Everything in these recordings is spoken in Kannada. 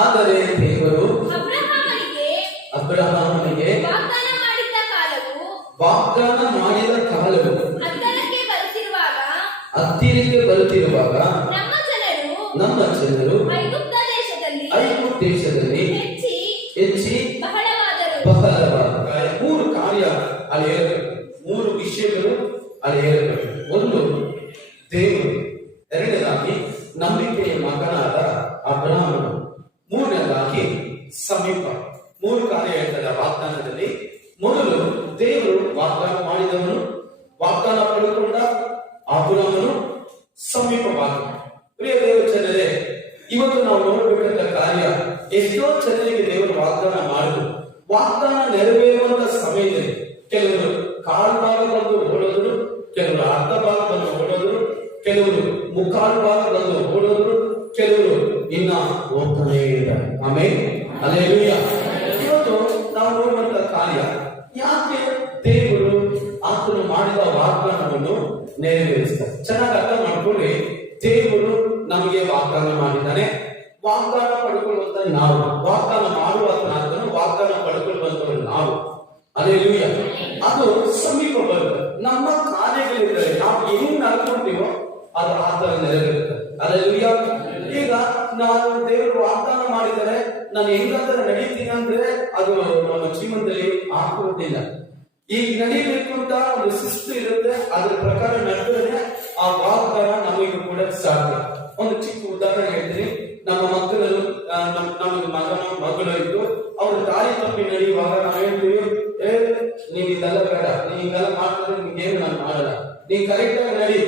ಆದರೆ ದೇವರು ಅಬ್ರಹಾಮನಿಗೆ ವಾಗ್ದಾನ ಮಾಡಿದ ಕಾಲವು ಹತ್ತಿರಕ್ಕೆ ಬರುತ್ತಿರುವಾಗ ನಮ್ಮ ಜನರು ಐಗುಪ್ತ ದೇಶದಲ್ಲಿ ಹೆಚ್ಚಿ ಬಹಳವಾದ ಮೂರು ಕಾರ್ಯ ಅಲ್ಲಿ ಹೇಳಬೇಕು, ಮೂರು ವಿಷಯಗಳು ಅಲ್ಲಿ ಹೇಳಬೇಕು. ಒಂದು, ದೇವರು. ಎರಡನೇದಾಗಿ ನಂಬಿಕೆಯ ಮಗನಾದ ಅಬ್ರಹಾಮನು. ಮೂರನೇದಾಗಿ ಸಮೀಪ. ಮೂರು ಕಾರ್ಯ ಹೇಳ್ತಾರೆ ವಾಗ್ದಾನದಲ್ಲಿ. ಮೊದಲು, ದೇವರು ವಾಗ್ದಾನ ಮಾಡಿದವನು, ವಾಗ್ದಾನ ಪಡೆದುಕೊಂಡ ಅಬ್ರಹಾಮನು ಸಮೀಪವಾದ. ಪ್ರಿಯ ದೇವರ ಜನರೇ, ಇವತ್ತು ನಾವು ನೋಡಬೇಕಾದ ಕಾರ್ಯ, ಎಷ್ಟೋ ಜನರಿಗೆ ದೇವರು ವಾಗ್ದಾನ ಮಾಡಿದ್ರು. ವಾಗ್ದಾನ ನೆರವೇರುವಂತ ಸಮಯದಲ್ಲಿ ಕೆಲವರು ಕಾಲು ಭಾಗ ಬಂದು ಓಡೋದ್ರು, ಕೆಲವರು ಅರ್ಧ ಭಾಗ ಬಂದು ಓಡೋದ್ರು, ಕೆಲವರು ಮುಕ್ಕಾಲು ಭಾಗ ಬಂದು ಓಡೋದ್ರು, ಕೆಲವರು ಇನ್ನ ಹೋಗ್ತಾನೆ ಇದ್ದಾರೆ. ಆಮೇಲೆ ಹಲ್ಲೆಲೂಯಾ. ಇವತ್ತು ನಾವು ನೋಡುವಂತ ಕಾರ್ಯ, ಯಾಕೆ ದೇವರು ಆತನು ಮಾಡಿದ ವಾಗ್ದಾನವನ್ನು ನೆರವೇರಿಸ್ತಾರೆ? ಚೆನ್ನಾಗಿ ಅರ್ಥ ಮಾಡ್ಕೊಳ್ಳಿ. ದೇವರು ನಮಗೆ ವಾಗ್ದಾನ ಮಾಡಿದ್ದಾನೆ. ವಾಗ್ದಾನ ಪಡ್ಕೊಳ್ಳುವಂತ ನಾವು, ವಾಗ್ದಾನ ಮಾಡುವಂತ ವಾಗ್ದಾನ ಪಡ್ಕೊಳ್ಳುವಂತವರು ನಾವು. ಹಲ್ಲೆಲೂಯಾ. ಅದು ಸಮೀಪ ಬರುತ್ತೆ. ನಮ್ಮ ಕಾರ್ಯಗಳಿದ್ದರೆ ನಾವು ಏನು ನಡ್ಕೊಳ್ತೀವೋ ಅದು ಆತರ ನೆರವೇರುತ್ತೆ. ಹಲ್ಲೆಲೂಯಾ. ಈಗ ನಾನು ದೇವರು ವಾಗ್ದಾನ ಮಾಡಿದರೆ ನಾನು ಹೆಂಗಾದ್ರೆ ನಡೀತೀನಿ ಅಂದ್ರೆ ಅದು ನಮ್ಮ ಜೀವನದಲ್ಲಿ ಆಗುವುದಿಲ್ಲ. ಈಗ ನಡೀಬೇಕು ಅಂತ ಒಂದು ಶಿಸ್ತು ಇರುತ್ತೆ, ಅದ್ರ ಪ್ರಕಾರ ನಡೆದ್ರೆ ಆ ವಾಗ್ದಾನ ನಮಗೂ ಕೂಡ ಸಾಧ್ಯ. ಒಂದು ಚಿಕ್ಕ ಉದಾಹರಣೆ ಹೇಳ್ತೀನಿ. ನಮ್ಮ ಮಕ್ಕಳು, ನಮ್ಮ ಮಗಳು ಇದ್ದು ಅವ್ರ ದಾರಿ ತಪ್ಪಿ ನಡೆಯುವಾಗ ನಾವು ಹೇಳ್ತೀವಿ, ನೀನ್ ಇದೆಲ್ಲ ಬೇಡ, ನೀನ್ ಹಿಂಗೆಲ್ಲ ಮಾಡ್ತಾರೆ, ನಿಮ್ಗೇನು ನಾನು ಮಾಡಲ್ಲ, ನೀನ್ ಕರೆಕ್ಟ್ ಆಗಿ ನಡಿ,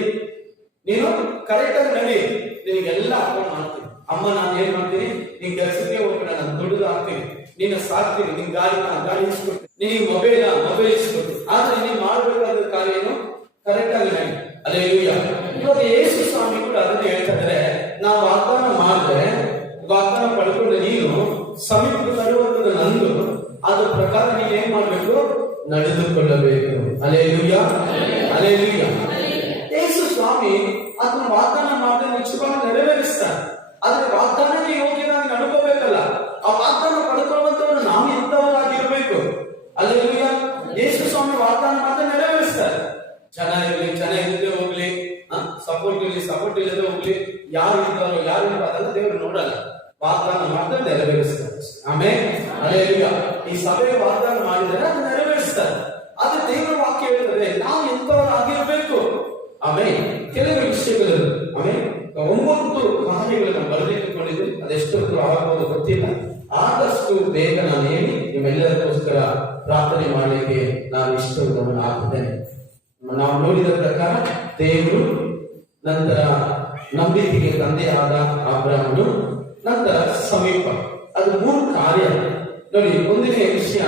ನೀನು ಕರೆಕ್ಟ್ ಆಗಿ ನಡಿ, ನಿನಗೆಲ್ಲ ಅರ್ಥ ಮಾಡ್ತೀನಿ. ಅಮ್ಮ ನಾನು ಏನ್ ಮಾಡ್ತೀನಿ, ನೀನ್ ಕೆಲಸಕ್ಕೆ ಹೋಗ್ಬೇಡ, ನಾನು ದುಡಿದು ಹಾಕ್ತೀನಿ, ನೀನು ಸಾಕ್ತೀನಿ, ನಿನ್ ಗಾಡಿ ಇಸ್ಕೊಡ್ತೀನಿ, ನೀನ್ ಮೊಬೈಲ್ ಇಸ್ಕೊಡ್ತೀನಿ. ಆದ್ರೆ ನೀನ್ ಮಾಡ್ಬೇಕಾದ ಕಾರ್ಯ ಏನು, ಕರೆಕ್ಟ್ ಆಗಿ ನಡಿ. ಹಲ್ಲೆಲೂಯಾ. ಇವಾಗ ಯೇಸು ಸ್ವಾಮಿ ಕೂಡ ಅದನ್ನ ಹೇಳ್ತಾ ಇದ್ದಾರೆ, ನಾವು ವಾಗ್ದಾನ ಮಾಡಿದ್ರೆ, ವಾಗ್ದಾನ ಪಡ್ಕೊಂಡ್ರೆ ನೀನು ಸಮೀಪ ತರುವಂತದ್ದು ನಂದು, ಅದ್ರ ಪ್ರಕಾರ ನೀನ್ ಏನ್ ಮಾಡ್ಬೇಕು, ನಡೆದುಕೊಳ್ಳಬೇಕು. ಹಲ್ಲೆಲೂಯಾ. ಹಲ್ಲೆಲೂಯಾ. ಯೇಸು ಸ್ವಾಮಿ ಅದನ್ನ ವಾಗ್ದಾನ ಮಾಡಿದ್ರೆ ನಿಜವಾಗಿ ನೆರವೇರಿಸ್ತಾರೆ. ಆದ್ರೆ ವಾಗ್ದಾನಕ್ಕೆ ಯೋಗ್ಯನಾಗಿ ನಡ್ಕೋಬೇಕಲ್ಲ. ಆ ವಾಗ್ದಾನ ಪಡ್ಕೊಳ್ಳುವಂತವ್ರು ನಾವು ಎಂತವರಾಗಿರ್ಬೇಕು. ಹಲ್ಲೆಲೂಯಾ. ಯೇಸು ಸ್ವಾಮಿ ವಾಗ್ದಾನ ಮಾಡಿದ್ರೆ ನೆರವೇರಿಸ್ತಾರೆ. ಚೆನ್ನಾಗಿದ್ರೆ ಹೋಗ್ಲಿ, ಸಪೋರ್ಟ್ ಇಲ್ಲದೆ ಹೋಗ್ಲಿ, ಯಾರು ಇದ್ದಾರೋ ಯಾರು ಇಲ್ಲ ಅದೆಲ್ಲ ದೇವರು ನೋಡಲ್ಲ. ವಾಗ್ದಾನ ಮಾಡಿದ್ರೆ ನೆರವೇರಿಸ್ತಾರೆ. ಆಮೇಲೆ ಹಲ್ಲೆಲೂಯಾ. ಈ ಸಭೆ ವಾಗ್ದಾನ ಮಾಡಿದರೆ ಅದು ನೆರವೇರಿಸ್ತಾರೆ. ಆದ್ರೆ ದೇವರ ವಾಕ್ಯ ಹೇಳ್ತದೆ ನಾವು ಎಂತವರಾಗಿರ್ಬೇಕು. ಆಮೇಲೆ ಕೆಲವು ವಿಷಯಗಳು, ಆಮೇಲೆ 9 ಕಾರ್ಯಗಳನ್ನು ಬರೆದಿಟ್ಟುಕೊಂಡಿದ್ದೀನಿ. ಅದೆಷ್ಟೊಂದು ಆಗಬಹುದು ಗೊತ್ತಿಲ್ಲ. ಆದಷ್ಟು ಬೇಗ ನಾನು ಹೇಳಿ ನಿಮ್ಮೆಲ್ಲರಿಗೋಸ್ಕರ ಪ್ರಾರ್ಥನೆ ಮಾಡಲಿಕ್ಕೆ ನಾನು ಇಷ್ಟವನ್ನು ಹಾಕುತ್ತೇನೆ. ನಾವು ನೋಡಿದ ಪ್ರಕಾರ ದೇವರು, ನಂತರ ನಂಬಿಕೆಗೆ ತಂದೆಯಾದ ಅಬ್ರಹಾಮನು, ನಂತರ ಸಮೀಪ. ಅದು 3 ಕಾರ್ಯ. ನೋಡಿ, ಒಂದನೇ ವಿಷಯ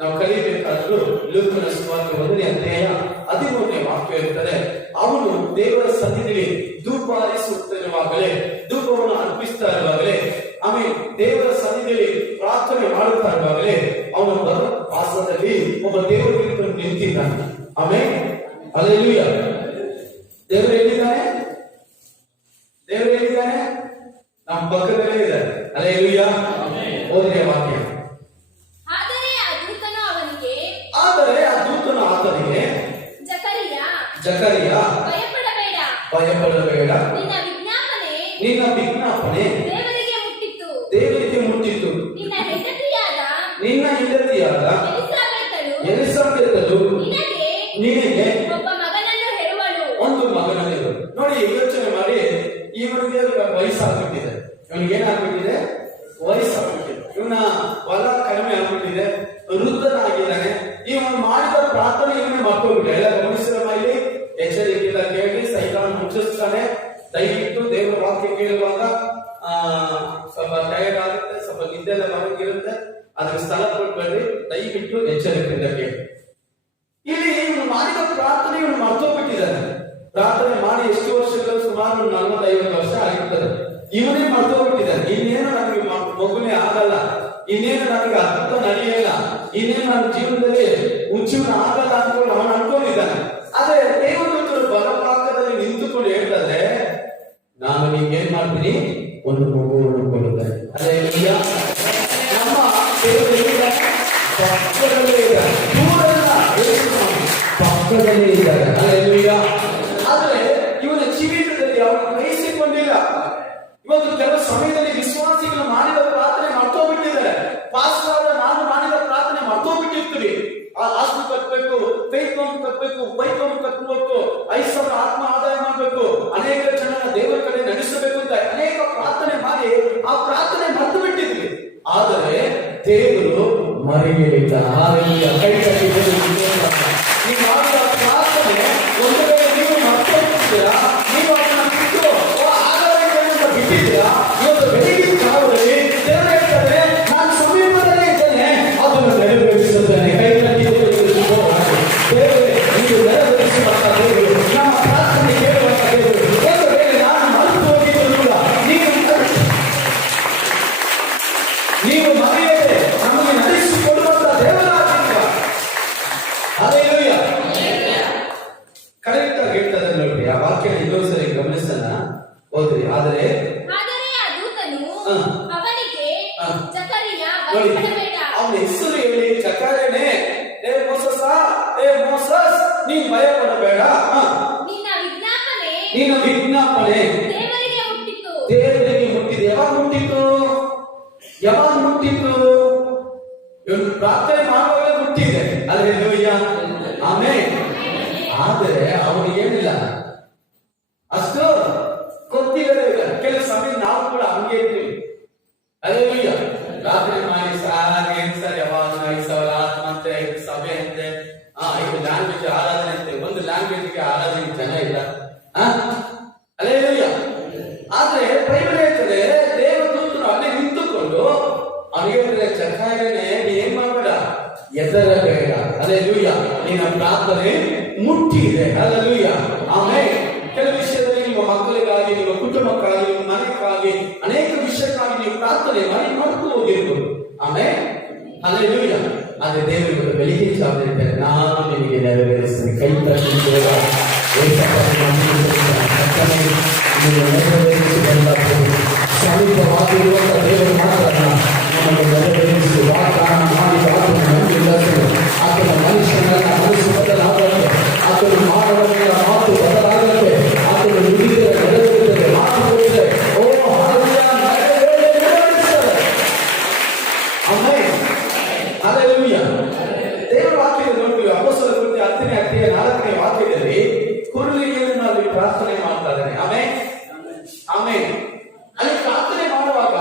ನಾವು ಕಲಿಬೇಕಾದ್ರು ಲೂಕನ ಸುವಾರ್ತೆ 1ನೇ ಅಧ್ಯಾಯ 13ನೇ ವಾಕ್ಯ ಇರುತ್ತದೆ. ಅವನು ದೇವರ ಸನ್ನಿಧಿಯಲ್ಲಿ ಧೂಪ ಹಾರಿಸುತ್ತಿರುವಾಗಲೇ, ಧೂಪವನ್ನು ಅರ್ಪಿಸ್ತಾ ಇರುವಾಗಲೇ, ಆಮೇಲೆ ದೇವರ ಸನ್ನಿಧಿಯಲ್ಲಿ ಪ್ರಾರ್ಥನೆ ಮಾಡುತ್ತಾ ಇರುವಾಗಲೇ ಅವನ ಪಾಸದಲ್ಲಿ ಒಬ್ಬ ದೇವರು ನಿಂತಿದ್ದಾನೆ. ಆಮೇಲೆ ಹಲ್ಲೆಲೂಯಾ. ದೇವರು ಎಲ್ಲಿದ್ದಾನೆ? ದೇವರು ಎಲ್ಲಿದ್ದಾನೆ? ನಮ್ಮ ಪಕ್ಕದಲ್ಲೇ ಇದ್ದಾರೆ. ಹಲ್ಲೆಲೂಯಾ. ಓದಿನ ವಾಕ್ಯ. ಆದರೆ ಆ ದೂತನು ಆತನಿಗೆ, ಜಕರಿಯ, ಭಯಪಡಬೇಡ, ನಿನ್ನ ವಿಜ್ಞಾಪನೆ ದೇವರಿಗೆ ಮುಟ್ಟಿತು. ನಿನ್ನ ಹೆಂಡತಿಯಾದ ಎಲಿಸಬೆತಳು ನಿನಗೆ ಒಂದು ಮಗನನ್ನು ಹೆರುವಳು. ನೋಡಿ, ಯೋಚನೆ ಮಾಡಿ, ಇವನಿಗೆ ವಯಸ್ಸಾಗ್ಬಿಟ್ಟಿದೆ. ಇವನಿಗೆ ಏನಾಗ್ಬಿಟ್ಟಿದೆ? ವಯಸ್ಸಾಗ್ಬಿಟ್ಟಿದೆ. ಇವನ ಹೊಲ ಕಡಿಮೆ ಆಗ್ಬಿಟ್ಟಿದೆ, ವೃದ್ಧನಾಗಿದ್ದಾನೆ. ಇವನು ಮಾಡಿದ ಪ್ರಾರ್ಥನೆ ಇವನೇ ಮಕ್ಕಳು ಎಲ್ಲ ಗಮನಿಸಿದ ಮೇಲೆ ಎಚ್ಚರಿಕೆಯಿಂದ ಕೇಳಿ ಸೈತಾನ ಮುಚ್ಚಿಸ್ತಾನೆ. ದಯವಿಟ್ಟು ದೇವರ ವಾಕ್ಯ ಕೇಳುವಾಗ ಸ್ವಲ್ಪ ಟಯರ್ಡ್ ಆಗುತ್ತೆ, ಸ್ವಲ್ಪ ನಿದ್ದೆಲ್ಲ ಮರಗಿರುತ್ತೆ, ಅದಕ್ಕೆ ಸ್ಥಳ ಕೊಡ್ಬೇಡಿ. ದಯವಿಟ್ಟು ಎಚ್ಚರಿಕೆಯಿಂದ ಕೇಳಿ. ಇಲ್ಲಿ ಇವನು ಮಾಡಿದ ಪ್ರಾರ್ಥನೆ ಇವನು ಮರ್ತೋಗ್ಬಿಟ್ಟಿದ್ದಾನೆ. ಪ್ರಾರ್ಥನೆ ಮಾಡಿ ಎಷ್ಟು ವರ್ಷಗಳು? ಸುಮಾರು 40-50 ವರ್ಷ ಆಗಿರ್ತದೆ. ಇವನೇ ಮರ್ತೋಗ್ಬಿಟ್ಟಿದ್ದಾನೆ. ಇನ್ನೇನು ನನಗೆ ಮಗುನೇ ಆಗಲ್ಲ, ಇನ್ನೇನು ನನಗೆ ಅದ್ಭುತ ನಡೆಯಲ್ಲ, ಇನ್ನೇನು ನನ್ನ ಜೀವನದಲ್ಲಿ ಉಜ್ಜೀವನ ಆಗಲ್ಲ ಅನ್ಕೊಂಡು ಅವನು ಅನ್ಕೊಂಡಿದ್ದಾನೆ. ಆದ್ರೆ ದೇವದೂತರು ಬಲಭಾಗದಲ್ಲಿ ನಿಂತುಕೊಂಡು ಹೇಳ್ತಾರೆ, ನಾನು ನಿಮ್ಗೆ ಏನ್ ಮಾಡ್ತೀನಿ, ಒಂದು ಮಗು ಕೊಡುತ್ತೇನೆ. ಅದೇ ಮುಗಿಯಲಿಲ್ಲ. ಹಾಲೆಲೂಯಾ. ಕೈ ಕಟ್ಟಿ ನೀವು ಮಾಡಿದ ಪ್ರಾರ್ಥನೆ ಒಂದು ವೇಳೆ ನೀವು ಮತ್ತೆ ಬಿಟ್ಟಿದ್ದೀರಾ, ನೀವು ಅದನ್ನ ಬಿಟ್ಟು ಬಿಟ್ಟಿದ್ದೀರಾ, ಇವತ್ತು ಬೆಳಿಗ್ಗೆ ಕಾಲದಲ್ಲಿ ದೇವರು ಹೇಳ್ತಾರೆ, ನಾನು ಸಮೀಪದಲ್ಲೇ ಇದ್ದೇನೆ, ಅದನ್ನು ನೆರವೇರಿಸುತ್ತೇನೆ. ಕೈ ಕಟ್ಟಿ ದೇವರೇ, ನೀವು ನೆರವೇರಿಸುವಂತ ದೇವರು, ನಮ್ಮ ಪ್ರಾರ್ಥನೆ ಕೇಳುವಂತ ದೇವರು. ಒಂದು ವೇಳೆ ನಾನು ಮರೆತು ಹೋಗಿದ್ರು ಕೂಡ ನೀವು ಮರೆಯದೆ ನಮಗೆ ನಡೆಸಿಕೊಡುವಂತ ದೇವರಾಗಿರುವ ಹಲ್ಲೆಲೂಯಾ. ಕರೆಕ್ಟ್ ಆಗಿ ಹೇಳ್ತಾರೆ ನೋಡ್ರಿ, ಆ ವಾಕ್ಯ ಇನ್ನೊಂದ್ಸರಿ ಗಮನಿಸೋಣ, ಓದ್ರಿ. ಆದರೆ ಆ ದೂತನು ಅವನಿಗೆ ಜಕರಿಯ ನೋಡಿ, ಭಯಪಡಬೇಡ. ಅವನ ಹೆಸರು ಹೇಳಿ, ಚಕರನೇ, ಏ ಮೋಸಸ್, ಏ ಮೋಸಸ್, ನೀನ್ ಭಯಪಡಬೇಡ. ನಿನ್ನ ವಿಜ್ಞಾಪನೆ ದೇವರಿಗೆ ಮುಟ್ಟಿತು. ದೇವರಿಗೆ ಮುಟ್ಟಿದೆ. ಯಾವಾಗ ಮುಟ್ಟಿತು? ಯಾವಾಗ ಮುಟ್ಟಿತು? ಇವನು ಪ್ರಾರ್ಥನೆ ಮಾಡುವಾಗ ಮುಟ್ಟಿದೆ. ಹಲ್ಲೆಲೂಯಾ. ಆಮೆನ್. ಆದರೆ ಅವನಿಗೆ ಏನಿಲ್ಲ, ಅಷ್ಟು ಗೊತ್ತಿಲ್ಲದೆ ಇಲ್ಲ. ಕೆಲವು ಸಮಯ ನಾವು ಕೂಡ ಹಂಗೆ ಇರ್ತೀವಿ. ಹಲ್ಲೆಲೂಯಾ. ಪ್ರಾರ್ಥನೆ ಮಾಡಿ ಸರ್ ಯಾವಾಗ 5,000 ಆತ್ಮ ಅಂತೆ, ಸಭೆ ಅಂತೆ, ಇದು ಲ್ಯಾಂಗ್ವೇಜ್ ಆರಾಧನೆ ಅಂತೆ. ಒಂದು ಲ್ಯಾಂಗ್ವೇಜ್ಗೆ ಆರಾಧನೆ ಜನ ಇಲ್ಲ. ಹಲ್ಲೆಲೂಯಾ. ಆದ್ರೆ ಬೈಬಲ್ ಹೇಳ್ತದೆ, ದೇವದೂತನು ಅಲ್ಲೇ ನಿಂತುಕೊಂಡು ಅವನಿಗೆ ಚಕ್ರನೇ, ನೀ ಏನ್ ಮಾಡಬೇಡ, ಎದರಬೇಡ. ಹಲ್ಲೆಲೂಯಾ. ನಿನ್ನ ಪ್ರಾರ್ಥನೆ ಮುಟ್ಟಿದೆ. ಹಲ್ಲೆಲೂಯಾ. ಆಮೇಲೆ ಕೆಲವು ವಿಷಯದಲ್ಲಿ ನಿಮ್ಮ ಮಕ್ಕಳಿಗಾಗಿ, ನಿಮ್ಮ ಕುಟುಂಬಕ್ಕಾಗಿ, ನಿಮ್ಮ ಮನೆಗಾಗಿ, ಅನೇಕ ವಿಷಯಕ್ಕಾಗಿ ನೀವು ಪ್ರಾರ್ಥನೆ ಮಾಡಿ ಮಾಡ್ತು ಹೋಗಿರ್ಬೋದು. ಆಮೇಲೆ ಹಲ್ಲೆಲೂಯಾ. ಆದ್ರೆ ದೇವರು ಬೆಳಿಗ್ಗೆ ಜಾವ ಹೇಳ್ತಾರೆ, ನಾನು ನಿಮಗೆ ನೆರವೇರಿಸ್ತೀನಿ. ಕೈ ತಟ್ಟಿ ಸಮೀಪವಾಗಿರುವಂತ ದೇವರು ಮಾತ್ರ ನಮಗೆ ನೆರವೇರಿಸಿ ವಾಗ್ದಾನ ಮಾಡಿದ ಆತನ ನಂಬಿಲ್ಲದನು. ಆತನ ಮನುಷ್ಯನನ್ನ ಮನಸ್ಸು ಬದಲಾಗತ್ತೆ, ಆತನು ಮಾಡುವುದರಿಂದ ಮಾತು ಬದಲಾಗತ್ತೆ, ಆತನು ನುಡಿದರೆ ನೆರವೇರುತ್ತದೆ, ಮಾತು ಹೇಳಿದರೆ ಓ ಹಲ್ಲೆಲೂಯಾ ನೆರವೇರಿಸುತ್ತದೆ. ಆಮೆನ್. ಹಲ್ಲೆಲೂಯಾ. ದೇವರ ವಾಕ್ಯದ ನೋಡಿ, ಅಪೊಸ್ತಲರ ಕೃತ್ಯ 10ನೇ ಅಧ್ಯಾಯ 4ನೇ ವಾಕ್ಯದಲ್ಲಿ ಕುರುಳಿಯನ್ನು ಅಲ್ಲಿ ಪ್ರಾರ್ಥನೆ ಮಾಡ್ತಾ ಇದ್ದಾನೆ. ಆಮೆನ್. ಆಮೆನ್. ಅಲ್ಲಿ ಪ್ರಾರ್ಥನೆ ಮಾಡುವಾಗ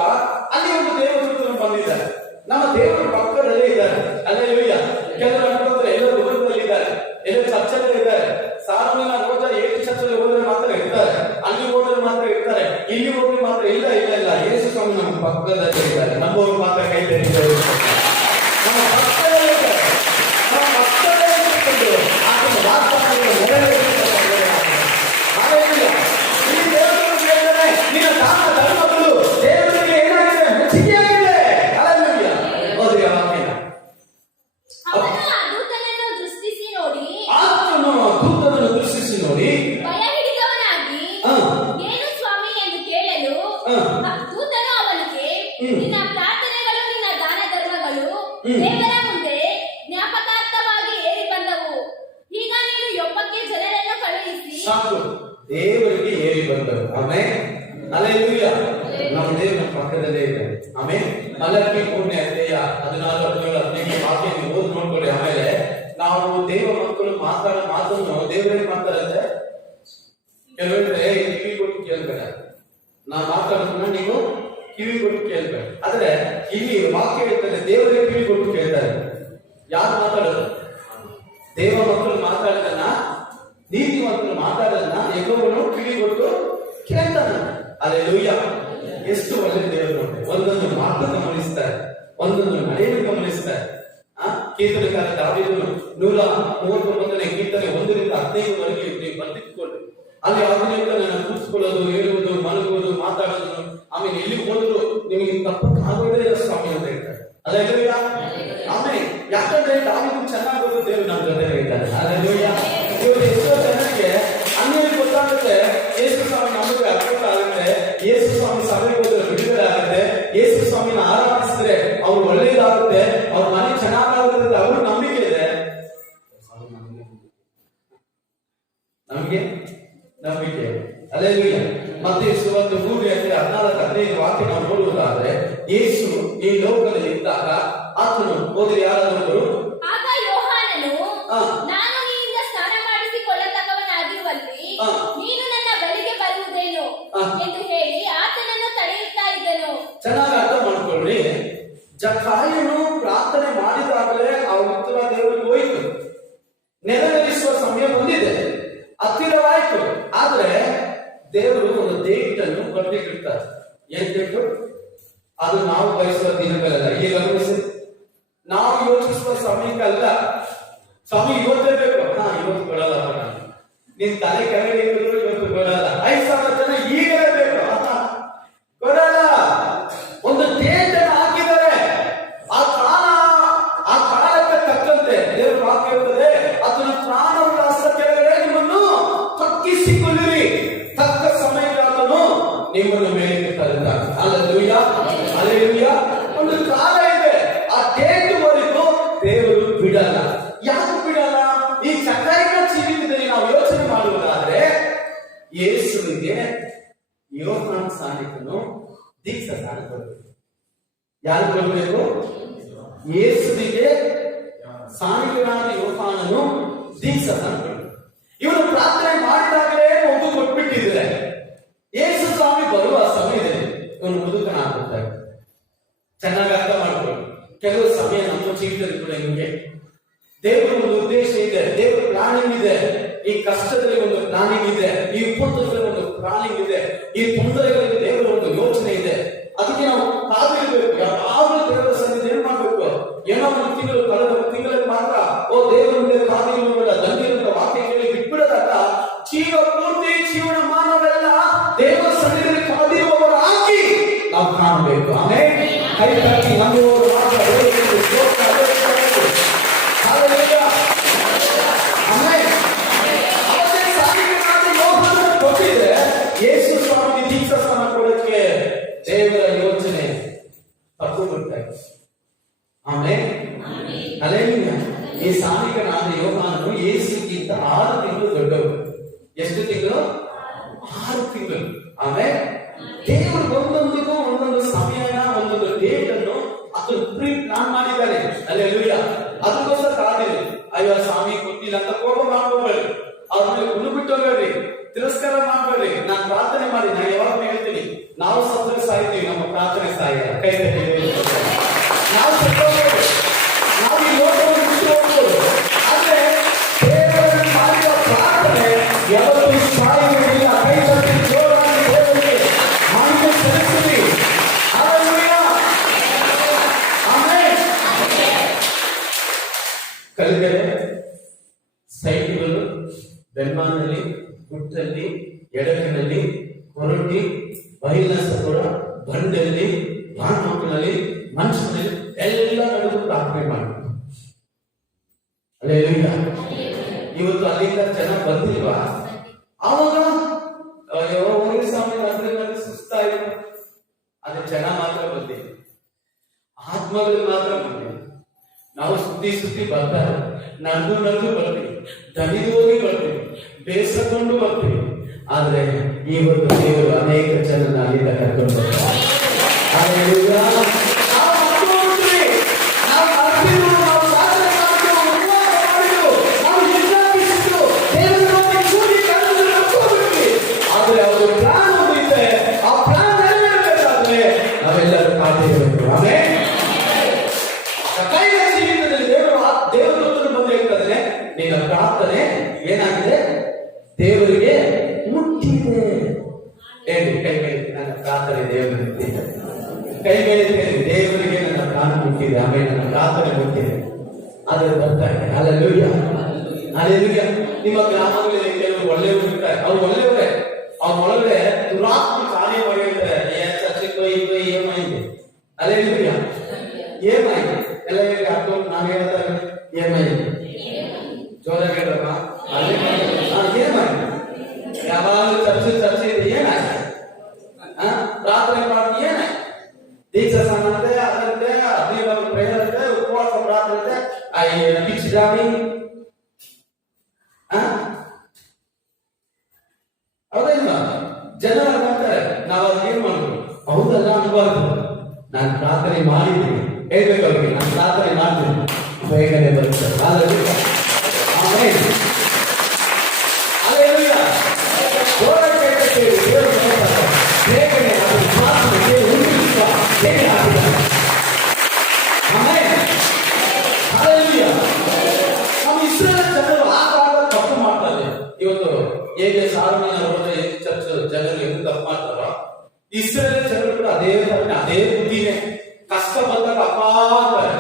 ಅಲ್ಲಿ ಒಂದು ದೇವದೂತರು ಬಂದಿದ್ದಾರೆ. ನಮ್ಮ ದೇವರ ಪಕ್ಕದಲ್ಲೇ ಇದ್ದಾರೆ. ಹಲ್ಲೆಲೂಯಾ. ಕೆಲವರು ಅನ್ಕೋತಾರೆ ಎಲ್ಲರೂ ದೂರದಲ್ಲಿ ಇದ್ದಾರೆ, ಎಲ್ಲರೂ ಚರ್ಚಲ್ಲಿ ಇದ್ದಾರೆ. ಸಾರ್ವಜನಿಕ ರೋಜ 7 ಚರ್ಚಲ್ಲಿ ಹೋದ್ರೆ ಮಾತ್ರ ಇರ್ತಾರೆ, ಅಲ್ಲಿ ಹೋದ್ರೆ ಮಾತ್ರ ಇರ್ತಾರೆ, ಇಲ್ಲಿ ಹೋದ್ರೆ ಮಾತ್ರ ಇಲ್ಲ. ಇಲ್ಲ ಇಲ್ಲ, ಯೇಸು ಸ್ವಾಮಿ ನಮ್ಮ ಪಕ್ಕದಲ್ಲೇ ಇದ್ದಾರೆ. ನಮ್ಮವರು ಮಾತ್ರ ಕೈ ತೆರೀತಾರೆ. ನಮ್ಮ ಪಕ್ಕದಲ್ಲೇ ಇದ್ದಾರೆ. ನಮ್ಮ ಪಕ್ಕದಲ್ಲೇ ಇಟ್ಕೊಂಡು ಆತನ ವಾಗ್ದಾನವನ್ನು ನೆರವೇರಿಸುತ್ತಾರೆ. ಹಲ್ಲೆಲೂಯಾ. ಈ ದೇವರು ಹೇಳ್ತಾನೆ, ನಿನ್ನ ದಾನ ಧರ್ಮಗಳು ದೇವರಿಗೆ ಏನಾಗಿದೆ, ಮೆಚ್ಚುಗೆಯಾಗಿದೆ. ಹಲ್ಲೆಲೂಯಾ. ಓದಿ ಆ ವಾಕ್ಯನ. ಅವನು ಆ ದೂತನನ್ನು ದೃಷ್ಟಿಸಿ ನೋಡಿ, ಆತನು ದೂತನನ್ನು ದೃಷ್ಟಿಸಿ ನೋಡಿ ಭಯ ಹಿಡಿದವನಾಗಿ, ಏನು ಸ್ವಾಮಿ ಎಂದು ಕೇಳಲು, ದೂತನು ಅವನಿಗೆ, ನಿನ್ನ ಪ್ರಾರ್ಥನೆಗಳು, ನಿನ್ನ ದಾನ ಧರ್ಮಗಳು ದೇವರ ಮುಂದೆ ಜ್ಞಾಪಕಾರ್ಥವಾಗಿ ಏರಿ ಬಂದವು. ಈಗ ನೀನು ಯೊಪ್ಪಕ್ಕೆ ಜನರನ್ನು ಕಳುಹಿಸಿ. ಸಾಕು, ದೇವರಿಗೆ ಏರಿ ಬಂದರು. ಆಮೆನ್. ಹಲ್ಲೆಲೂಯಾ. ನಮ್ಮ ದೇವರ ಪಕ್ಕದಲ್ಲೇ ಇದ್ದಾರೆ. ಆಮೆನ್. ಮಲಕಿ ಪುಣ್ಯ ಅಧ್ಯಾಯ 14, 17, 15 ವಾಕ್ಯ ನೀವು ಓದಿ ನೋಡ್ಕೊಳ್ಳಿ. ಆಮೇಲೆ ನಾವು ದೇವ ಮಕ್ಕಳು ಮಾತಾಡೋ ಮಾತನ್ನು ದೇವರಿಗೆ ಮಾತಾಡತ್ತೆ. ಕೆಲವೊಂದ್ರೆ ಕಿವಿ ಕೊಟ್ಟು ಕೇಳ್ಬೇಡ, ನಾ ಮಾತಾಡೋದನ್ನ ನೀವು ಕಿವಿ ಕೊಟ್ಟು ಕೇಳ್ಬೇಡ. ಆದ್ರೆ ಇಲ್ಲಿ ವಾಕ್ಯ ಹೇಳ್ತಾರೆ, ದೇವರಿಗೆ ಕಿವಿ ಕೊಟ್ಟು ಕೇಳ್ತಾರೆ. ಯಾರು ಮಾತಾಡೋದು? ದೇವ ಮಕ್ಕಳು ಮಾತಾಡೋದನ್ನ, ನೀತಿವಂತರು ಮಾತಾಡೋದನ್ನ ಯೆಹೋವನು ಕಿವಿ ಕೊಟ್ಟು ಕೇಳ್ತಾನೆ. ಹಲ್ಲೆಲೂಯಾ. ಎಷ್ಟು ಒಳ್ಳೆ ದೇವರು ನೋಡಿ, ಒಂದೊಂದು ಮಾತು ಗಮನಿಸ್ತಾರೆ, ಒಂದೊಂದು ನಡೆಯನ್ನು ಗಮನಿಸ್ತಾರೆ. ಕೀರ್ತನಕಾರ ದಾವೀದನು 139ನೇ ಕೀರ್ತನೆ 1ರಿಂದ 15ವರೆಗೆ ನೀವು ಬರ್ತಿಟ್ಕೊಳ್ಳಿ. ಅಲ್ಲಿ ಆಧುನಿಕ ನನ್ನ ಕೂತ್ಕೊಳ್ಳೋದು, ಹೇಳುವುದು, ಮಲಗುವುದು, ಮಾತಾಡೋದು, ಆಮೇಲೆ ಎಲ್ಲಿ ಹೋದ್ರು ನಿಮಗೆ ತಪ್ಪಕ್ಕಾಗೋದೇ ಇಲ್ಲ ಸ್ವಾಮಿ ಅಂತ ಹೇಳ್ತಾರೆ. ಹಲ್ಲೆಲೂಯಾ. ಆಮೇಲೆ ಯಾಕಂದ್ರೆ ದಾವೀದನು ಚೆನ್ನಾಗಿ ಗೊತ್ತು, ದೇವರು ನಮ್ಮ ಜೊತೆ ಇದ್ದಾರೆ. ಹಲ್ಲೆಲೂಯಾ. ಇವರು ಎಷ್ಟೋ ಜನರಿಗೆ ಅನ್ನೇನು ಗೊತ್ತಾಗುತ್ತೆ, ಯೇಸು ಸ್ವಾಮಿ ನಮಗೆ ಅರ್ಥ ಆಗುತ್ತೆ, ಯೇಸು ಸ್ವಾಮಿ ಸಭೆಗೆ ಹೋದ್ರೆ ಬಿಡುಗಡೆ ಆಗುತ್ತೆ, ಯೇಸು ಸ್ವಾಮಿನ ಆರಾಧಿಸಿದ್ರೆ ಅವ್ರು ಒಳ್ಳೇದಾಗುತ್ತೆ, ಅವ್ರ ಮನೆ ಚೆನ್ನಾಗಾಗುತ್ತೆ, ಅವ್ರ ನಂಬಿಕೆ ಇದೆ. ನಮಗೆ ನಂಬಿಕೆ. ಹಲ್ಲೆಲೂಯಾ. ಮತ್ತೆ ಸುವರ್ಣ ಭೂಮಿ 14-15 ವಾಕ್ಯ ನಾವು ನೋಡುವುದಾದ್ರೆ, ಯೇಸು ಈ ಲೋಕದಲ್ಲಿ ಇದ್ದಾಗ ಆತನು ಹೋದ್ರೆ ಯಾರಾದರೂ ಆಗ ಯೋಹಾನನು, ನಾನು ನಿನ್ನಿಂದ ಸ್ನಾನ ಮಾಡಿಸಿಕೊಳ್ಳತಕ್ಕವನಾಗಿರುವಲ್ಲಿ ನೀನು ನನ್ನ ಬಳಿಗೆ ಬರುವುದೇನು ಎಂದು ಹೇಳಿ ಆತನನ್ನು ತಡೆಯುತ್ತಾ ಇದ್ದನು. ಚೆನ್ನಾಗಿ ಅರ್ಥ ಮಾಡ್ಕೊಳ್ಳಿ. ಜಕಾಯನು ಪ್ರಾರ್ಥನೆ ಮಾಡಿದ ಮಾಡಿದಾಗಲೇ ಆ ಉತ್ತರ ದೇವರಿಗೆ ಹೋಯಿತು, ನೆರವೇರಿಸುವ ಸಮಯ ಬಂದಿದೆ, ಹತ್ತಿರವಾಯಿತು. ಆದ್ರೆ ದೇವರು ಒಂದು ಡೇಟ್ ಅನ್ನು ಬರ್ತಿರ್ತಾರೆ. ಏನ್ ಡೇಟು? ಅದು ನಾವು ಬಯಸುವ ದಿನಗಳಲ್ಲ. ಈಗ ಗಮನಿಸಿ, ನಾವು ಯೋಚಿಸುವ ಸಮಯಕ್ಕಲ್ಲ. ಸ್ವಾಮಿ ಇವತ್ತೇ ಬೇಕು, ಇವತ್ತು ಕೊಡಲ್ಲ, ನಿನ್ ತಲೆ ಕೆಳಗೆ ಇವತ್ತು ಕೊಡಲ್ಲ. 5,000 ಜನ ಈಗಲೇ ಬೇಕು, ಕೊಡಲ್ಲ. ಒಂದು ಡೇಟ್ ಅನ್ನು ಹಾಕಿದರೆ ಆ ಕಾಲಕ್ಕೆ ತಕ್ಕಂತೆ ದೇವರ ವಾಕ್ಯ ಇರುತ್ತದೆ, ಅದನ್ನ ಪ್ರಾಣೋಲ್ಲಾಸ ಕೆಳಗಡೆ ನಿಮ್ಮನ್ನು ತಕ್ಕಿಸಿಕೊಳ್ಳಿರಿ, ತಕ್ಕ ಸಮಯಕ್ಕಾದನು ನಿಮ್ಮನ್ನು ಮೇಲೆ ತರುತ್ತಾನೆ. Hallelujah, hallelujah. ಒಂದು ಕಾಲ ಇದೆ, ಆ ಡೇಟ್ ವರೆಗೂ ದೇವರು ಬಿಡಲ್ಲ. ಯಾಕೆ ಬಿಡಲ್ಲ? ಈ ಚಕ್ರೈಕ ಜೀವಿತದಲ್ಲಿ ನಾವು ಯೋಚನೆ ಮಾಡುವುದಾದ್ರೆ, ಯೇಸುವಿಗೆ ಯೋಹಾನ ಸ್ನಾನಿಕನು ದೀಕ್ಷಾ ಸ್ನಾನ ಕೊಡಬೇಕು. ಯಾರು ಕೊಡಬೇಕು? ಯೇಸುವಿಗೆ ಸ್ನಾನಿಕನಾದ ಯೋಹಾನನು ದೀಕ್ಷಾ ಸ್ನಾನ ಕೊಡಬೇಕು. ಇವನು ಪ್ರಾರ್ಥನೆ ಮಾಡಿದಾಗಲೇ ಮಗು ಕೊಟ್ಬಿಟ್ಟಿದ್ರೆ, ಯೇಸು ಸ್ವಾಮಿ ಬರುವ ಸಮಯದಲ್ಲಿ ಇವನು ಮುದುಕನಾಗುತ್ತಾರೆ. ಚೆನ್ನಾಗಿ ಅರ್ಥ ಮಾಡ್ಕೊಳ್ಳಿ. ಕೆಲವು ಸಮಯ ನಮ್ಮ ಜೀವಿತದಲ್ಲಿ ಕೂಡ ನಿಮಗೆ ದೇವರ ಒಂದು ಉದ್ದೇಶ ಇದೆ, ದೇವರ ಪ್ಲಾನಿಂಗ್ ಇದೆ. ಈ ಕಷ್ಟದಲ್ಲಿ ಒಂದು ಪ್ಲಾನಿಂಗ್ ಇದೆ, ಈ ವಿಪತ್ತುಗಳಲ್ಲಿ ಒಂದು ಪ್ಲಾನಿಂಗ್ ಇದೆ, ಈ ತೊಂದರೆಗಳಲ್ಲಿ ದೇವರ ಒಂದು ಯೋಚನೆ ಇದೆ. ಅದಕ್ಕೆ ನಾವು ಕಾದಿರಬೇಕು. ಯಾವಾಗಲೂ ದೇವರ ಸನ್ನಿಧಿ ಏನ್ ಮಾಡ್ಬೇಕು? ಏನೋ ಒಂದು ತಿಂಗಳು ಕಳೆದ ತಿಂಗಳಲ್ಲಿ ಮಾತ್ರ ದೇವರ ಮುಂದೆ ಕಾದಿರುವುದಿಲ್ಲ, ದಂಡಿರುವಂತ ವಾಕ್ಯ ಕೇಳಿ ಬಿಟ್ಬಿಡೋದಲ್ಲ. ಜೀವ ಪೂರ್ತಿ ಜೀವನ ಮಾನವೆಲ್ಲ ದೇವರ ಸನ್ನಿಧಿಯಲ್ಲಿ ಕಾದಿರುವವರಾಗಿ ನಾವು ಕಾಣಬೇಕು. ಆಮೇಲೆ ಕೈ ಕಟ್ಟಿ ನಂಬುವವರು ಮಾತ್ರ ಯೇಸು ಸ್ವಾಮಿ ದೀಕ್ಷಾ ಸ್ನಾನ ಕೊಡಕ್ಕೆ ದೇವರ ಯೋಚನೆ ತಪ್ಪು ಬರ್ತಾರೆ. ಆಮೇಲೆ ಹಲ್ಲೆಲೂಯಾ. ಈ ಸ್ನಾನಿಕನಾದ ಯೋಹಾನನು ಯೇಸುಗಿಂತ 6 ತಿಂಗಳು ದೊಡ್ಡವರು. ಎಷ್ಟು ತಿಂಗಳು? 6 ತಿಂಗಳು. ಆಮೇಲೆ ದೇವರು ಒಂದೊಂದಿಗೂ ಒಂದೊಂದು ಸಮಯನ, ಒಂದೊಂದು ಡೇಟ್ ಅನ್ನು ಅದನ್ನು ಪ್ರೀ ಪ್ಲಾನ್ ಮಾಡಿದ್ದಾರೆ. ಹಲ್ಲೆಲೂಯಾ. ಅದಕ್ಕೋಸ್ಕರ ಕಾದಿರಿ. ಅಯ್ಯೋ ಸ್ವಾಮಿ ಗೊತ್ತಿಲ್ಲ ಅಂತ ಕೋಪ ಮಾಡ್ಕೋಬೇಡಿ, ಅವ್ರ ಮೇಲೆ ಗುಣಬಿಟ್ಟು ಹೋಗ್ಬೇಡಿ, ತಿರಸ್ಕಾರ ಮಾಡಬೇಡಿ. ನಾನು ಪ್ರಾರ್ಥನೆ ಮಾಡಿ, ನಾನು ಯಾವಾಗಲೂ ಹೇಳ್ತೀನಿ, ನಾವು ಸತ್ರೆ ಸಾಯ್ತೀವಿ, ನಮ್ಮ ಪ್ರಾರ್ಥನೆ ಸಾಯಿಲ್ಲ. ಕೈ ನಾವು ಸತ್ತೋಗ್ಬೋದು, ನಾವು ಈ ಲೋಕವನ್ನು ಬಿಟ್ಟು ಹೋಗ್ಬೋದು. ಆದ್ರೆ ದೇವರನ್ನು ಮಾಡಿದ ಪ್ರಾರ್ಥನೆ ಯಾವತ್ತೂ ಸಾಯುವುದಿಲ್ಲ. ಕೈ ತಟ್ಟಿ ಜೋರಾಗಿ ದೇವರಿಗೆ ಮಹಿಮೆ ಸಲ್ಲಿಸಿರಿ. ಹಲ್ಲೆಲೂಯಾ. ಆಮೆನ್. ಕಲಿದರೆ ಸೈಟ್ಗಳು ಬೆನ್ಮಾನಲ್ಲಿ, ಗುಟ್ಟಲ್ಲಿ, ಎಡಕಿನಲ್ಲಿ, ಕೊರಟಿ, ಬೈಲಸಪುರ, ಬಂಡೆಯಲ್ಲಿ, ಬಾಣಮಕ್ಕಳಲ್ಲಿ, ಮನುಷ್ಯನಲ್ಲಿ ಎಲ್ಲ ನಡೆದು ಪ್ರಾರ್ಥನೆ ಮಾಡಬೇಕು. ಹಲ್ಲೆಲೂಯಾ. ಇವತ್ತು ಅಲ್ಲಿಂದ ಜನ ಬಂದಿಲ್ವಾ? ಆವಾಗ ಸ್ವಾಮಿ ಸುಸ್ತಾಯಿತು. ಅದೇ ಜನ ಮಾತ್ರ ಬಂದಿದೆ, ಆತ್ಮಗಳು ಮಾತ್ರ ಬಂದಿದೆ. ನಾವು ಸುತ್ತಿ ಬರ್ತಾರೆ, ನಡೆದು ಬರ್ತೀವಿ, ದಣಿದು ಹೋಗಿ ಬರ್ತೀವಿ, ಬೇಸರಗೊಂಡು ಬರ್ತೀವಿ. ಆದ್ರೆ ಇವತ್ತು ದೇವರು ಅನೇಕ ಜನ ಅಲ್ಲಿಂದ ಕರ್ಕೊಂಡು ಬರ್ತಾರೆ. ಆದ್ರೆ ಅವರು ಪ್ಲಾನ್ ಹೋಗಿದ್ದೆ, ಆ ಪ್ಲಾನ್ ನೆರವೇರಬೇಕಾದ್ರೆ ನಾವೆಲ್ಲರೂ ಕಾದಿರಬೇಕು. ಆಮೇಲೆ ದೇವರು ಬಂದು ಹೇಳ್ತಾರೆ, ನಿನ್ನ ಪ್ರಾರ್ಥನೆ ಏನಾಗಿದೆ? ದೇವರಿಗೆ ಮುಟ್ಟಿದೆ. ಹೇಳಿ, ಕೈ ಮೇಲೆ ನನ್ನ ಪ್ರಾರ್ಥನೆ ದೇವರಿಗೆ ಮುಟ್ಟಿದೆ. ಕೈ ಮೇಲೆ ದೇವರಿಗೆ ನನ್ನ ಪ್ರಾಣ ಮುಟ್ಟಿದೆ. ಆಮೇಲೆ ನನ್ನ ಪ್ರಾರ್ಥನೆ ಮುಟ್ಟಿದೆ. ಆದ್ರೆ ಬರ್ತಾರೆ. Hallelujah, hallelujah. ನಿಮ್ಮ ಗ್ರಾಮಗಳಲ್ಲಿ ಕೆಲವರು ಒಳ್ಳೆಯವರು ಇರ್ತಾರೆ, ಅವ್ರು ಒಳ್ಳೆಯವರೇ. ಅವ್ರ ಒಳಗಡೆ ದುರಾತ್ಮ ಕಾರ್ಯ ಮಾಡಿರ್ತಾರೆ. ಏಮಾಯಿದೆ? ಹಲ್ಲೆಲೂಯಾ. ಏಮಾಯಿದೆ? ಎಲ್ಲ ಹೇಳಿ ಅರ್ಥವನ್ನು ನಾವು ಹೇಳ್ತಾರೆ. ಏಮಾಯಿದೆ? ಜೋರಾಗಿ ಹೇಳೋಣ. ಏನಾಯ್ತು? ಯಾವಾಗಲೂ ಚರ್ಚೆ ಇದೆ. ಏನಾಯ್ತು? ಪ್ರಾರ್ಥನೆ ಮಾಡಿ ಏನಾಯ್ತು? ದೀಕ್ಷಾ ಸ್ನಾನ ಅಂತೆ, ಅದರಂತೆ 15 ಪ್ರೇಯರ್ ಅಂತೆ, ಉಪವಾಸ ಪ್ರಾರ್ಥನೆ ಅಂತೆ. ಕಿಚ್ಚಿದಾಮಿ ಹೌದಾ? ಜನ ಮಾಡ್ತಾರೆ, ನಾವು ಅದಕ್ಕೆ ಏನ್ ಮಾಡ್ಬೇಕು? ಹೌದಲ್ಲ ಅನ್ಬಾರ್ದು. ನಾನು ಪ್ರಾರ್ಥನೆ ಮಾಡಿದ್ದೀನಿ ಹೇಳ್ಬೇಕು ಅವ್ರಿಗೆ, ನಾನು ಪ್ರಾರ್ಥನೆ ಮಾಡ್ತೀನಿ, ಬೇಗನೆ ಬರುತ್ತೆ. ಇಸ್ರೇಲ್ ಜನರು ಕೂಡ ಅದೇ ತರ ಅದೇ ಬುದ್ಧಿನೇ. ಕಷ್ಟ ಬಂದಾಗ ಅಪ್ಪ ಅಂತಾರೆ,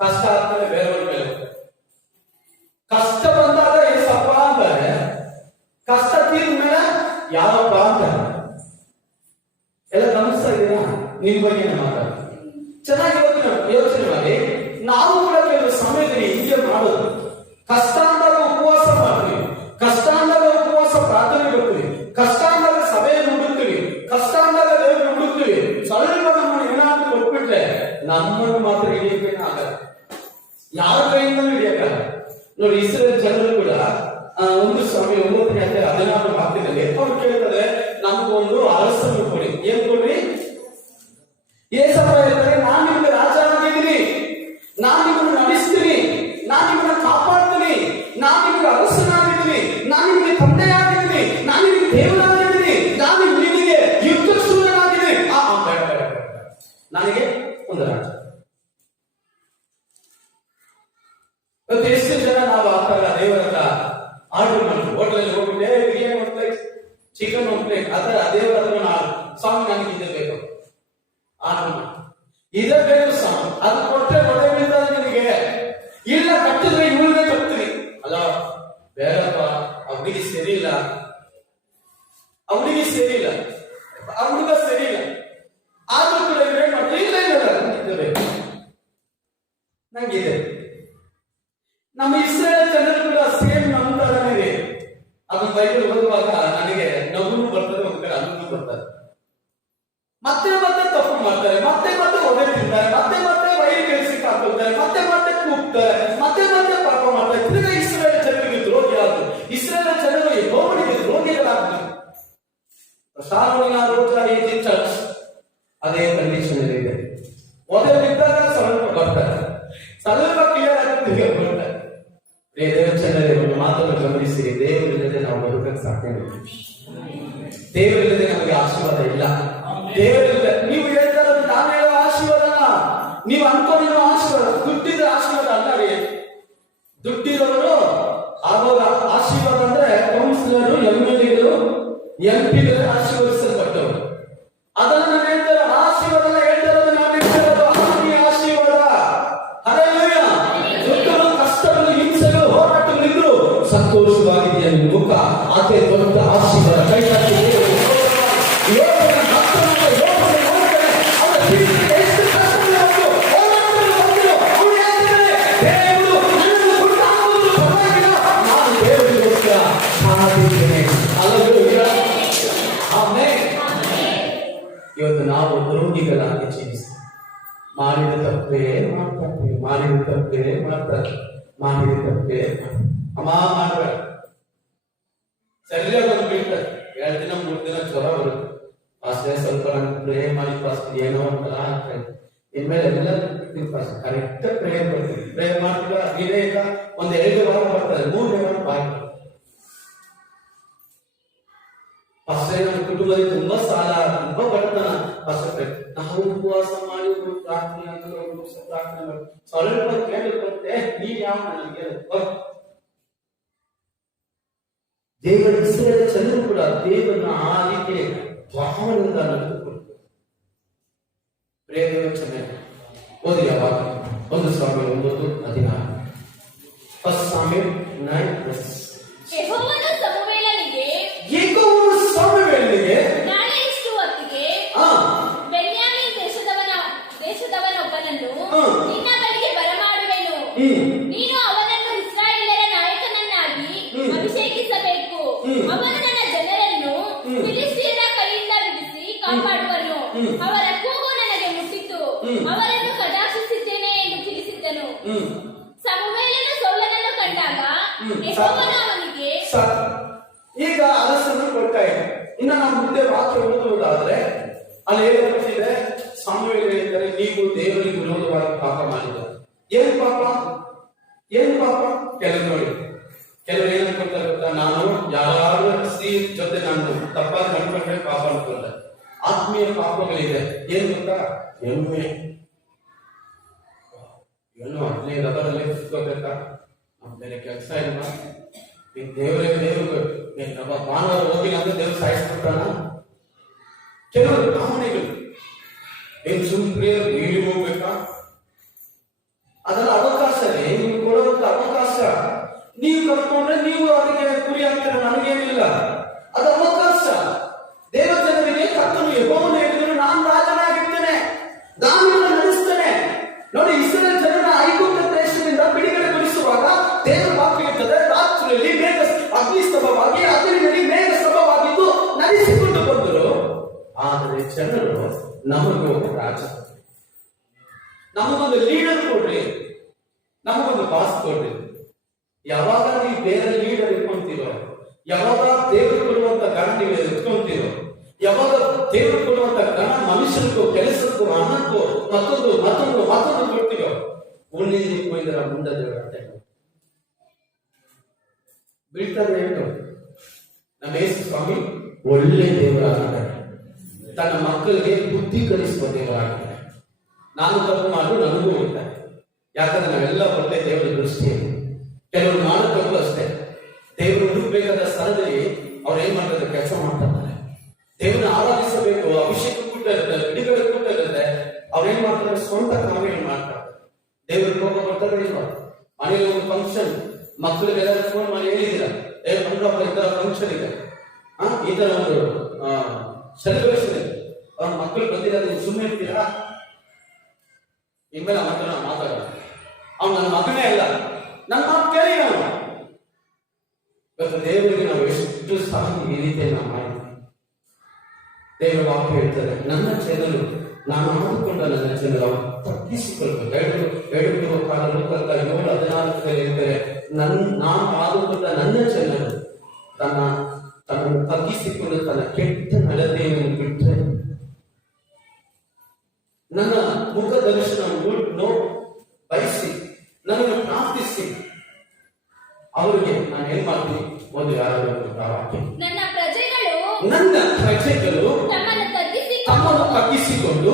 ಕಷ್ಟ ಆದ್ಮೇಲೆ ಬೇರೆಯವ್ರ ಮೇಲೆ ಹೋಗ್ತಾರೆ. ಕಷ್ಟ ಬಂದಾಗ ಏಸಪ್ಪ ಅಂತಾರೆ, ಕಷ್ಟ ತೀರ್ದ ಮೇಲೆ ಯಾವಪ್ಪ ಅಂತಾರೆ. ಎಲ್ಲ ಗಮನಿಸ್ತಾ ಇದ್ದೀರಾ? ನಿಮ್ ಬಗ್ಗೆ ಮಾತಾಡ ಚೆನ್ನಾಗಿ ಯೋಚನೆ ಮಾಡಿ. ನಾವು ಕೂಡ ಕೆಲವು ಸಮಯದಲ್ಲಿ ಹೀಗೆ ಮಾಡೋದು. ಕಷ್ಟ ಅಂದಾಗ ಉಪವಾಸ ಮಾಡ್ತೀವಿ, ಕಷ್ಟ ಅಂದಾಗ ಉಪವಾಸ ಪ್ರಾರ್ಥನೆ ಬರ್ತೀವಿ, ಕಷ್ಟ ಅಂದಾಗ ಸಭೆಯನ್ನು ಹುಡುಕ್ತೀವಿ, ಕಷ್ಟ ಅಂದಾಗ ದೇವರು ಹುಡುಕ್ತೀವಿ. ಸ್ವಲ್ಪ ನಮ್ಮನ್ನು ಏನಾದ್ರು ಕೊಟ್ಬಿಟ್ರೆ ನಮ್ಮನ್ನು ಮಾತ್ರ ಹಿಡಿಯಕ್ಕೆ ಆಗಲ್ಲ, ಯಾರ ಕೈಯಿಂದಲೂ ಹಿಡಿಯಕ್ಕಾಗಲ್ಲ. ನೋಡಿ, ಇಸ್ರೇಲ್ ಜನರು ಕೂಡ 1 Samuel 9:16 ವಾಕ್ಯದಲ್ಲಿ ಅವ್ರು ಕೇಳ್ತಾರೆ, ನಮಗೊಂದು ಅರಸನ್ನು ಕೊಡಿ. ಏನ್ ಕೊಡ್ರಿ? ಏಸಪ್ಪ ಹೇಳ್ತಾರೆ, ನಾನು ನಿಮ್ಗೆ ರಾಜನಾಗಿದ್ದೀನಿ, ನಾನು ನಿಮ್ಮನ್ನು ನಡೆಸ್ತೀನಿ, ನಾನು ನಿಮ್ಮನ್ನು ಕಾಪಾಡ್ತೀನಿ, ನಾನು ನಿಮ್ಗೆ ಅರಸನಾಗಿದ್ದೀನಿ, ನಾನು ನಿಮಗೆ ತಂದೆಯಾಗಿದ್ದೀನಿ, ನಾನು ನಿಮಗೆ ದೇವರಾಗಿದ್ದೀನಿ, ನಾನು ನಿಮಗೆ ಯುದ್ಧ ಸೂರ್ಯನಾಗಿದ್ದೀನಿ. ನನಗೆ ಒಂದು ರಾಜ. ಇವತ್ತು ಎಷ್ಟು ಜನ ನಾವು ಆಗ ದೇವರ ಹತ್ರ ಆರ್ಡರ್ ಮಾಡಿ ಹೋಟ್ಲಲ್ಲಿ ಹೋಗ್ಬಿಟ್ಟೆ, ಬಿರಿಯಾನಿ 1 ಪ್ಲೇಟ್, ಚಿಕನ್ 1 ಪ್ಲೇಟ್, ಆತರ ದೇವರ ಹತ್ರ ಸ್ವಾಮಿ ನನಗೆ ಇದೆ ಬೇಕು ಆರ್ಡರ್ ಮಾಡಿ, ಇದೇ ಬೇಕು ಸ್ವಾಮಿ, ಅದು ಕೊಟ್ಟರೆ ಒಳ್ಳೆ ಬೀಳ್ತದೆ ನಿನಗೆ, ಇಲ್ಲ ಕಟ್ಟಿದ್ರೆ ಇವಳಿಗೆ ಕಟ್ತೀನಿ. ಅಲ್ಲ ಬೇಡಪ್ಪ, ಅವನಿಗೆ ಸರಿಯಿಲ್ಲ, ಅವನಿಗೆ ಸರಿಯಿಲ್ಲ, ಆ ಹುಡುಗ ಸರಿಯಿಲ್ಲ, ಆದ್ರೂ ಕೂಡ ಏನ್ ಮಾಡ್ತಾರೆ? ಇಲ್ಲ ಇಲ್ಲ ಬೇಕು ನಂಗಿದೆ. ನಮ್ಮ ಇಸ್ರೇಲ್ ಜನರು ಕೂಡ ಸೇಮ್ ನಮ್ಮ ತರನೇ ಇದೆ. ಅದು ಬೈಬಲ್ ಓದುವಾಗ ನನಗೆ ನಗುನು ಬರ್ತದೆ, ಒಂದ್ ಕಡೆ ಅನುಭವ ಬರ್ತದೆ. ಮತ್ತೆ ಮತ್ತೆ ತಪ್ಪು ಮಾಡ್ತಾರೆ, ಮತ್ತೆ ಮತ್ತೆ ಒದೆ ತಿಂತಾರೆ, ಮತ್ತೆ ಮತ್ತೆ ವೈರ್ ಕೆಲ್ಸಕ್ಕೆ ಹಾಕೊಳ್ತಾರೆ, ಮತ್ತೆ ಮತ್ತೆ ಕೂಗ್ತಾರೆ, ಮತ್ತೆ ಮತ್ತೆ ಪಾಪ ಮಾಡ್ತಾರೆ. ತಿರ್ಗ ಇಸ್ರೇಲ್ ಜನರಿಗೆ ದ್ರೋಹಿ ಆದ್ರು, ಇಸ್ರೇಲ್ ಜನರು ಯೆಹೋವನಿಗೆ ದ್ರೋಹಿಗಳಾದ್ರು. ಚರ್ಚ್ ಅದೇ ಕಂಡೀಷನ್ ಇದೆ. ಒದೆ ಬಿದ್ದಾಗ ಸ್ವಲ್ಪ ಬರ್ತಾರೆ, ಸ್ವಲ್ಪ ಕ್ಲಿಯರ್ ಆಗುತ್ತೆ ಬರ್ತಾರೆ. ದೇವಚಂದ್ರ ಮಾತನ್ನು ಗಮನಿಸಿ, ದೇವರಿಲ್ಲದೆ ನಾವು ಬದುಕಕ್ಕೆ ಸಾಧ್ಯ ಇಲ್ಲ. ದೇವರಿಲ್ಲದೆ ನಮಗೆ ಆಶೀರ್ವಾದ ಇಲ್ಲ. ದೇವರಿಲ್ಲದೆ ನೀವು ಹೇಳ್ತಾ ಇರೋದು ನಾನು ಹೇಳೋ ಆಶೀರ್ವಾದನ, ನೀವು ಅನ್ಕೊಂಡಿರೋ ಆಶೀರ್ವಾದ, ದುಡ್ಡಿದ್ರೆ ಆಶೀರ್ವಾದ ಅಲ್ಲ ರೀ. ದುಡ್ಡಿರೋರು ಆಗೋದ ಆಶೀರ್ವಾದ ಅಂದ್ರೆ ಕೌನ್ಸಿಲರು, MLAಗಳು, MP ಆಶೀರ್ವದಿಸಲ್ಪಟ್ಟವರು. ಅದನ್ನ ನಾನು ಹೇಳ್ತಾ ಇರೋ ಆಶೀರ್ವಾದನ ಹೇಳ್ತಾ ಇರೋದು, ನಾನು ಹೇಳ್ತಾ ಇರೋದು ಆತ್ಮೀಯ ಆಶೀರ್ವಾದ. ಹಲ್ಲೆಲೂಯಾ. ದುಡ್ಡು, ಕಷ್ಟಗಳು, ಹಿಂಸೆಗಳು, ಹೋರಾಟಗಳಿದ್ರು ಸಂತೋಷವಾಗಿದೆಯಾ ನಿಮ್ಮ ಮುಖ? ಆಕೆ ದೊಡ್ಡ ಆಶೀರ್ವಾದ. ಕೈ ತಟ್ಟಿ ಇವತ್ತು ನಾವು ದ್ರೋಹಿಗಳಾಗಿ ಜೀವಿಸ್ತೀವಿ. ಮಾಡಿದ ತಪ್ಪೇ ಮಾಡ್ತಾರೆ, ಮಾಡಿದ ತಪ್ಪೇ ಮಾಡ್ತಾರೆ, ಮಾಡಿದ ತಪ್ಪೇ ಅಮ್ಮ ಮಾಡ್ಬೇಡ. ಸರಿಯಾಗಿ ಒಂದು ಬೀಳ್ತಾರೆ, 2 ದಿನ 3 ದಿನ ಜ್ವರ ಬರುತ್ತೆ, ಅಷ್ಟೇ ಸ್ವಲ್ಪ ನಾನು ಪ್ರೇ ಮಾಡಿ ಫಾಸ್ಟ್ ಏನೋ ಒಂಥರ ಆಗ್ತದೆ. ಇನ್ಮೇಲೆ ಎಲ್ಲ ಕರೆಕ್ಟ್ ಪ್ರೇಯರ್ ಬರ್ತೀವಿ, ಪ್ರೇಯರ್ ಮಾಡ್ತೀವ, ಇದೇ ಇಲ್ಲ, 1-2 ವಾರ ಬರ್ತಾರೆ, 3ನೇ ವಾರ ಬಾಯ್. ಅಷ್ಟೇ ನಮ್ಮ ಕುಟುಂಬದಲ್ಲಿ ತುಂಬಾ ಸಾಲ, ತುಂಬಾ ಬಡತನ. ಅಷ್ಟೇ ನಾವು ಉಪವಾಸ ಮಾಡಿ ಪ್ರಾರ್ಥನೆ ಪ್ರಾರ್ಥನೆ ಮಾಡಿ ಸ್ವಲ್ಪ ಕೇಳಿಕೊಟ್ಟೆ, ನೀವ್ ಯಾವ ನನಗೆ ದೇವರ ಇಸ್ರೇಲ್ ಜನರು ಕೂಡ ದೇವರನ್ನ ಆ ರೀತಿ ಭಾವನೆಯಿಂದ ನಡೆದುಕೊಂಡು ಪ್ರೇಮವಚನೆ ಓದಿ. ಯಾವಾಗ 1 Samuel 9:16. 1 Samuel 9:1. ಯೆಹೋವನು ಸಮುವೇಲನಿಗೆ, ನಾಳೆ ಇಷ್ಟು ಹೊತ್ತಿಗೆ ಬೆನ್ಯಾಮೀನ್ ದೇಶದವನೊಬ್ಬನನ್ನು ನಿನ್ನ ಬಳಿಗೆ ಬರಮಾಡುವೆನು. ನೀನು ಅವನನ್ನು ಇಸ್ರಾಯೇಲ್ಯರ ನಾಯಕನನ್ನಾಗಿ ಅಭಿಷೇಕಿಸಬೇಕು. ಅವನು ನನ್ನ ಜನರನ್ನು ಫಿಲಿಷ್ಟಿಯರ ಕೈಯಿಂದ ಬಿಡಿಸಿ ಕಾಪಾಡುವನು. ಅವರ ಕೂಗು ನನಗೆ ಮುಟ್ಟಿತು, ಅವರನ್ನು ಕಟಾಕ್ಷಿಸಿದ್ದೇನೆ ಎಂದು ತಿಳಿಸಿದ್ದನು. ಸಮುವೇಲನು ಸೌಲನನ್ನು ಕಂಡಾಗ ಯೆಹೋವನು ಅವನಿಗೆ, ಈಗ ಅರಸನ್ನು ಕೊಡ್ತಾ ಇದೆ. ಇನ್ನ ನಾವು ಮುಂದೆ ವಾಕ್ಯ ಓದುವುದಾದ್ರೆ ಅಲ್ಲಿ ಹೇಳಲ್ಪಟ್ಟಿದೆ, ಸಮುವೇಲ ಹೇಳ್ತಾರೆ, ನೀವು ದೇವರಿಗೆ ವಿರೋಧವಾಗಿ ಪಾಪ ಮಾಡಿದ್ದಾರೆ. ಏನ್ ಪಾಪ? ಕೆಲವು ನೋಡಿ, ಕೆಲವರು ಏನ್ ಅನ್ಕೊಳ್ತಾರೆ ಗೊತ್ತಾ? ನಾನು ಯಾರು ಸ್ತ್ರೀ ಜೊತೆ ನಾನು ತಪ್ಪಾಗಿ ನಡ್ಕೊಂಡ್ರೆ ಪಾಪ ಅನ್ಕೊಂಡೆ. ಆತ್ಮೀಯ ಪಾಪಗಳಿದೆ. ಏನ್ ಗೊತ್ತಾ? ಎಮ್ಮೆ ಏನು 15 ರಬ್ಬರಲ್ಲಿ ಕುತ್ಕೋಬೇಕಾ? ನಮ್ ಬೇರೆ ಕೆಲಸ ಇಲ್ಲ. ದೇವರು ಭಾನುವಾರ ಹೋಗಿಲ್ಲ ಅಂದ್ರೆ ದೇವ್ರು ಸಾಯಿಸ್ಬಿಟ್ಟಾನ. ಕೆಲವರು ಭಾವನೆಗಳು ಏನ್ ಸುಮ್ಮನೆ ನೀಡಿ ಹೋಗ್ಬೇಕಾ? ಅದರ ಅವಕಾಶನೇ ನೀವು ಕೊಡುವಂತ ಅವಕಾಶ. ನೀವು ಕರ್ಕೊಂಡ್ರೆ ನೀವು ಅದಕ್ಕೆ ಕುರಿ ಆಗ್ತಾರೆ, ನನಗೇನಿಲ್ಲ. ಅದು ಅವಕಾಶ. ದೇವ ಜನರಿಗೆ ಕರ್ತನು ಯೆಹೋವನು ಹೇಳಿದನು, ನಾನು ರಾಜನಾಗಿರ್ತೇನೆ, ನಾನು ನಡೆಸ್ತೇನೆ. ನೋಡಿ, ಇಸ್ರಾಯೇಲ್ ಜನರ ಐಗುಪ್ತ ದೇಶದಿಂದ ಬಿಡುಗಡೆಗೊಳಿಸುವಾಗ ದೇವರ ವಾಕ್ಯ ಇರ್ತದೆ, ರಾತ್ರಿಯಲ್ಲಿ ಮೇಘ ಅಗ್ನಿಸ್ತಂಭವಾಗಿ ಅಗ್ನಿಯಲ್ಲಿ ಮೇಘ ಸ್ತಂಭವಾಗಿದ್ದು ನಡೆಸಿಕೊಂಡು ಬಂದರು. ಆದರೆ ಜನರು ನಮಗೆ ಒಬ್ಬ ರಾಜ, ನಮಗೊಂದು ಲೀಡರ್ ಕೊಡ್ರಿ, ನಮಗೊಂದು ಬಾಸ್ ಕೊಡ್ರಿ. ಯಾವಾಗ ನೀವು ಬೇರೆ ಲೀಡರ್ ಇಟ್ಕೊಂತೀರೋ, ಯಾವಾಗ ದೇವರು ಕೊಡುವಂತ ಗಣ ನೀವು ಇಟ್ಕೊಂತೀರೋ, ಯಾವಾಗ ದೇವರು ಕೊಡುವಂತ ಗಣ ಮನುಷ್ಯನಿಗೂ ಕೆಲಸಕ್ಕೂ ಹಣಕ್ಕೂ ಮತ್ತೊಂದು ಮತ್ತೊಂದು ಮತ್ತೊಂದು ಕೊಡ್ತೀರೋ, ಉಣ್ಣಿಗೆ ಕೊಯ್ದರ ಮುಂದೆ ದೇವರಂತೆ ಬೀಳ್ತಾರೆ. ಏನು ನಮ್ಮ ಯೇಸು ಸ್ವಾಮಿ ಒಳ್ಳೆ ದೇವರಾಗಿದ್ದಾರೆ, ತನ್ನ ಮಕ್ಕಳಿಗೆ ಬುದ್ಧಿ ಕಲಿಸುವ ದೇವರಾಗಿದ್ದಾರೆ. ನಾನು ತಪ್ಪು ಮಾಡು ನನಗೂ ಹೋಗ್ತಾರೆ, ಯಾಕಂದ್ರೆ ನಾವೆಲ್ಲ ಒಳ್ಳೆ ದೇವರ ದೃಷ್ಟಿಯಲ್ಲಿ. ಕೆಲವರು ಮಾಡೋದಕ್ಕೂ ಅಷ್ಟೇ, ದೇವರು ಹುಡುಕಬೇಕಾದ ಸ್ಥಳದಲ್ಲಿ ಅವ್ರು ಏನ್ ಮಾಡ್ತಾರೆ, ಕೆಲಸ ಮಾಡ್ತಾರೆ. ದೇವರನ್ನ ಆರಾಧಿಸಬೇಕು, ಅಭಿಷೇಕ ಕೂಟ ಇರುತ್ತೆ, ಬಿಡುಗಡೆ ಕೂಟ ಇರುತ್ತೆ, ಅವ್ರು ಏನ್ ಮಾಡ್ತಾರೆ, ಸ್ವಂತ ಕಾರ್ಯಗಳು ಮಾಡ್ತಾರೆ. ದೇವರು ಕೋಪ ಬರ್ತಾರೆ ಇಲ್ವಾ? ಮನೇಲಿ ಒಂದು ಫಂಕ್ಷನ್, ಮಕ್ಕಳಿಗೆಲ್ಲ ಫೋನ್ ಮಾಡಿ ಹೇಳಿದ್ದೀರಾ, ಫಂಕ್ಷನ್ ಇದೆ, ಈ ತರ ಒಂದು ಸೆಲೆಬ್ರೇಷನ್ ಇದೆ, ಅವ್ರ ಮಕ್ಕಳು ಬಂದಿರೋದು, ನೀವು ಸುಮ್ಮನೆ ಇರ್ತೀರಾ? ಇನ್ಮೇಲೆ ಮಕ್ಕಳ ಮಾತಾಡೋಣ, ಅವ್ನು ನನ್ನ ಮಗನೇ ಅಲ್ಲ, ನನ್ನ ಮಾತು ಕೇಳಿ. ನಾವು ಇವತ್ತು ದೇವರಿಗೆ ನಾವು ಎಷ್ಟು ಸಹ ಈ ರೀತಿ ನಾವು ಮಾಡಿದ್ವಿ. ದೇವರ ವಾಕ್ಯ ಹೇಳ್ತಾರೆ, ನನ್ನ ಜನರು ನಾನು ಆದುಕೊಂಡ ನನ್ನ ಜನರು ತಗ್ಗಿಸಿಕೊಳ್ಬೇಕು. ಎರಡು ಕಾಲ 7:14 ಹೇಳ್ತಾರೆ, ನಾನು ಆದುಕೊಂಡ ನನ್ನ ಜನರು ತನ್ನನ್ನು ತಗ್ಗಿಸಿಕೊಂಡು ತನ್ನ ಕೆಟ್ಟ ನಡತೆಯನ್ನು ಬಿಟ್ಟರೆ, ನನ್ನ ಮುಖ ದರ್ಶನ ಬಯಸಿ ನನ್ನನ್ನು ಪ್ರಾರ್ಥಿಸಿ ಅವರಿಗೆ ನಾನು ಏನ್ ಮಾಡ್ತೀನಿ, ಒಂದು ಯಾರು ನನ್ನ ಪ್ರಜೆಗಳು ತಮ್ಮನ್ನು ತಗ್ಗಿಸಿಕೊಂಡು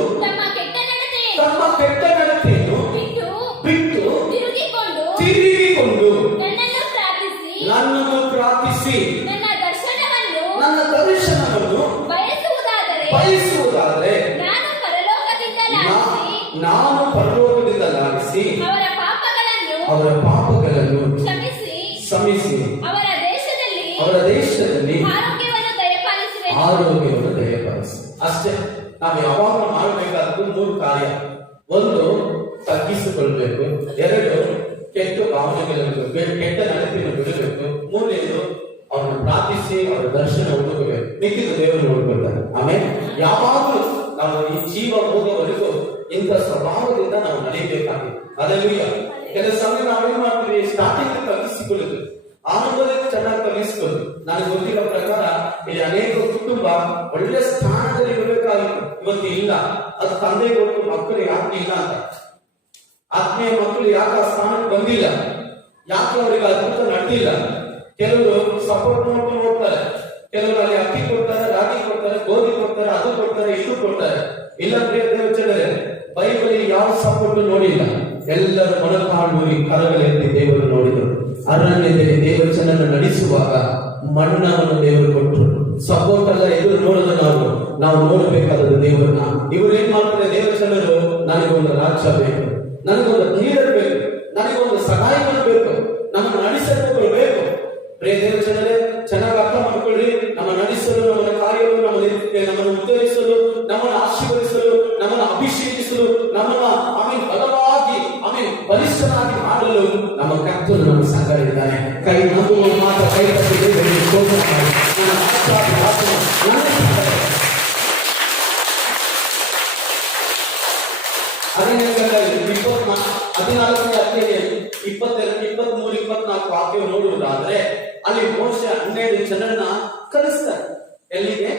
ತಮ್ಮ ಕೆಟ್ಟ ನಡತೆಯನ್ನು ಬಿಟ್ಟು ತಿರುಗಿಕೊಂಡು ನನ್ನನ್ನು ಪ್ರಾರ್ಥಿಸಿ ನನ್ನ ದರ್ಶನವನ್ನು ಬಯಸುವುದಾದರೆ ನಾನು ಪರಲೋಕದಿಂದ ಲಾಗಿಸಿ ಅವರ ಪಾಪಗಳನ್ನು ಕ್ಷಮಿಸಿ ಅವರ ದೇಶದಲ್ಲಿ ಆರೋಗ್ಯವನ್ನು ದಯಪಾಲಿಸಿ. ಅಷ್ಟೇ. ನಾವು ಯಾವಾಗ ಮಾಡಬೇಕಾದ್ದು 3 ಕಾರ್ಯ. 1, ತಗ್ಗಿಸಿಕೊಳ್ಬೇಕು. 2, ಕೆಟ್ಟ ಭಾವನೆಗಳನ್ನು ಕೆಟ್ಟ ನಡತೆಯನ್ನು ಬಿಡಬೇಕು. 3ನೇದು ಅವರನ್ನು ಪ್ರಾರ್ಥಿಸಿ ಅವರ ದರ್ಶನ ಹುಡುಕಬೇಕು. ಮಿಕ್ಕಿದ ದೇವರು ನೋಡ್ಕೊಳ್ತಾರೆ. ಆಮೇಲೆ ಯಾವಾಗಲೂ ನಾವು ಈ ಜೀವ ಹೋಗೋವರೆಗೂ ಇಂಥ ಸ್ವಭಾವದಿಂದ ನಾವು ನಡೆಯಬೇಕಾಗಿದೆ. ಅಲ್ಲೆಲ್ಲೂಯ್ಯ. ಕೆಲವು ಸಮಯ ನಾವೇನ್ ಮಾಡ್ತೀವಿ, ಸ್ಟಾರ್ಟಿಂಗ್ ತಗ್ಗಿಸಿಕೊಳ್ಳುದು, ಆರಂಭದಲ್ಲಿ ಚೆನ್ನಾಗಿ ತಗ್ಗಿಸಿಕೊಳ್ಳುದು. ನನಗೆ ಗೊತ್ತಿರೋ ಪ್ರಕಾರ ಇಲ್ಲಿ ಅನೇಕ ಕುಟುಂಬ ಒಳ್ಳೆ ಸ್ಥಾನದಲ್ಲಿ ಇರಬೇಕಾಗಿತ್ತು, ಇವತ್ತು ಇಲ್ಲ. ಅದು ತಂದೆ ಕೊಟ್ಟು ಮಕ್ಕಳು ಯಾಕೆ ಇಲ್ಲ ಅಂತ, ಆತ್ಮೀಯ ಮಕ್ಕಳು ಯಾಕೆ ಆ ಸ್ಥಾನಕ್ಕೆ ಬಂದಿಲ್ಲ, ಯಾಕೆ ಅವರಿಗೆ ಅದ್ಭುತ ನಡೆದಿಲ್ಲ. ಕೆಲವರು ಸಪೋರ್ಟ್ ಮಾಡ್ಕೊಂಡು ಹೋಗ್ತಾರೆ, ಕೆಲವರು ಅಲ್ಲಿ ಅಕ್ಕಿ ಕೊಡ್ತಾರೆ, ರಾಗಿ ಕೊಡ್ತಾರೆ, ಗೋಧಿ ಕೊಡ್ತಾರೆ, ಅದು ಕೊಡ್ತಾರೆ, ಇದು ಕೊಡ್ತಾರೆ. ಇಲ್ಲ ಪ್ರಿಯ ದೇವಚನರೇ, ಬೈಬಲ್ ಯಾವ ಸಪೋರ್ಟ್ ನೋಡಿಲ್ಲ. ಎಲ್ಲರೂ ಮೊಣಕಾಲೂರಿ ಕರಗಲೆತ್ತಿ ದೇವರು ನೋಡಿದರು. ಅರಣ್ಯದಲ್ಲಿ ದೇವಚನನ್ನು ನಡೆಸುವಾಗ ಮಣ್ಣವನ್ನು ದೇವರು ಕೊಟ್ಟರು. ಸಪೋರ್ಟ್ ಅಲ್ಲ, ಎದುರು ನೋಡೋದು ನಾವು ನೋಡಬೇಕಾದದ್ದು ದೇವರನ್ನ. ಇವರು ಏನ್ ಮಾಡ್ತಾರೆ, ದೇವಚನರು ನನಗೊಂದು ರಾಜ್ಯ ಬೇಕು, ನನಗೊಂದು ಲೀಡರ್ ಬೇಕು, ನನಗೊಂದು ಸಹಾಯಕರು ಬೇಕು, ನಮ್ಮನ್ನು ನಡೆಸಲು ಬೇಕು. ಪ್ರಿಯ ದೇವಚನರೇ, ಚೆನ್ನಾಗಿ ಅರ್ಥ ಮಾಡ್ಕೊಳ್ಳಿ. ನಮ್ಮ ನಡೆಸಲು, ನಮ್ಮ ಕಾರ್ಯವನ್ನು ನಮ್ಮನ್ನು ಉತ್ತರಿಸಲು, ನಮ್ಮನ್ನು ಆಶೀರ್ವದಿಸಲು, ನಮ್ಮನ್ನು ಅಭಿಷೇಕಿಸಲು, ನಮ್ಮನ್ನ ಬಲವಾಗಿ ಬಲಿಷ್ಠನಾಗಿ ಮಾಡಲು ನಮ್ಮ ಕರ್ತನು ನಮ್ಮ ಸಂಗಡ ಇದ್ದಾನೆ. ಕೈ ನಂಬುವ ಮಾತ್ರ ಕೈ ತಪ್ಪಿದೆ. ಅದೇ 23-24 ವಾಕ್ಯ ನೋಡುವುದಾದ್ರೆ, ಅಲ್ಲಿ ಮೋಶೆ 12 ಜನರನ್ನ ಕಳಿಸ್ತಾರೆ. ಎಲ್ಲಿಗೆ?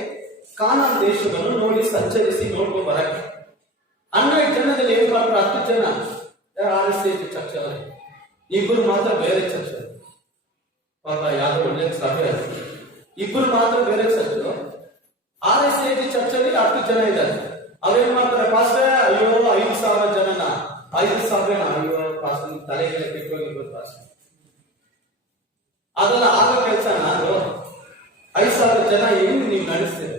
ಕಾನಾನ್ ದೇಶವನ್ನು ನೋಡಿ ಸಂಚರಿಸಿ ನೋಡ್ಕೊಂಡು ಬರಕ್ಕೆ. 12 ಜನದಲ್ಲಿ ಏನ್ ಮಾಡ್ತಾರೆ, 10 ಜನ RSH ಚರ್ಚ್ ಅವರೇ, 2 ಮಾತ್ರ ಬೇರೆ ಚರ್ಚ್. ಪಾಪ ಯಾವ್ದೋ ಒಳ್ಳೆ ಸಭೆ, 2 ಮಾತ್ರ ಬೇರೆ ಚರ್ಚ್. RSH ಚರ್ಚ್ ಅಲ್ಲಿ 10 ಜನ ಇದ್ದಾರೆ. ಅವ್ರೇನ್ ಮಾಡ್ತಾರೆ, ಪಾಸ್ಟರ್ ಅಯ್ಯೋ 5,000 ಜನನ 5,000 ಅಯ್ಯೋ ಪಾಸ್ಟರ್ ತಲೆಗೆ ಕೆಟ್ಟೋಗಿರ್ಬೋದು ಪಾಸ್ಟರ್, ಅದೆಲ್ಲ ಆಗೋ ಕೆಲಸನ. ಅದು 5,000 ಜನ ಏನು ನೀವು ನಡೆಸ್ತೀರ?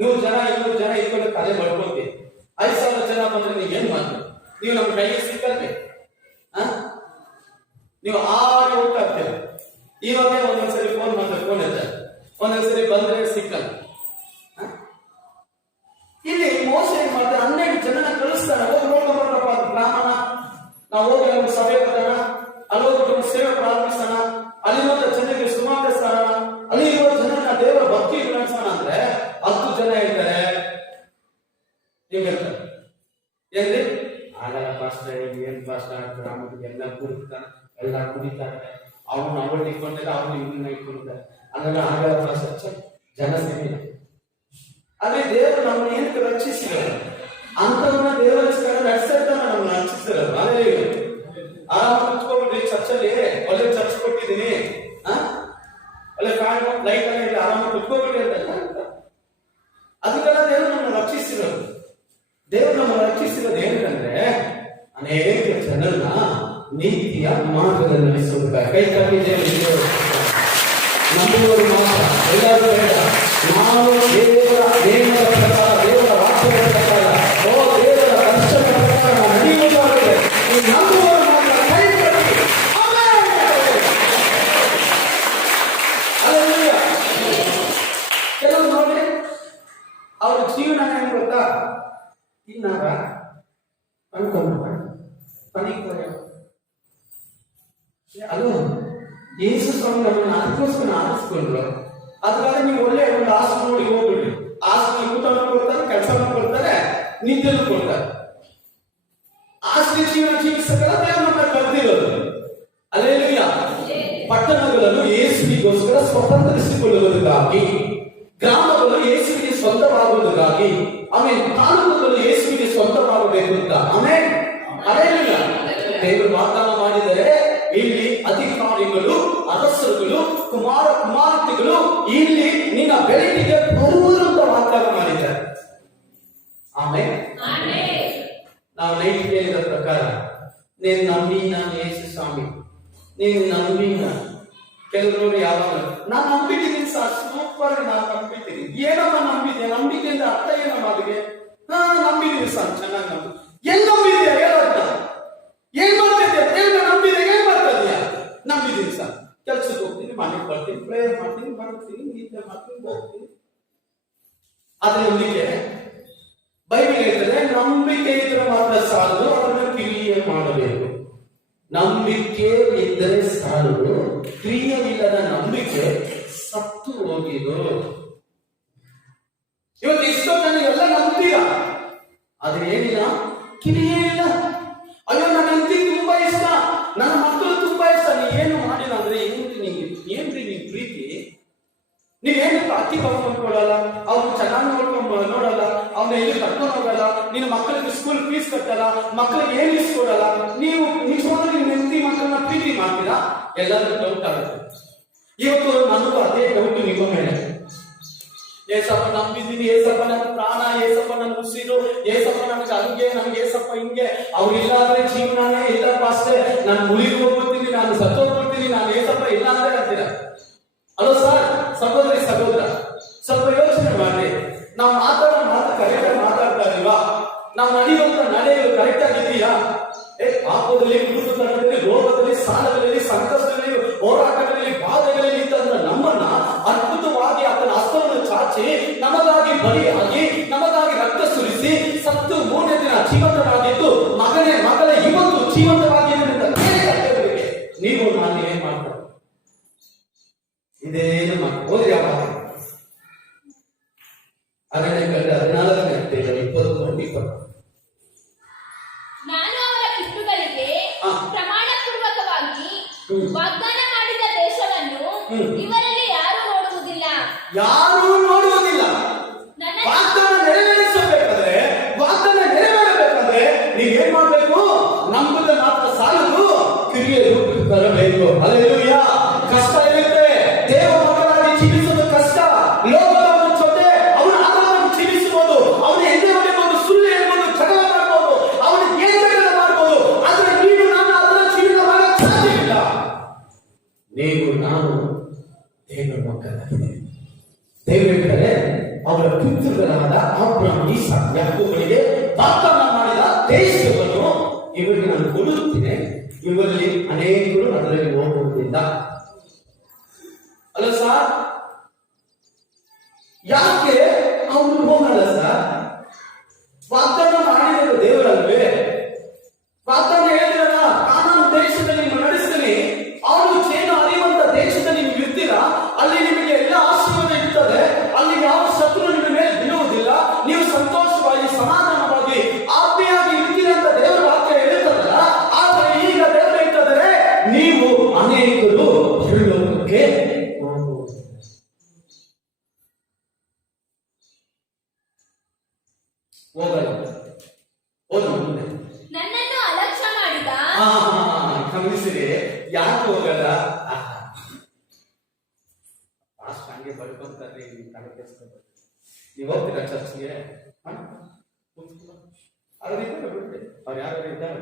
100 ಜನ 200 ಜನ ಇಟ್ಕೊಂಡು ತಲೆ ಬಡ್ಕೊಂತೀವಿ. 5,000 ಜನ ಬಂದ್ರೆ ನೀವು ಏನ್ ಮಾಡ್ತೀರಿ? ನೀವು ನಮ್ಮ ಕೈಗೆ ಸಿಕ್ಕಲ್ವೇ? ನೀವು ಆಡಿ ಹೋಗ್ತಾ ಇರ್ತೀರ. ಇವಾಗ ಒಂದೊಂದ್ಸರಿ ಫೋನ್ ಮಾಡಿದ್ರೆ ಫೋನ್ ಇರ್ತಾರೆ, ಒಂದೊಂದ್ಸರಿ ಬಂದ್ರೆ ಸಿಕ್ಕಲ್ಲ. ಇಲ್ಲಿ ಮೋಸ ಏನ್ ಮಾಡ್ತಾರೆ? 12 ಜನನ ಕಳಿಸ್ತಾರೆ, ಹೋಗಿ ನೋಡ್ಕೊಂಡ್ರಪ್ಪ ಬ್ರಾಹ್ಮಣ, ನಾವು ಹೋಗಿ ನಮ್ಮ ಸಭೆ ಬರೋಣ, ಅಲ್ಲಿ ಹೋಗ್ಬಿಟ್ಟು ಒಂದು ಸೇವೆ ಪ್ರಾರಂಭಿಸೋಣ, ಅಲ್ಲಿರುವ ಜನರಿಗೆ ಸುಮಾರಿಸ್ತಾರ, ಅಲ್ಲಿರುವ ಜನನ ದೇವರ ಭಕ್ತಿ ನಡೆಸೋಣ ಅಂದ್ರೆ 10 ಜನ ಇರ್ತಾರೆ. ನೀವು ಹೇಳ್ತಾರೆ ಏನ್ರಿ? ಆಗಲ್ಲ ಪಾಸ್ಟರ್, ಏನ್ ಪಾಸ್ಟರ್ ಗ್ರಾಮದಲ್ಲಿ ಎಲ್ಲ ಕುಡಿತಾನೆ, ಎಲ್ಲ ಕುಡಿತಾರೆ, ಅವನು ಇಟ್ಕೊಂಡಿಲ್ಲ, ಅವನು ಇವನ್ನ ಇಟ್ಕೊಂಡಿದ್ದಾರೆ, ಅದೆಲ್ಲ ಆಗಲ್ಲ ಪಾಸ್ಟರ್. ಜನ ಸೇರಿಲ್ಲ. ಆದ್ರೆ ದೇವರು ನಮ್ಮನ್ನ ಏನಕ್ಕೆ ರಕ್ಷಿಸಿರೋದು? ಅಂತವನ್ನ ದೇವರ ನಡೆಸಿರ್ತಾನೆ, ನಮ್ಮನ್ನ ರಕ್ಷಿಸಿರೋದು. ಅದೇ ಆರಾಮ ಕುತ್ಕೊಂಡ್ಬಿಡ್ರಿ ಚರ್ಚಲ್ಲಿ, ಒಳ್ಳೆ ಚರ್ಚ್ ಕೊಟ್ಟಿದ್ದೀನಿ, ಒಳ್ಳೆ ಫ್ಯಾನ್ ಲೈಟ್ ಎಲ್ಲ ಇಲ್ಲ, ಆರಾಮ ಕುತ್ಕೊಂಡ್ಬಿಡ್ರಿ ಅಂತ. ಅದಕ್ಕೆಲ್ಲ ದೇವರು ನಮ್ಮನ್ನ ರಕ್ಷಿಸಿರೋದು. ದೇವರು ನಮ್ಮನ್ನು ರಕ್ಷಿಸಿರೋದು ಏನಂದ್ರೆ ಅನೇಕ ಜನರನ್ನ ನೀತಿಯ ಮಾರ್ಗದಲ್ಲಿ ನಡೆಸುತ್ತಾರೆ. ಕೈ ತಪ್ಪಿ ದೇವರು ನಂಬುವವರು ಮಾತ್ರ, ಎಲ್ಲರೂ ಬೇಡ. ನಾವು ದೇವರ ಪ್ರಕಾರ, ದೇವರ ವಾಕ್ಯದ ಪ್ರಕಾರ, ದೇವರ ದರ್ಶನದ ಪ್ರಕಾರ ನಡೆಯುವುದಾದರೆ ನಂಬುವವರು ಮಾತ್ರ ಕೈ ತಪ್ಪಿ. ಕೆಲವು ನೋಡಿ ಅವ್ರ ಜೀವನ ಏನ್ ಗೊತ್ತಾ? ತಿನ್ನಾರ ಅನ್ಕೊಂಡ್ರ ಪನಿಕೋರ. ಅದು ಯೇಸು ಸ್ವಾಮಿ ನಮ್ಮನ್ನು ಅದಕ್ಕೋಸ್ಕರ ಆರಿಸ್ಕೊಂಡ್ರು. ಅದ್ರಾಗ ನೀವು ಒಳ್ಳೆ ಒಂದು ಆಸೆ ನೋಡಿ ಹೋಗ್ಬಿಡ್ರಿ. ಆಸ್ತಿ ಊಟನೂ ಕೊಡ್ತಾರೆ, ಕೆಲಸನೂ ಕೊಡ್ತಾರೆ, ನಿದ್ದೆನೂ ಕೊಡ್ತಾರೆ. ಆಸ್ತಿ ಜೀವನ ಜೀವಿಸಕ್ಕೆಲ್ಲ ದೇವರು ನಮ್ಮನ್ನ ಕರೆದಿರೋದು. ಅಲ್ಲೇಲೂಯಾ. ಪಟ್ಟಣಗಳನ್ನು ಯೇಸುವಿಗೋಸ್ಕರ ಸ್ವತಂತ್ರಿಸಿಕೊಳ್ಳುವುದಕ್ಕಾಗಿ, ಗ್ರಾಮಗಳು ಯೇಸುವಿಗೆ ಸ್ವಂತವಾಗುವುದಕ್ಕಾಗಿ, ಆಮೇಲೆ ತಾಲೂಕುಗಳು ಯೇಸುವಿಗೆ ಸ್ವಂತವಾಗಬೇಕು ಅಂತ. ಆಮೇಲೆ ಅಲ್ಲೇಲೂಯಾ. ದೇವರು ವಾಗ್ದಾನ ಮಾಡಿದರೆ ಇಲ್ಲಿ ಅಧಿಕಾರಿಗಳು, ಅರಸರುಗಳು, ಕುಮಾರತಿಗಳು ಇಲ್ಲಿ ನಿನ್ನ ಬೆಳಕಿಗೆ ಬರುವರು ಅಂತ ವಾಗ್ದಾನ ಮಾಡಿದ್ದಾರೆ. ಆಮೇಲೆ ನಾವು ನೈಟ್ ಹೇಳಿದ ಪ್ರಕಾರ ನೀನು ನಂಬಿನ ಯೇಸು ಸ್ವಾಮಿ, ನೀನು ನಂಬಿನ. ಕೆಲವರು ಯಾವಾಗ ನಾನು ನಂಬಿದ್ದೀನಿ ಸರ್, ಸೂಪರ್ ನಾನು ನಂಬಿದ್ದೀನಿ. ಏನಮ್ಮ ನಂಬಿದ್ಯಾ? ನಂಬಿಕೆ ಅಂದ್ರೆ ಅರ್ಥ ಏನಮ್ಮ? ಅದಕ್ಕೆ ನಂಬಿದ್ದೀನಿ ಸರ್, ಚೆನ್ನಾಗಿ ನಂಬಿ. ಏನ್ ನಂಬಿದ್ಯಾ? ಏನಂತ ಏನ್ ಮಾಡ್ತಿದ್ಯಾ? ನಂಬಿದೆ, ಏನ್ ಮಾಡ್ತಾ ಇದೀಯಾ? ನಂಬಿದ್ದೀನಿ ಸರ್, ಕೆಲ್ಸಕ್ಕೆ ಹೋಗ್ತೀನಿ, ಮನೆಗೆ ಬರ್ತೀನಿ, ಪ್ರೇಯರ್ ಮಾಡ್ತೀನಿ, ಬರ್ತೀನಿ, ನಿದ್ದೆ ಮಾಡ್ತೀನಿ, ಹೋಗ್ತೀನಿ. ಅದ್ರ ನಂಬಿಕೆ. ಬೈಬಲ್ ಹೇಳ್ತದೆ ನಂಬಿಕೆ ಇದ್ರೆ ಮಾತ್ರ ಸಾಲದು, ಅದನ್ನು ಕ್ರಿಯೆ ಮಾಡಬೇಕು. ನಂಬಿಕೆ ಇದ್ದರೆ ಸಾಲದು, ಕ್ರಿಯೆಯಿಲ್ಲದ ನಂಬಿಕೆ ಸತ್ತು ಹೋಗಿದು. ಇವತ್ತು ಇಷ್ಟೋ ನನಗೆಲ್ಲ ನಂಬ್ತೀರ, ಆದ್ರೆ ಏನಿಲ್ಲ, ಕ್ರಿಯೆ ಇಲ್ಲ. ಅಯ್ಯೋ ನನ್ನ ಹೆಂಡತಿ ತುಂಬಾ ಇಷ್ಟ, ನನ್ನ ಮಕ್ಕಳು ತುಂಬಾ ಇಷ್ಟ, ನೀ ಏನು ಮಾಡಿಲ್ಲ ಅಂದ್ರೆ ಏನ್ರಿ ನಿನ್ ಪ್ರೀತಿ? ನೀವೇನು ಅತಿ ಭವನ ಕೊಡಲ್ಲ, ಅವ್ರು ಚೆನ್ನಾಗಿ ನೋಡಲ್ಲ, ಅವ್ನ ಎಲ್ಲಿ ಕರ್ಕೊಂಡು ಹೋಗಲ್ಲ, ನಿನ್ನ ಮಕ್ಕಳಿಗೆ ಸ್ಕೂಲ್ ಫೀಸ್ ಕಟ್ಟಲ್ಲ, ಮಕ್ಕಳಿಗೆ ಏನು ಇಸ್ಕೊಡಲ್ಲ. ನೀವು ನಿಜವಾಗ್ಲೂ ನಿಮ್ಮ ಹೆಂಡತಿ ಮಕ್ಕಳನ್ನ ಪ್ರೀತಿ ಮಾಡ್ತೀರಾ? ಎಲ್ಲರೂ ಡೌಟ್ ಆಗುತ್ತೆ. ಇವತ್ತು ನನಗೂ ಅದೇ ಡೌಟ್ ನಿಮ್ಮ ಮೇಲೆ. ಏಸಪ್ಪ ನಂಬಿದ್ದೀನಿ, ಏಸಪ್ಪ ನನ್ನ ಪ್ರಾಣ, ಏಸಪ್ಪ ನನ್ನ ಉಸಿರು, ಏಸಪ್ಪ ನನಗೆ ಹಂಗೆ, ನನಗೆ ಏಸಪ್ಪ ಹಿಂಗೆ, ಅವ್ರು ಇಲ್ಲ ಅಂದ್ರೆ ಜೀವನನೇ ಇಲ್ಲ ಪಾಸ್ಟೆ, ನಾನು ಮುಳಿಗೆ ಹೋಗ್ಬಿಡ್ತೀನಿ, ನಾನು ಸತ್ತೋಗ್ಬಿಡ್ತೀನಿ, ನಾನು ಏಸಪ್ಪ ಇಲ್ಲ ಅಂದ್ರೆ ಅಂತೀರ. ಅಲೋ ಸರ್, ಸಹೋದರಿ ಸಹೋದರ, ಸ್ವಲ್ಪ ಯೋಚನೆ ಮಾಡಿ. ನಾವು ಮಾತಾಡೋ ಮಾತು ಕರೆಕ್ಟಾಗಿ ಮಾತಾಡ್ತಾ ಇದೀವಾ? ನಾವು ನಡೆಯುವಂತ ನಡೆಯಲು ಕರೆಕ್ಟ್ ಆಗಿದೆಯಾ? ಪಾಪದಲ್ಲಿ, ಕುಟುಂಬದಲ್ಲಿ, ರೋಗದಲ್ಲಿ, ಸಾಲಗಳಲ್ಲಿ, ಸಂಕಷ್ಟದಲ್ಲಿ, ಹೋರಾಟಗಳಲ್ಲಿ, ಬಾಧೆಗಳಲ್ಲಿ ಇದ್ದಂತ ನಮ್ಮನ್ನ ಅದ್ಭುತವಾಗಿ ಆತನ ಹಸ್ತವನ್ನು ಚಾಚಿ ನಮಗಾಗಿ ಬಲಿಯಾಗಿ, ನಮಗಾಗಿ ರಕ್ತ ಸುರಿಸಿ, ಸತ್ತು 3ನೇ ದಿನ ಜೀವಂತವಾಗಿದ್ದು, ಮಗನೇ ಮಗಳೇ ಇವತ್ತು ಜೀವಂತವಾಗಿದೆ. ನೀವು ನಾನು ಏನ್ ಮಾಡ್ತಾರೆ ಇದೇನು ಓದ್ರಿ. ಯಾವಾಗ ಅದನ್ನೇ ಕಂಡು 14ನೇ ಅಧ್ಯಾಯ 20-20 ನಾನು ಅವರ ಪಿತೃಗಳಿಗೆ ಪ್ರಮಾಣ ಪೂರ್ವಕವಾಗಿ ವಾಗ್ದಾನ ಮಾಡಿದ ದೇಶವನ್ನು ಇವರಲ್ಲಿ ಯಾರು ನೋಡುವುದಿಲ್ಲ. ವಾಗ್ದಾನ ನೆರವೇರಿಸಬೇಕಾದ್ರೆ ನೀವೇನ್ ಮಾಡ್ಬೇಕು? ನಂಬುದ ಮಾತ್ರ ಸಾಲದು, ಕ್ರಿಯೆ ರೂಪಕ್ಕೆ ಬರಬೇಕು. ಹಲ್ಲೆಲೂಯಾ. ಕಷ್ಟ ಇರುತ್ತೆ, ದೇವ ಮಕ್ಕಳಾಗಿ ಜೀವಿಸೋದು ಕಷ್ಟ. ಲೋಕದವರ ಜೊತೆ ಅವನ ಆತ್ಮವನ್ನು ಜೀವಿಸಬಹುದು, ಅವನ ಎದೆ ಹೊಡೆಯಬಹುದು, ಸುಳ್ಳು ಹೇಳ್ಬೋದು, ಜಗಳ ಮಾಡಬಹುದು, ಅವನಿಗೆ ಏನ್ ಬೇಕಾದ್ರೂ ಮಾಡಬಹುದು. ಆದ್ರೆ ನೀನು ನಾನು ಅದರ ಜೀವನ ಮಾಡಕ್ಕೆ ಸಾಧ್ಯ ಇಲ್ಲ. ನೀವು ನಾನು ದೇವರ ಮಕ್ಕಳಾಗಿದೆ. ದೇವರು ಹೇಳ್ತಾರೆ ಅವರ ಪಿತೃಗಳಾದ ಅಬ್ರಹಾಮ, ಇಸಾಕ, ಯಾಕೋಬರಿಗೆ ಹೋಗೋದ್ರಿಂದ. ಅಲ್ಲ ಸರ್, ಯಾಕೆ ಅವರು ಹೋಗಲ್ಲ ಸರ್? ವಾಗ್ದಾನ ಮಾಡಿದ ದೇವರಲ್ವೇ? ವಾಗ್ದಾನ ಹೇಳಿದ್ರಲ್ಲ, ಕಾನಾನ್ ದೇಶದಲ್ಲಿ ನೀವು ನಡೆಸ್ತೀನಿ, ಅವನು ಚೇನು ಅರಿಯುವಂತ ದೇಶದಲ್ಲಿ ನೀವು ಇರ್ತೀರಾ, ಅಲ್ಲಿ ನಿಮಗೆ ಎಲ್ಲ ಆಶೀರ್ವಾದ ಇರ್ತದೆ, ಅಲ್ಲಿ ಯಾವ ಶತ್ರು ನಿಮ್ಮ ಮೇಲೆ ಬೀಳುವುದಿಲ್ಲ, ನೀವು ಸಂತೋಷವಾಗಿ ಸಮಾಧಾನವಾಗಿ ಆತ್ಮೀಯಾಗಿ ಇರ್ತೀರ ಅಂತ ದೇವರ ವಾಕ್ಯ ಹೇಳುತ್ತದಲ್ಲ. ಆದ್ರೆ ಈಗ ದೇವರು ಹೇಳ್ತಿದ್ದಾರೆ, ನೀವು ಅನೇಕರು ಪರಲೋಕಕ್ಕೆ ಹೋಗಲ್ಲ. ಮುಂದೆ ನನ್ನನ್ನು ಅಲಕ್ಷ್ಯ ಮಾಡಿದ. ಗಮನಿಸಿರಿ, ಯಾಕೆ ಹೋಗಲ್ಲ? ಫಾಸ್ಟ್ ಹಂಗೆ ಬರ್ಕೊಂತಾರೆ, ನೀವು ಹೋಗ್ತೀರಾ ಚರ್ಚ್ಗೆ? ಅವ್ರು ಬಿಟ್ಟೆ, ಅವ್ರು ಯಾರು ಇದ್ದಾರೆ?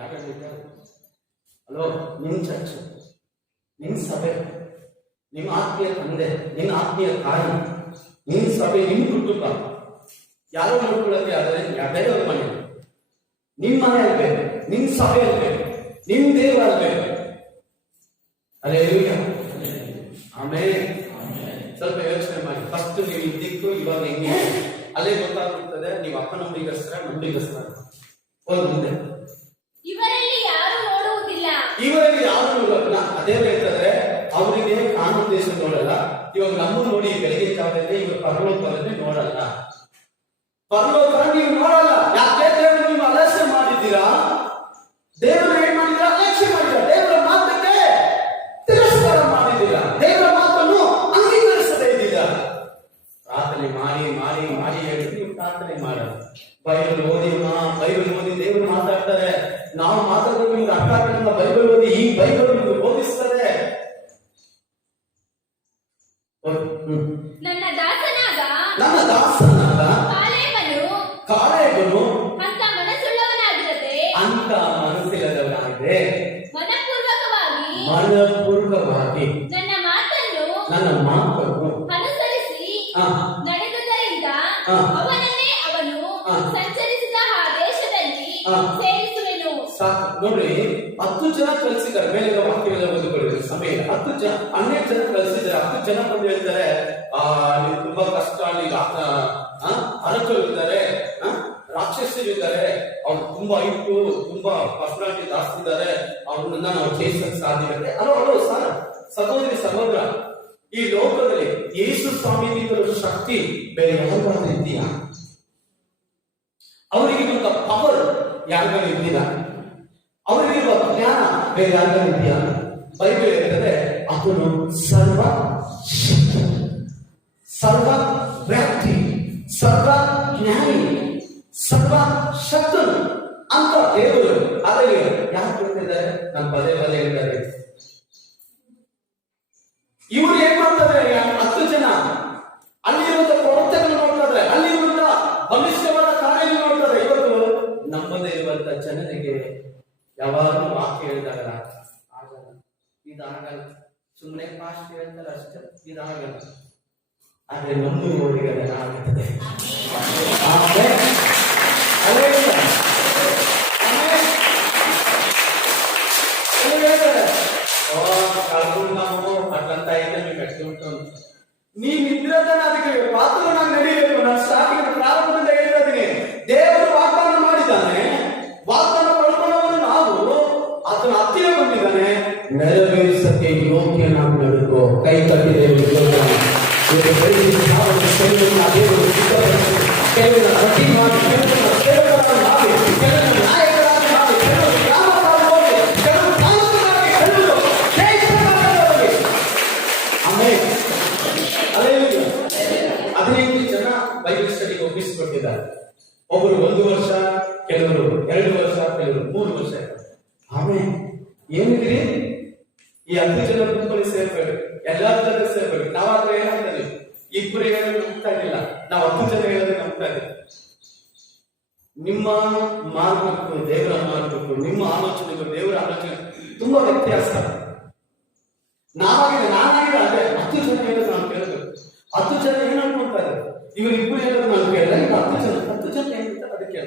ಯಾರು ಇದ್ದಾರೆ? ಹಲೋ, ನಿಮ್ ಚರ್ಚ್, ನಿಮ್ ಸಭೆ, ನಿಮ್ಮ ಆತ್ಮೀಯ ತಂದೆ, ನಿನ್ನ ಆತ್ಮೀಯ ತಾಯಿ, ನಿಮ್ ಸಭೆ, ನಿಮ್ ಕುಟುಂಬ ಯಾರೋ ನೋಡ್ಕೊಳ್ಳಕ್ಕೆ ಆದರೆ ಬೇರೆಯವ್ರ ಮನೆ, ನಿಮ್ ಮನೆ ಅಲ್ಬೇಕು, ನಿಮ್ ಸಭೆ ಅಲ್ಬೇಕು, ನಿಮ್ ದೇವರ ಅಲ್ಬೇಕು. ಅದೇ ಆಮೇಲೆ ಸ್ವಲ್ಪ ಯೋಚನೆ ಮಾಡಿ. ಫಸ್ಟ್ ನೀವು ಇದ್ದಿತ್ತು, ಇವಾಗ ಹೆಂಗೆ ಅಲ್ಲೇ ಗೊತ್ತಾಗ್ಬಿಡ್ತದೆ ನೀವು ಅಪ್ಪನೊಂದಿಗಸ್ತ್ರ ನಂಬಿಗಸ್ತ್ರ. ಹೋದ್ ಮುಂದೆ ಇವರಲ್ಲಿ ಯಾರು ನೋಡುವುದಿಲ್ಲ. ಇವರಲ್ಲಿ ಯಾರು ನೋಡಲ್ಲ. ಅದೇ ಹೇಳ್ತಾರೆ, ಅವರಿಗೆ ಕಾನೂನು ದೇಶ ನೋಡಲ್ಲ. ಇವಾಗ ನಮ್ಮ ನೋಡಿ ಬೆಳಗ್ಗೆ ಜಾಗದಲ್ಲಿ ಇವಾಗ ಪರಲೋಕದಲ್ಲಿ ನೋಡಲ್ಲ. ಪರಲೋಕ ನೀವು ನೋಡಲ್ಲ. ಯಾಕೆ? ದೇವರು ನೀವು ಅಲಕ್ಷ್ಯ ಮಾಡಿದ್ದೀರಾ. ದೇವರು ಏನ್ ಮಾಡಿದ್ದೀರಾ? ಅಲಕ್ಷ್ಯ ಮಾಡಿದ್ದೀರಾ. ದೇವರ ಮಾತಕ್ಕೆ ತಿರಸ್ಕಾರ ಮಾಡಿದ್ದೀರಾ. ದೇವರ ಮಾತನ್ನು ಅಂಗೀಕರಿಸದೇ ಇದ್ದೀರಾ. ಪ್ರಾರ್ಥನೆ ಮಾಡಿ ಮಾಡಿ ಮಾಡಿ ಹೇಳಿ ನೀವು ಪ್ರಾರ್ಥನೆ ಮಾಡಲ್ಲ. ಬೈಬಲ್ ಓದಿ ದೇವರು ಮಾತಾಡ್ತಾರೆ. ನಾವು ಮಾತಾಡೋದು ನಿಮ್ಗೆ ಅರ್ಥ ಆಗಲ್ಲ. ಬೈಬಲ್ ಓದಿ, ಈ ಬೈಬಲ್ ನಿಮ್ಗೆ ಬೋಧಿಸ್ತದೆ. ನನ್ನ ದಾಸನಾದ ಕಾಲೇಬನು ಅಂತ ಮನಸ್ಸುಳ್ಳವನಾಗಿರದೆ, ಅಂತ ಮನಸ್ಸಿಲ್ಲದವನಾಗಿದೆ, ಮನಪೂರ್ವಕವಾಗಿ ನನ್ನ ಮಾತನ್ನು ಅನುಸರಿಸಿ ನಡೆದುದರಿಂದ ಅವನನ್ನೇ ಅವನು ಸಂಚರಿಸಿದ ಆ ದೇಶದಲ್ಲಿ ಸೇರಿಸುವೆನು. ನೋಡ್ರಿ, 10 ಜನ ಕಲಿಸಿದ್ದಾರೆ. ಮೇಲೆ ವಾಕ್ಯವೆಲ್ಲ ಓದಿಕೊಳ್ಳಿದ್ರೆ ಸಮಯ 10 ಜನ 12 ಜನ ಕಲಿಸಿದ್ದಾರೆ. 10 ಜನ ಬಂದು ಹೇಳ್ತಾರೆ, ನೀವು ತುಂಬಾ ಕಷ್ಟ, ಅರಕರಿದ್ದಾರೆ, ರಾಕ್ಷಸರಿದ್ದಾರೆ, ಅವ್ರು ತುಂಬಾ ಇಟ್ಟು ತುಂಬಾ ಪರ್ಸನಾಲಿಟಿ ಜಾಸ್ತಿ ಇದ್ದಾರೆ, ಅವ್ರನ್ನ ನಾವು ಜಯಿಸಕ್ ಸಾಧ್ಯವಿದೆ. ಅಲೋ ಸರ್, ಸಹೋದರಿ ಸಹೋದರ, ಈ ಲೋಕದಲ್ಲಿ ಯೇಸು ಸ್ವಾಮಿಗಿಂತ ಶಕ್ತಿ ಬೇರೆ ಯಾರಿಗಾದ್ರೂ ಇದೆಯಾ? ಅವರಿಗಿರುವಂತ ಪವರ್ ಯಾರಿಗಾದ್ರೂ ಇದೆಯಾ? ಅವರಿಗಿರುವ ಜ್ಞಾನ ಬೇರೆ ಯಾರಿಗಾದ್ರೂ ಇದೆಯಾ? ಬೈಬಲ್ ಹೇಳ್ತದೆ, ಅವನು ಸರ್ವ ವ್ಯಕ್ತಿ, ಸರ್ವ ಜ್ಞಾನಿ, ಸರ್ವ ಶಕ್ತನು ಅಂತ ದೇವರು. ಆದರೆ ಯಾರು ಕೊಡ್ತಿದ್ದಾರೆ? ನಮ್ಮ ಪದೇ ಹೇಳ್ತಾರೆ. ಇವರು ಏನ್ ಮಾಡ್ತಾರೆ? 10 ಜನ ಅಲ್ಲಿರುವಂತ ಪ್ರವರ್ತನೆಗಳು ನೋಡ್ತಾರೆ, ಅಲ್ಲಿರುವಂತ ಭವಿಷ್ಯವಾದ ಕಾರ್ಯಗಳು ನೋಡ್ತಾರೆ. ಇವತ್ತು ನಮ್ಮದೇ ಇರುವಂತ ಜನರಿಗೆ ಯಾವಾಗಲೂ ವಾಕ್ಯ ಹೇಳ್ತಾರಲ್ಲ, ಆಗಲ್ಲ, ಇದಾಗಲ್ಲ, ಸುಮ್ಮನೆ ಪಾಸ್ಟ್ ಹೇಳ್ತಾರೆ ಅಷ್ಟೇ, ಇದಾಗಲ್ಲ. ಆದ್ರೆ ನಂಬುವವರಿಗೆ ಅದನ್ನಾಗುತ್ತದೆ. ಅಟ್ಲಂತ ಐತೆ ಕಟ್ಟಿ ಉಂಟು. ನೀವಿದ್ರದನ್ನ ಅದಕ್ಕೆ ಪಾತ್ರನಾಗಿ ನಡೀಬೇಕು. ನಾನು ಸ್ಟಾರ್ಟಿಂಗ್ ಪ್ರಾರಂಭದಿಂದ ಹೇಳ್ತಾ ಇದ್ದೀನಿ, ದೇವರು ವಾಗ್ದಾನ ಮಾಡಿದ್ದಾನೆ, ವಾಗ್ದಾನ ಪಡ್ಕೊಂಡವರು ನಾವು ಅದನ್ನ ಹತ್ತಿರ ಬಂದಿದ್ದಾನೆ, ನೆರವೇರಿಸಕ್ಕೆ ಯೋಗ್ಯನಾಗಿ ನಡುಕೋ. ಕೈ ಕಟ್ಟಿದ್ದೇವೆ ಒಪ್ಪಿಸಿಕೊಟ್ಟಿದ್ದಾರೆ. ಒಬ್ಬರು 1 ವರ್ಷ, ಕೆಲವರು 2 ವರ್ಷ, ಕೆಲವರು 3 ವರ್ಷ. ಆಮೇಲೆ ಏನಿದ್ರಿ? ಈ 10 ಜನ ಗುಂಪಲ್ಲಿ ಸೇರ್ಬೇಕು, ಎಲ್ಲಾರ ಜೊತೆ ಸೇರ್ಬೇಕು. ನಾವಾದ್ರೆ ಏನಾಗ್ತದೆ? ಇಬ್ಬರು ಹೇಳೋದು ನಂಬ್ತಾ ಇರಲಿಲ್ಲ, ನಾವು 10 ಜನ ಹೇಳೋದು ನಂಬ್ತಾ ಇದ್ದೀವಿ. ನಿಮ್ಮ ಮಾರ್ಗಕ್ಕೂ ದೇವರ ಮಾರ್ಗಕ್ಕೂ, ನಿಮ್ಮ ಆಲೋಚನೆಗೂ ದೇವರ ಆಲೋಚನೆ ತುಂಬಾ ವ್ಯತ್ಯಾಸ. ನಾನಾಗಿದೆ ಅದೇ 10 ಜನ ಹೇಳೋದು ನಾವು ಕೇಳಬೇಕು. 10 ಜನ ಏನ್ ಅನ್ಕೊಳ್ತಾರೆ? ಇವರಿಬ್ಬರು ಹೇಳೋದು ನಾನು ಕೇಳಿಲ್ಲ, 10 ಜನ ಏನಿರ್ತಾರೆ ಅದಕ್ಕೆ ಕೇಳ.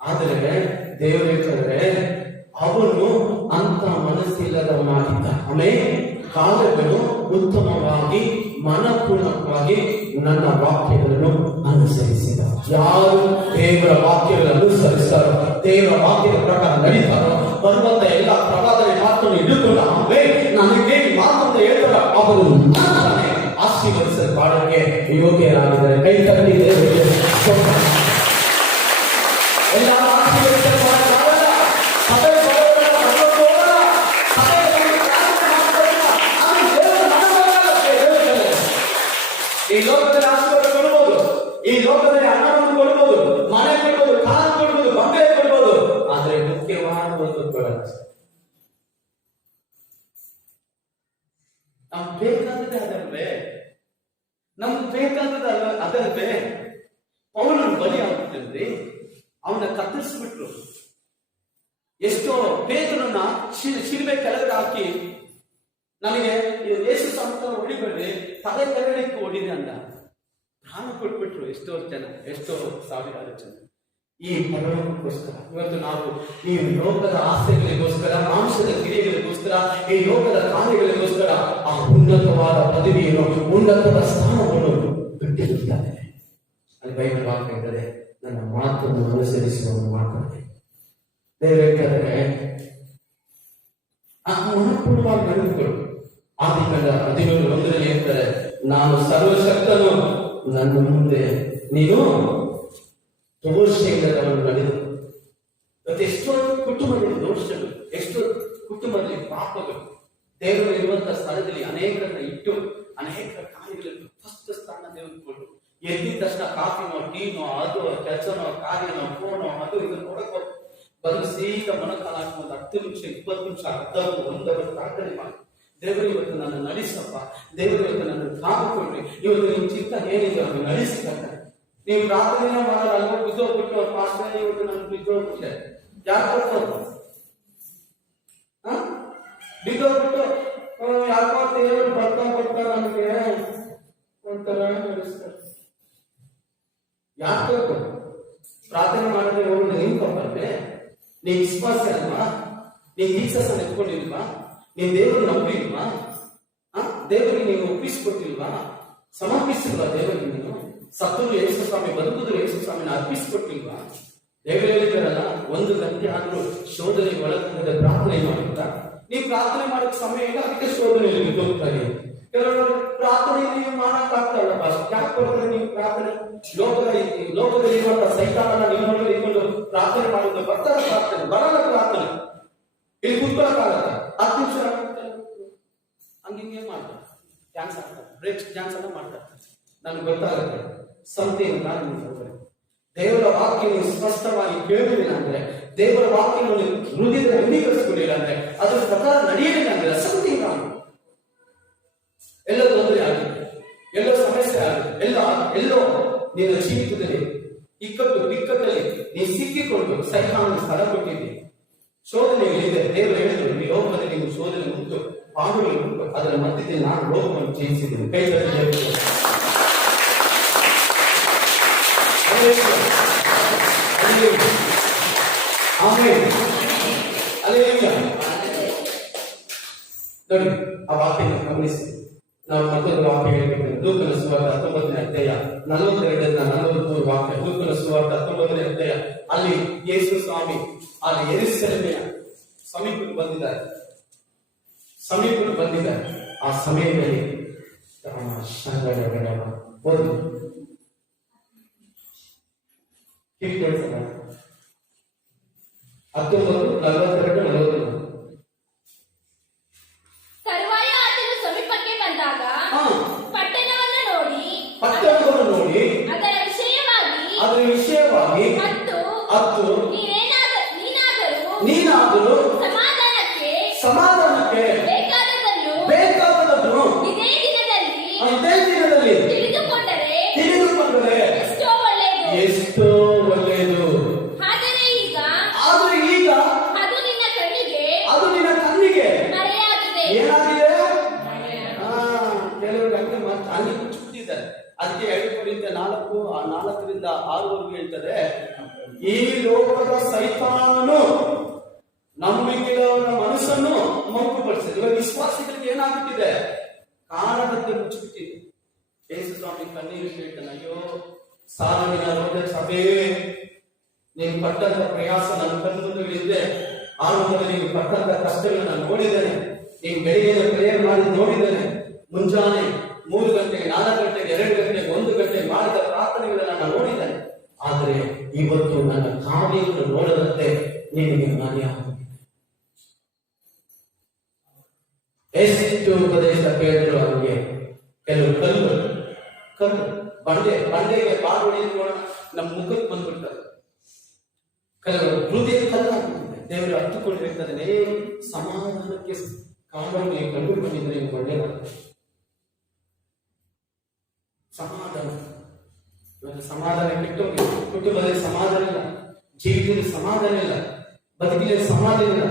ಆದರೆ ದೇವರು ಹೇಳ್ತಾರೆ, ಅವನು ಅಂತ ಆಗಿದ್ದ. ಆಮೇಲೆ ಕಾಲಗಳು ಉತ್ತಮವಾಗಿ ಮನಪೂರ್ವಕವಾಗಿ ನನ್ನ ವಾಕ್ಯಗಳನ್ನು ಅನುಸರಿಸಿದ. ಯಾರು ದೇವರ ವಾಕ್ಯಗಳನ್ನು ಅನುಸರಿಸ್ತಾರೋ, ದೇವರ ವಾಕ್ಯದ ಪ್ರಕಾರ ನಡೀತಾರೋ, ಬರುವಂತ ಎಲ್ಲ ಪ್ರವಾದನೆ ಮಾತನ್ನು ಹಿಡಿದುಕೊಂಡು ಆಮೇಲೆ ನನಗೆ ಮಾತಂತ ಹೇಳ್ತಾರ ಅವರು ಆಶೀರ್ವದಿಸಲು ಬಾಳಕ್ಕೆ ಯೋಗ್ಯರಾಗಿದ್ದಾರೆ. ಕೈ ತಟ್ಟಿ ದೇವರಿಗೆ ಎಲ್ಲ ಆಶೀರ್ವದಿಸಲು ಈ ಲೋಕದಲ್ಲಿ ಆಶೀರ್ವಾದ ಕೊಡ್ಬೋದು, ಈ ಲೋಕದಲ್ಲಿ ಹಣವನ್ನು ಕೊಡ್ಬೋದು, ಮನೆ ಕೊಡ್ಬೋದು, ಕಾರು ಕೊಡ್ಬೋದು, ಬಂಗಲೆ ಕೊಡ್ಬೋದು, ಆದ್ರೆ ಮುಖ್ಯವಾದ ಒಂದು ಕೊಡಲ್ಲ. ನಮ್ಗೆ ಬೇಕಾದದ್ದೇ ನಮ್ಗೆ ಬೇಕಾದದ ಅದಲ್ವೇ. ಪೌಲನು ಬಲಿ ಆಗ್ಬಿಟ್ಟಂದ್ರಿ, ಅವನ್ನ ಕತ್ತರಿಸ್ಬಿಟ್ರು. ಎಷ್ಟೋ ಪೇತ್ರನನ್ನ ಶಿಲ್ಬೆ ಕೆಳಗಡೆ ಹಾಕಿ ನನಗೆ ಯೇಸು ಸಂತ ಹೊಡಿಬೇಡ್ರಿ, ತಲೆ ಕೆಳಗಡೆ ಹೊಡಿದೆ ಅಂತ ಪ್ರಾಣ ಕೊಟ್ಬಿಟ್ರು. ಎಷ್ಟೋ ಜನ, ಎಷ್ಟೋ ಸಾವಿರಾರು ಜನ ಈ ಪರಲೋಕಕ್ಕೋಸ್ಕರ. ಇವತ್ತು ನಾವು ಈ ಲೋಕದ ಆಸೆಗಳಿಗೋಸ್ಕರ, ಮಾಂಸದ ಕ್ರಿಯೆಗಳಿಗೋಸ್ಕರ, ಈ ಲೋಕದ ಕಾರ್ಯಗಳಿಗೋಸ್ಕರ ಆ ಉನ್ನತವಾದ ಪದವಿಯನ್ನು, ಉನ್ನತದ ಸ್ಥಾನವನ್ನು ಬಿಟ್ಟಿರುತ್ತಾರೆ. ಅಲ್ಲಿ ಬೈಬಲ್ ವಾಕ್ಯ ಇದ್ದರೆ ನನ್ನ ಮಾತನ್ನು ಅನುಸರಿಸುವ ಮಾತಾಡಿ ದೇವರೇ ಆ ಮನಪೂರ್ವವಾಗಿ ನಡೆದುಕೊಳ್ಳು. ಆದಿಕಾಂಡ 17:1 ಹೇಳ್ತಾರೆ, ನಾನು ಸರ್ವಶಕ್ತನು, ನನ್ನ ಮುಂದೆ ನೀನು ದೋಷವಿಲ್ಲದವನು ನಡೆದು. ಮತ್ತೆ ಎಷ್ಟೋ ಕುಟುಂಬದಲ್ಲಿ ದೋಷಗಳು, ಎಷ್ಟೋ ಕುಟುಂಬದಲ್ಲಿ ಪಾಪಗಳು, ದೇವರು ಇರುವಂತಹ ಸ್ಥಳದಲ್ಲಿ ಅನೇಕರನ್ನ ಇಟ್ಟು ಅನೇಕ ಕಾರ್ಯಗಳಲ್ಲಿ ಫಸ್ಟ್ ಸ್ಥಾನ ದೇವರು ಕೊಟ್ಟು, ಎದ್ದಿದ ತಕ್ಷಣ ಕಾಫಿನೋ, ಟೀನೋ, ಅದು ಕೆಲಸನೋ, ಕಾರ್ಯನೋ, ಫೋನೋ, ಅದು ಇದನ್ನು ಕೊಡಕ್ಕೆ ಬಂದು ಸೀದಾ ಮೊಣಕಾಲ ಹಾಕಿ ಒಂದು 10 ನಿಮಿಷ, 20 ನಿಮಿಷ, ಅರ್ಧ 1 ಅವರ್ ಪ್ರಾರ್ಥನೆ ಮಾಡಿ, ದೇವರು ಇವತ್ತು ನನ್ನ ನಡೆಸಪ್ಪ, ದೇವರು ಇವತ್ತು ನನ್ನ ಕಾದುಕೊಡ್ರಿ, ಇವತ್ತು ನಿಮ್ಮ ಚಿತ್ತ ಏನಿದೆ ಅದು ನಡೆಸಿದ್ದಾರೆ. ನೀವು ಪ್ರಾರ್ಥನೆ ಮಾಡಲ್ಲ, ಅಲ್ವೋ ಬಿದ್ದೋಗ್ಬಿಟ್ಟು ಅವ್ರ ಪಾಸ್ಟರ್ ಇವತ್ತು ನಾನು ಬಿದ್ದೋಗ್ಬಿಟ್ಟೆ, ಯಾಕೆ ಬಿದ್ದೋಗ್ಬಿಟ್ಟು ಯಾಕೋ ದೇವರು ಬರ್ತಾ ನಮಗೆ ಒಂಥರ ನಡೆಸ್ತಾರೆ. ಯಾಕೆ ಪ್ರಾರ್ಥನೆ ಮಾಡಿದ್ರೆ ಹೋಗಿ ನಿಂತ್ಕೊಂಡ್ಬರ್ತೆ? ನೀನ್ ವಿಶ್ವಾಸ ಅಲ್ವಾ? ನೀನ್ ಜೀಸಸ್ ಅನ್ನು ಎತ್ಕೊಂಡಿಲ್ವಾ? ನೀನ್ ದೇವರು ನಂಬಿಲ್ವಾ? ದೇವರಿಗೆ ನೀವು ಒಪ್ಪಿಸಿಕೊಟ್ಟಿಲ್ವಾ? ಸಮರ್ಪಿಸಿಲ್ವಾ ದೇವರಿಗೆ? ನೀನು ಸತ್ತರು ಯೇಸು ಸ್ವಾಮಿ, ಬದುಕಿದ್ರು ಯೇಸು ಸ್ವಾಮಿನ ಅರ್ಪಿಸಿಕೊಟ್ಟಿಲ್ವಾ? ದೇವರು ಹೇಳಿದಾರಲ್ಲ, 1 ಗಂಟೆ ಆದ್ರೂ ಶೋಧನೆ ಒಳಗಡೆ ಪ್ರಾರ್ಥನೆ ಮಾಡುತ್ತಾ. ನೀವು ಪ್ರಾರ್ಥನೆ ಮಾಡೋಕ್ ಸಮಯ ಇಲ್ಲ, ಅದಕ್ಕೆ ಶೋಧನೆಯಲ್ಲಿ ಬಿದ್ದೋಗ್ತಾರೆ. ಕೆಲವರು ಪ್ರಾರ್ಥನೆ ನೀವು ಮಾಡಕ್ಕಾಗ್ತಲ್ಲ, ಯಾಕೆ ಬರ್ತಾರೆ ನೀವು ಪ್ರಾರ್ಥನೆ? ಲೋಕದಲ್ಲಿ ಇರುವಂತಹ ಸೈತಾನನ ನಿಮ್ಮೊಳಗೆ ಇಟ್ಕೊಂಡು ಪ್ರಾರ್ಥನೆ ಮಾಡಿದ್ರೆ ಬರ್ತಾರೆ, ಪ್ರಾರ್ಥನೆ ಬರಲ್ಲ. ಪ್ರಾರ್ಥನೆ ಇಲ್ಲಿ ಕೂತ್ಕೊಳ್ಳಕ್ಕಾಗಲ್ಲ, 10 ನಿಮಿಷ ಹಂಗೆ ಮಾಡ್ತಾರೆ, ಡ್ಯಾನ್ಸ್ ಆಗ್ತಾರೆ, ಬ್ರೇಕ್ ಡ್ಯಾನ್ಸ್ ಅನ್ನ ಮಾಡ್ತಾರೆ. ನನ್ಗೆ ಗೊತ್ತಾಗುತ್ತೆ ಸಂತೆಯನ್ನು ನಾನು ದೇವರ ವಾಕ್ಯ ನೀವು ಸ್ಪಷ್ಟವಾಗಿ ಕೇಳಲಿಲ್ಲ ಅಂದ್ರೆ, ದೇವರ ವಾಕ್ಯವನ್ನು ಹೃದಯದ ಅಂಗೀಕರಿಸಿಕೊಳ್ಳಿಲ್ಲ ಅಂದ್ರೆ, ಅದರ ಪ್ರಕಾರ ನಡೆಯಲಿಲ್ಲ ಅಂದ್ರೆ ಸಂತೆ ನಾನು ಎಲ್ಲೋ ತೊಂದರೆ ಆಗುತ್ತೆ, ಎಲ್ಲೋ ಸಮಸ್ಯೆ ಆಗುತ್ತೆ, ಎಲ್ಲೋ ನಿನ್ನ ಜೀವಿತದಲ್ಲಿ ಬಿಕ್ಕಟ್ಟಲ್ಲಿ ನೀನು ಸಿಕ್ಕಿಕೊಂಡು ಸೈತಾನನ ಸ್ಥಳ ಕೊಟ್ಟಿದ್ದೆ. ಶೋಧನೆಗಳಿದೆ. ದೇವರು ಹೇಳಿದ್ರು, ಈ ಲೋಕದಲ್ಲಿ ನೀವು ಶೋಧನೆ ಉಂಟು, ಪಾಪಗಳು ಉಂಟು, ಅದರ ಮಧ್ಯದಲ್ಲಿ ನಾನು ಲೋಕವನ್ನು ಜಯಿಸಿದ್ದೇನೆ. ಕೈ ನೋಡಿ ಆ ವಾಕ್ಯ ಗಮನಿಸಿ. ನಾವು ಮತ್ತೊಂದು ವಾಕ್ಯ ಹೇಳ್ಬೇಕಂದ್ರೆ ಲೂಕನ ಸುವಾರ್ತೆ 19ನೇ ಅಧ್ಯಾಯ 42ರಿಂದ 43 ವಾಕ್ಯ. ಲೂಕನ ಸುವಾರ್ತೆ 19ನೇ ಅಧ್ಯಾಯ. ಅಲ್ಲಿ ಯೇಸು ಸ್ವಾಮಿ ಅಲ್ಲಿ ಯೆರೂಸಲೇಮಿನ ಸಮೀಪಕ್ಕೆ ಬಂದಿದ್ದಾರೆ. ಆ ಸಮಯದಲ್ಲಿ ಒಂದು ಕಿವಿಗೊಳಿಸಲ್ಲ. 19:42-43 ತರುವಾಯ ಆತನು ಸಮೀಪಕ್ಕೆ ಬಂದಾಗ ಪಟ್ಟಣವನ್ನು ನೋಡಿ ಅದರ ವಿಷಯವಾಗಿ ಹತ್ತು ನೀನಾದರೂ ಸಮಾಧಾನಕ್ಕೆ ಬೇಕಾದದನ್ನು ಇದೇ ದಿನದಲ್ಲಿ ತಿಳಿದುಕೊಂಡರೆ ಎಷ್ಟೋ ಒಳ್ಳೆಯದು. ಆದರೆ ಈಗ ಅದು ನಿನ್ನ ಕಣ್ಣಿಗೆ ಏನಾಗಿದೆ? ಕೆಲವರು ಹಂಗೆ ಮುಚ್ಚಿಬಿಟ್ಟಿದ್ದಾರೆ. ಅದಕ್ಕೆ 2 ಕೊರಿಂಥಿಯರ್ 4:4-6 ಹೇಳ್ತಾರೆ, ಈ ಲೋಕದ ಸೈತಾನನು ನಂಬಿಕೆಯವರ ಮನಸ್ಸನ್ನು ಮಂಕುಪಡಿಸಿದೆ. ಇವಾಗ ವಿಶ್ವಾಸಿಗಳಿಗೆ ಏನಾಗುತ್ತಿದೆ? ಕಾರಣದಂತೆ ಮುಚ್ಚಿಬಿಟ್ಟಿದೆ. ಯೇಸು ಸ್ವಾಮಿ ಕಣ್ಣೀರು ಹೇಳ್ತಾನೆ, ಅಯ್ಯೋ ಸಾವಿನ ರೋಗ ಸಭೆ, ನೀನು ಪಟ್ಟಂತ ಪ್ರಯಾಸ ನನ್ನ ಕಣ್ಣುಗಳಿದ್ದೆ, ಆರಂಭದಲ್ಲಿ ನೀವು ಪಟ್ಟಂತ ಕಷ್ಟಗಳನ್ನ ನೋಡಿದ್ದೇನೆ. ನೀವು ಬೆಳಿಗ್ಗೆ ಪ್ರೇಯರ್ ಮಾಡಿ ನೋಡಿದ್ದೇನೆ. ಮುಂಜಾನೆ 3 ಗಂಟೆಗೆ, 4 ಗಂಟೆಗೆ, 2 ಗಂಟೆಗೆ, 1 ಗಂಟೆಗೆ ಮಾಡಿದ ಪ್ರಾರ್ಥನೆಗಳನ್ನ ನಾನು ನೋಡಿದ್ದೇನೆ. ಆದರೆ ಇವತ್ತು ನನ್ನ ಕಾರ್ಯವನ್ನು ನೋಡದಂತೆ ನಿನಗೆ ಮಾನ್ಯ ಆಗಿದೆ. ಎಷ್ಟು ಉಪದೇಶ ಕೇಳಿದ್ರು ಅವನಿಗೆ. ಕೆಲವು ಕಲ್ಲು ಬಂಡೆಗೆ ಬಾರು ಹೊಡೆದು ನಮ್ಮ ಮುಖಕ್ಕೆ ಬಂದ್ಬಿಡ್ತಾರೆ. ಕೆಲವರು ಹೃದಯ ಕಲ್ಲಾಗ್ಬಿಟ್ಟಿದೆ. ದೇವರು ಹತ್ತುಕೊಂಡಿರ್ತಾನೆ. ಸಮಾಧಾನಕ್ಕೆ ಕಾರಣವನ್ನು ನೀವು ಕಂಡುಕೊಂಡಿದ್ರೆ ನಿಮ್ಗೆ ಒಳ್ಳೆಯದಾಗ್ತದೆ. ಸಮಾಧಾನ, ಇವತ್ತು ಸಮಾಧಾನ ಕೆಟ್ಟೋಗಿ, ಕುಟುಂಬದಲ್ಲಿ ಸಮಾಧಾನ ಇಲ್ಲ, ಜೀವಿತದಲ್ಲಿ ಸಮಾಧಾನ ಇಲ್ಲ, ಬದುಕಿನಲ್ಲಿ ಸಮಾಧಾನ ಇಲ್ಲ.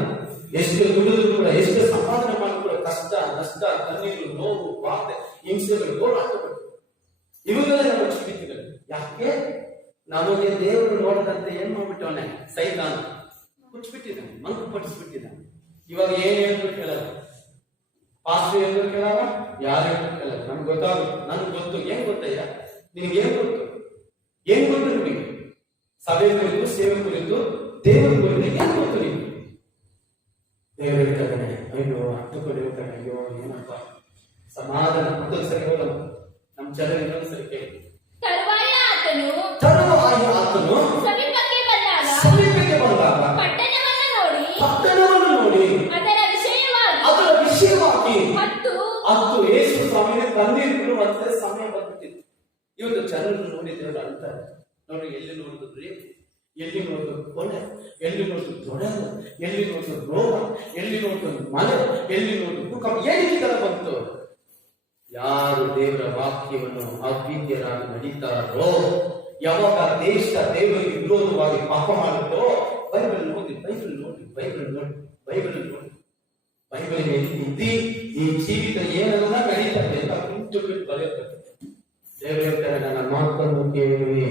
ಎಷ್ಟು ದುಡಿದ್ರು ಕೂಡ, ಎಷ್ಟು ಸಮಾಧಾನ ಮಾಡಿದ್ರು ಕೂಡ ಕಷ್ಟ, ನಷ್ಟ, ಕಣ್ಣೀರು, ನೋವು, ಬಾಧೆ, ಹಿಂಸೆಗಳು ಗೋಳಾಟಗಳು ಇವುಗಳೇ ನಮ್ಮ ಜೀವಿತಗಳು. ಯಾಕೆ? ನಮಗೆ ದೇವರು ನೋಡದಂತೆ ಏನ್ ಮಾಡ್ಬಿಟ್ಟವನೆ ಸೈತಾನ ಮುಚ್ಚಿಬಿಟ್ಟಿದ್ದಾನೆ, ಮಂಕು ಪಡಿಸ್ಬಿಟ್ಟಿದ್ದಾನೆ. ಇವಾಗ ಏನ್ ಹೇಳಿದ್ರು ಕೇಳಲ್ಲ, ಪಾಸ್ಟರ್ ಹೇಳಿದ್ರು ಕೇಳಲ್ಲ, ಯಾರು ಹೇಳಿದ್ರು ಕೇಳಲ್ಲ. ನಮ್ಗೆ ಗೊತ್ತಾಗುತ್ತೆ, ನನ್ಗೆ ಗೊತ್ತು. ಏನ್ ಗೊತ್ತಯ್ಯ ನಿನಗೆ? ಏನ್ ಗೊತ್ತು? ಏನ್ ಗೊತ್ತು ನಿಮಗೆ? ಸಭೆ ಕುರಿತು, ಸೇವೆ ಕುರಿತು, ದೇವರ ಕುರಿತು ಏನ್ ಗೊತ್ತು ನಿಮಗೆ? ದೇವರು ಹೇಳ್ತಾನೆ, ಅಯ್ಯೋ ಹತ್ತುಕೊಂಡು ಹೇಳ್ತಾನೆ, ಅಯ್ಯೋ ಏನಪ್ಪ ಸಮಾಧಾನ. ಮತ್ತೊಂದು ಸರಿ ಹೋಗಲ್ಲ, ನಮ್ಮ ಜನರು ಇನ್ನೊಂದು ಸರಿ ಕೇಳಿ. ತರುವಾಯ ಆತನು ಸಮೀಪಕ್ಕೆ ಬಂದಾಗ ಪಟ್ಟಣವನ್ನು ನೋಡಿ ಅದರ ವಿಷಯವಾಗಿ ಹತ್ತು ಯೇಸು ಸ್ವಾಮಿನ ತಂದಿದ್ರು ಮತ್ತೆ ಸಮಯ ಬಂದ್ಬಿಟ್ಟಿತ್ತು. ಇವತ್ತು ಜನರು ನೋಡಿ ದೇವರು ಅಂತಾರೆ. ನೋಡಿ, ಎಲ್ಲಿ ನೋಡಿದ್ರಿ, ಎಲ್ಲಿ ನೋಡಿದ್ರು ಕೊಲೆ, ಎಲ್ಲಿ ನೋಡಿದ್ರು ದೊಡ್ಡ, ಎಲ್ಲಿ ನೋಡಿದ್ರು ರೋಗ, ಎಲ್ಲಿ ನೋಡಿದ್ರು ಮನೆ, ಎಲ್ಲಿ ನೋಡಿದ್ರು ಭೂಕಂಪ, ಏನಿಗೆ ಬಂತು? ಯಾರು ದೇವರ ವಾಕ್ಯವನ್ನು ಅವಿದ್ಯರಾಗಿ ನಡೀತಾರೋ, ಯಾವಾಗ ದೇಶ ದೇವರಿಗೆ ವಿರೋಧವಾಗಿ ಪಾಪ ಮಾಡುತ್ತೋ, ಬೈಬಲ್ ನೋಡಿ, ಬೈಬಲ್ ಇದ್ದಿ ಈ ಜೀವಿತ ಏನೆಲ್ಲ ನಡೀತದೆ ಅಂತ ಕುಂತು ಬಿಟ್ಟು ಬರೆಯುತ್ತದೆ. ದೇವರು ಹೇಳ್ತಾರೆ, ನನ್ನ ಮಾತನ್ನು ಕೇಳಿ,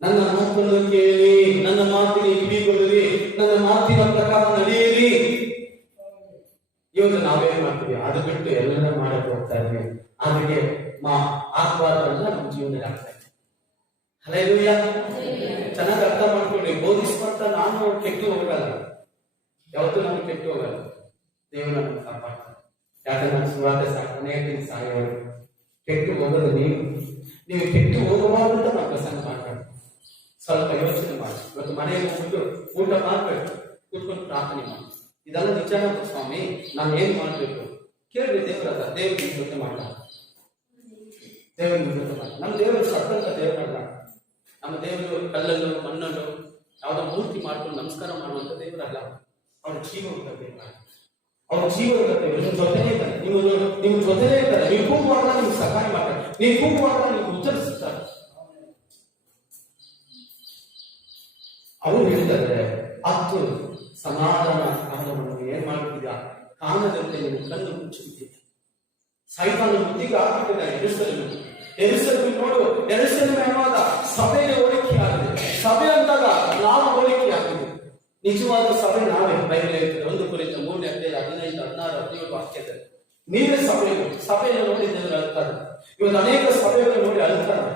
ನನ್ನ ಮಾತನ್ನು ಕೇಳಿ, ನನ್ನ ಮಾತಿಗೆ ಕಿವಿಗೊಳ್ಳಿರಿ, ನನ್ನ ಮಾತಿನ ಪ್ರಕಾರ ನಡೆಯಿರಿ. ಇವತ್ತು ನಾವೇನ್ ಮಾಡ್ತೀವಿ? ಅದು ಬಿಟ್ಟು ಎಲ್ಲ ಮಾಡಕ್ಕೆ ಹೋಗ್ತಾ ಇದ್ವಿ. ಅದಕ್ಕೆ ಆಗ್ಬಾರ್ದಲ್ಲ ನಮ್ಮ ಜೀವನದಲ್ಲಿ ಆಗ್ತಾ ಇದೆ. ಹಲ್ಲೆಲೂಯ. ಚೆನ್ನಾಗಿ ಅರ್ಥ ಮಾಡ್ಕೊಳ್ಳಿ. ಬೋಧಿಸ್ಕೊಂತ ನಾನು ಕೆಟ್ಟು ಹೋಗಲ್ಲ, ಯಾವತ್ತೂ ನಾನು ಕೆಟ್ಟು ಹೋಗಲ್ಲ. ದೇವರು ನಮ್ಮನ್ನು ಕಾಪಾಡ್ತಾರೆ. ಯಾಕಂದ್ರೆ ನಾನು ಸುವಾರ್ತೆ ಅನೇಕ ಸಾಯೋರು ಕೆಟ್ಟು ಹೋಗೋದು ನೀವು ಕೆಟ್ಟು ಹೋಗಬಾರ್ದು ಅಂತ ನಾವು ಪ್ರಸಂಗ ಮಾಡ್ಬೇಕು. ಸ್ವಲ್ಪ ಯೋಚನೆ ಮಾಡಿ. ಇವತ್ತು ಮನೆಯಲ್ಲಿ ಹೋಗ್ಬಿಟ್ಟು ಊಟ ಮಾಡ್ಬೇಕು, ಕೂತ್ಕೊಂಡು ಪ್ರಾರ್ಥನೆ ಮಾಡಿ, ಇದೆಲ್ಲ ವಿಚಾರ ಸ್ವಾಮಿ ನಾನು ಏನ್ ಮಾಡ್ಬೇಕು ಕೇಳ್ರಿ. ದೇವರ ದೇವ್ರಿಗೆ ಜೊತೆ ಮಾಡ್ತಾರೆ, ದೇವರಿಗೆ ಜೊತೆ ಮಾಡ್ತಾರೆ. ನಮ್ಮ ದೇವರು ಸತ್ತಂತ ದೇವರಲ್ಲ. ನಮ್ಮ ದೇವರು ಕಲ್ಲನ್ನು ಮಣ್ಣನ್ನು ಯಾವುದೋ ಮೂರ್ತಿ ಮಾಡ್ಕೊಂಡು ನಮಸ್ಕಾರ ಮಾಡುವಂತ ದೇವರಲ್ಲ. ಅವ್ರ ಜೀವ ದೇವರ, ಅವ್ರ ಜೀವ ನಿಮ್ಮ ಜೊತೆನೇ ಇರ್ತಾರೆ, ನಿಮ್ಮ ಜೊತೆನೇ ಇರ್ತಾರೆ. ನೀವು ಕೂಗುವಾಗ ನಿಮ್ಗೆ ಸಹಾಯ ಮಾಡ್ತಾರೆ, ನೀವು ಕೂಗುವಾಗ ನಿಮ್ಗೆ ಉತ್ತರಿಸುತ್ತಾರೆ. ಅವರು ಹೇಳ್ತಾರೆ, ಹತ್ತು ಸಮಾಧಾನ ಕಾರಣವನ್ನು ಏನ್ ಮಾಡುತ್ತಿದ್ಯಾ? ಕಾರಣದಂತೆ ನೀವು ಕಣ್ಣು ಮುಚ್ಚಿಬಿಟ್ಟಿದೆ. ಸೈತಾನ ಬುದ್ಧಿಗೆ ಆಗ್ಬಿಟ್ಟಿದ್ದಾನೆ. ಎರುಸಲೇಮ್ ನೋಡು, ಎರುಸಲೇಮ್ ಅನ್ನುವಾಗ ಸಭೆಗೆ ಹೋಲಿಕೆ ಆಗಿದೆ. ಸಭೆ ಅಂದಾಗ ನಾವು ಹೋಲಿಕೆ ಆಗಿದೆ. ನಿಜವಾದ ಸಭೆ ನಾವೇ. ಬೈಬಲ್ ಹೇಳ್ತದೆ 1 ಕೊರಿಂಥ 3ನೇ ಅಧ್ಯಾಯ 15, 16, 17 ವಾಕ್ಯದಲ್ಲಿ ನೀವೇ ಸಭೆಯನ್ನು ನೋಡಿ ದೇವರು ಅಳ್ತಾರೆ. ಇವತ್ತು ಅನೇಕ ಸಭೆಗಳನ್ನು ನೋಡಿ ಅಳ್ತಾರೆ.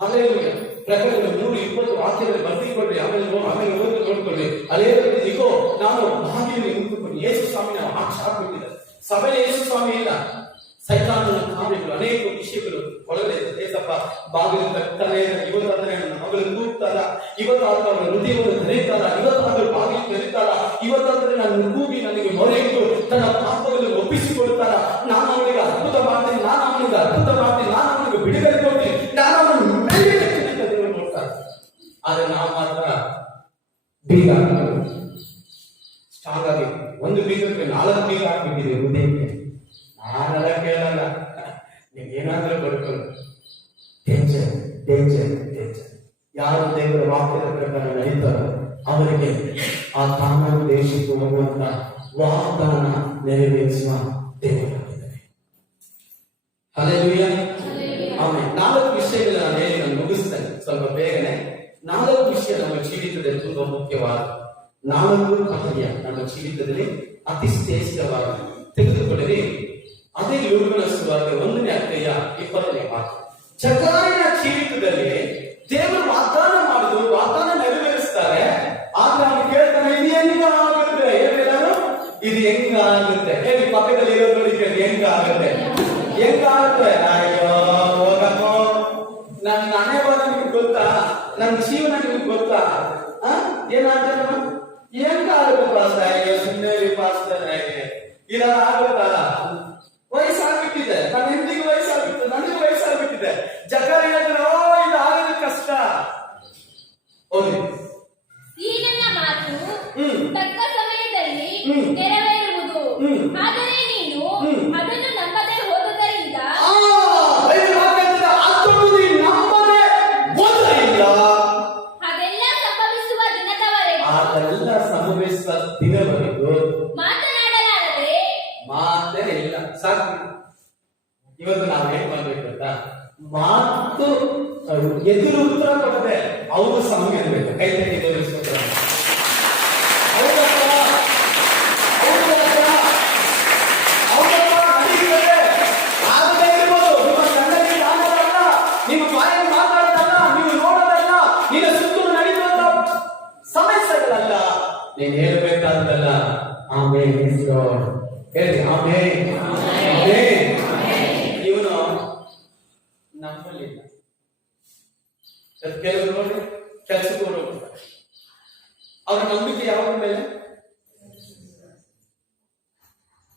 ಹಲ್ಲೆಲೂಯಾ. ಪ್ರಕಟಣೆ 3:20 ವಾಕ್ಯದಲ್ಲಿ ಬರ್ತಿಕೊಡ್ರಿ, ಆಮೇಲೆ ಓದಿ ನೋಡ್ಕೊಳ್ಳಿ. ಅದೇ ಇಗೋ ನಾನು ಬಾಗಿಲಿಗೆ ನಿಂತುಕೊಂಡು ಯೇಸು ಸ್ವಾಮಿನ ಹಾಕ್ಬಿಟ್ಟಿದ್ದಾರೆ. ಸಭೆ ಯೇಸು ಸ್ವಾಮಿ ಇಲ್ಲ, ಸೈತಾನನ ಕಾರ್ಯಗಳು, ಅನೇಕ ವಿಷಯಗಳು ಒಳಗಡೆ ದೇಸಪ್ಪ ಬಾಗಿಲು ಕಟ್ತಾನೆ. ಇವತ್ತಾದ್ರೆ ನನ್ನ ಮಗಳು ಕೂಗ್ತಾರ, ಇವತ್ತಾದ್ರೂ ಅವರ ಹೃದಯವನ್ನು ತೆರೀತಾರ, ಇವತ್ತಾದ್ರೂ ಬಾಗಿಲು ತೆರೀತಾರ, ಇವತ್ತಾದ್ರೆ ನನ್ನ ಕೂಗಿ ನನಗೆ ಮೊರೆ ಇಟ್ಟು ತನ್ನ ಪಾಪಗಳನ್ನು ಒಪ್ಪಿಸಿಕೊಡ್ತಾರ. ನಾನು ಅವನಿಗೆ ಅದ್ಭುತ ಮಾಡ್ತೀನಿ, ನಾನು ಅವನಿಗೆ ಅದ್ಭುತ ಮಾಡ್ತೀನಿ, ನಾನು ಅವನಿಗೆ ಬಿಡುಗಡೆ ಕೊಡ್ತೀನಿ, ನಾನು ಅವನು ಮೇಲೆ ನೋಡ್ತಾರೆ. ಆದ್ರೆ ನಾವು ಮಾತ್ರ ಬೀಗ ಸ್ಟ್ರಾಂಗ್ ಆಗಿ ಒಂದು ಬೀಗಕ್ಕೆ 4 ಬೀಗ ಹಾಕ್ಬಿಟ್ಟಿದೆ ಹೃದಯಕ್ಕೆ. ನಾನೆಲ್ಲ ಕೇಳಲ್ಲ, ನೀವೇನಾದ್ರೂ ಬರ್ಕೊಂಡು ಡೇಂಜರ್ ಡೇಂಜರ್ ಡೇಂಜರ್. ಯಾರು ದೇವರ ವಾಕ್ಯದ ಪ್ರಕಾರ ನಡೀತಾರೋ ಅವರಿಗೆ ಆ ಕಾನಾನ್ ದೇಶಕ್ಕೆ ಹೋಗುವಂತ ವಾಗ್ದಾನ ನೆರವೇರಿಸುವ ದೇವರಾಗಿದ್ದಾರೆ. ಹಲ್ಲೆಲೂಯಾ. ಆಮೇಲೆ 4 ವಿಷಯಗಳನ್ನ ಹೇಳಿ ನಾನು ಮುಗಿಸ್ತೇನೆ ಸ್ವಲ್ಪ ಬೇಗನೆ. 4 ವಿಷಯ ನಮ್ಮ ಜೀವಿತದಲ್ಲಿ ತುಂಬಾ ಮುಖ್ಯವಾದ. ನಾಲ್ಕು ಕಾರ್ಯ ನಮ್ಮ ಜೀವಿತದಲ್ಲಿ ಅತಿ ಶ್ರೇಷ್ಠವಾದ ತೆಗೆದುಕೊಳ್ಳಿರಿ. ಅದೇ ಲೂಕನ ಸುವಾರ್ತೆ 1ನೇ ಅಧ್ಯಾಯ 20ನೇ ಮಾತು. ಜಕರೀಯನ ಜೀವಿತದಲ್ಲಿ ದೇವರು ವಾಗ್ದಾನ ಮಾಡಿದ್ರು, ವಾಗ್ದಾನ ನೆರವೇರಿಸ್ತಾರೆ. ಆದ್ರೆ ಅವನು ಕೇಳ್ತಾನೆ, ಇದು ಹೆಂಗಾಗುತ್ತೆ ಹೇಳೋರು, ಇದು ಹೆಂಗಾಗುತ್ತೆ ಹೇಳಿ. ಪಕ್ಕದಲ್ಲಿ ಇರೋ ನೋಡಿ ಕೇಳಿ, ಹೆಂಗಾಗುತ್ತೆ ಹೆಂಗಾಗುತ್ತೆ. ಅಯ್ಯೋ ಹೋಗಪ್ಪ, ನನ್ನ ಹಣೆ ಬರ ನಿಮ್ಗೆ ಗೊತ್ತಾ, ನನ್ನ ಜೀವನ ನಿಮ್ಗೆ ಗೊತ್ತಾ? ಏನಾಗ್ತದೆ ಹೆಂಗಾಗುತ್ತೆ ಪಾಸ್ತಾಗೆ, ಸುಮ್ಮನೆ ಪಾಸ್ತಾನೆ ಇಲ್ಲ ಆಗುತ್ತಾ? ವಯಸ್ಸಾಗ್ಬಿಟ್ಟಿದೆ, ನನ್ನ ಹೆಂಡತಿಗೆ ವಯಸ್ಸಾಗ್ಬಿಟ್ಟಿದೆ, ನನಗೆ ವಯಸ್ಸಾಗ್ಬಿಟ್ಟಿದೆ. ಜಕರೀಯ ಇದು ಆಗೋದು ಕಷ್ಟ. ಹೋಗಿ ಈ ನನ್ನ ಮಾತು ತಕ್ಕ ಸಮಯದಲ್ಲಿ ನೆರವೇರುವುದು. ಆದರೆ ನೀನು ಅದನ್ನು ನಂಬದೆ ಹೋದುದರಿಂದ ಅದೆಲ್ಲ ಸಂಭವಿಸುವ ದಿನವರೆಗೂ ಮಾತನಾಡಲಾರದೆ ಮಾತೇ ಇಲ್ಲ. ಸಾಕು. ಇವತ್ತು ನಾವೇನ್ ಮಾಡ್ಬೇಕು ಅಂತ ಮಾತು ಎದುರು ಉತ್ತರ ಕೊಡದೆ ಅವರು ಸಮಯ ಇರಬೇಕು. ಕೈ ತೆಗೆದು ನಿಮ್ಮ ಬಾಯಲ್ಲಿ ಮಾತಾಡೋದಲ್ಲ, ನೀವು ನೋಡೋದಲ್ಲ, ನಿನ್ನ ಸುತ್ತಲೂ ನಡೆಯುವಂತ ಸಮಸ್ಯೆಗಳಲ್ಲ, ನೀನ್ ಹೇಳ್ಬೇಕಾದಲ್ಲ. ಆಮೇಲೆ ಹೇಳಿ ಆಮೇಲೆ. ಇವನು ನಂಬಲಿಲ್ಲ. ಕೆಲವರು ನೋಡಿ ಕೆಲಸಕ್ಕೆ ಹೋಗ್ತಾರೆ, ಅವ್ರ ನಂಬಿಕೆ ಯಾವ ಮೇಲೆ?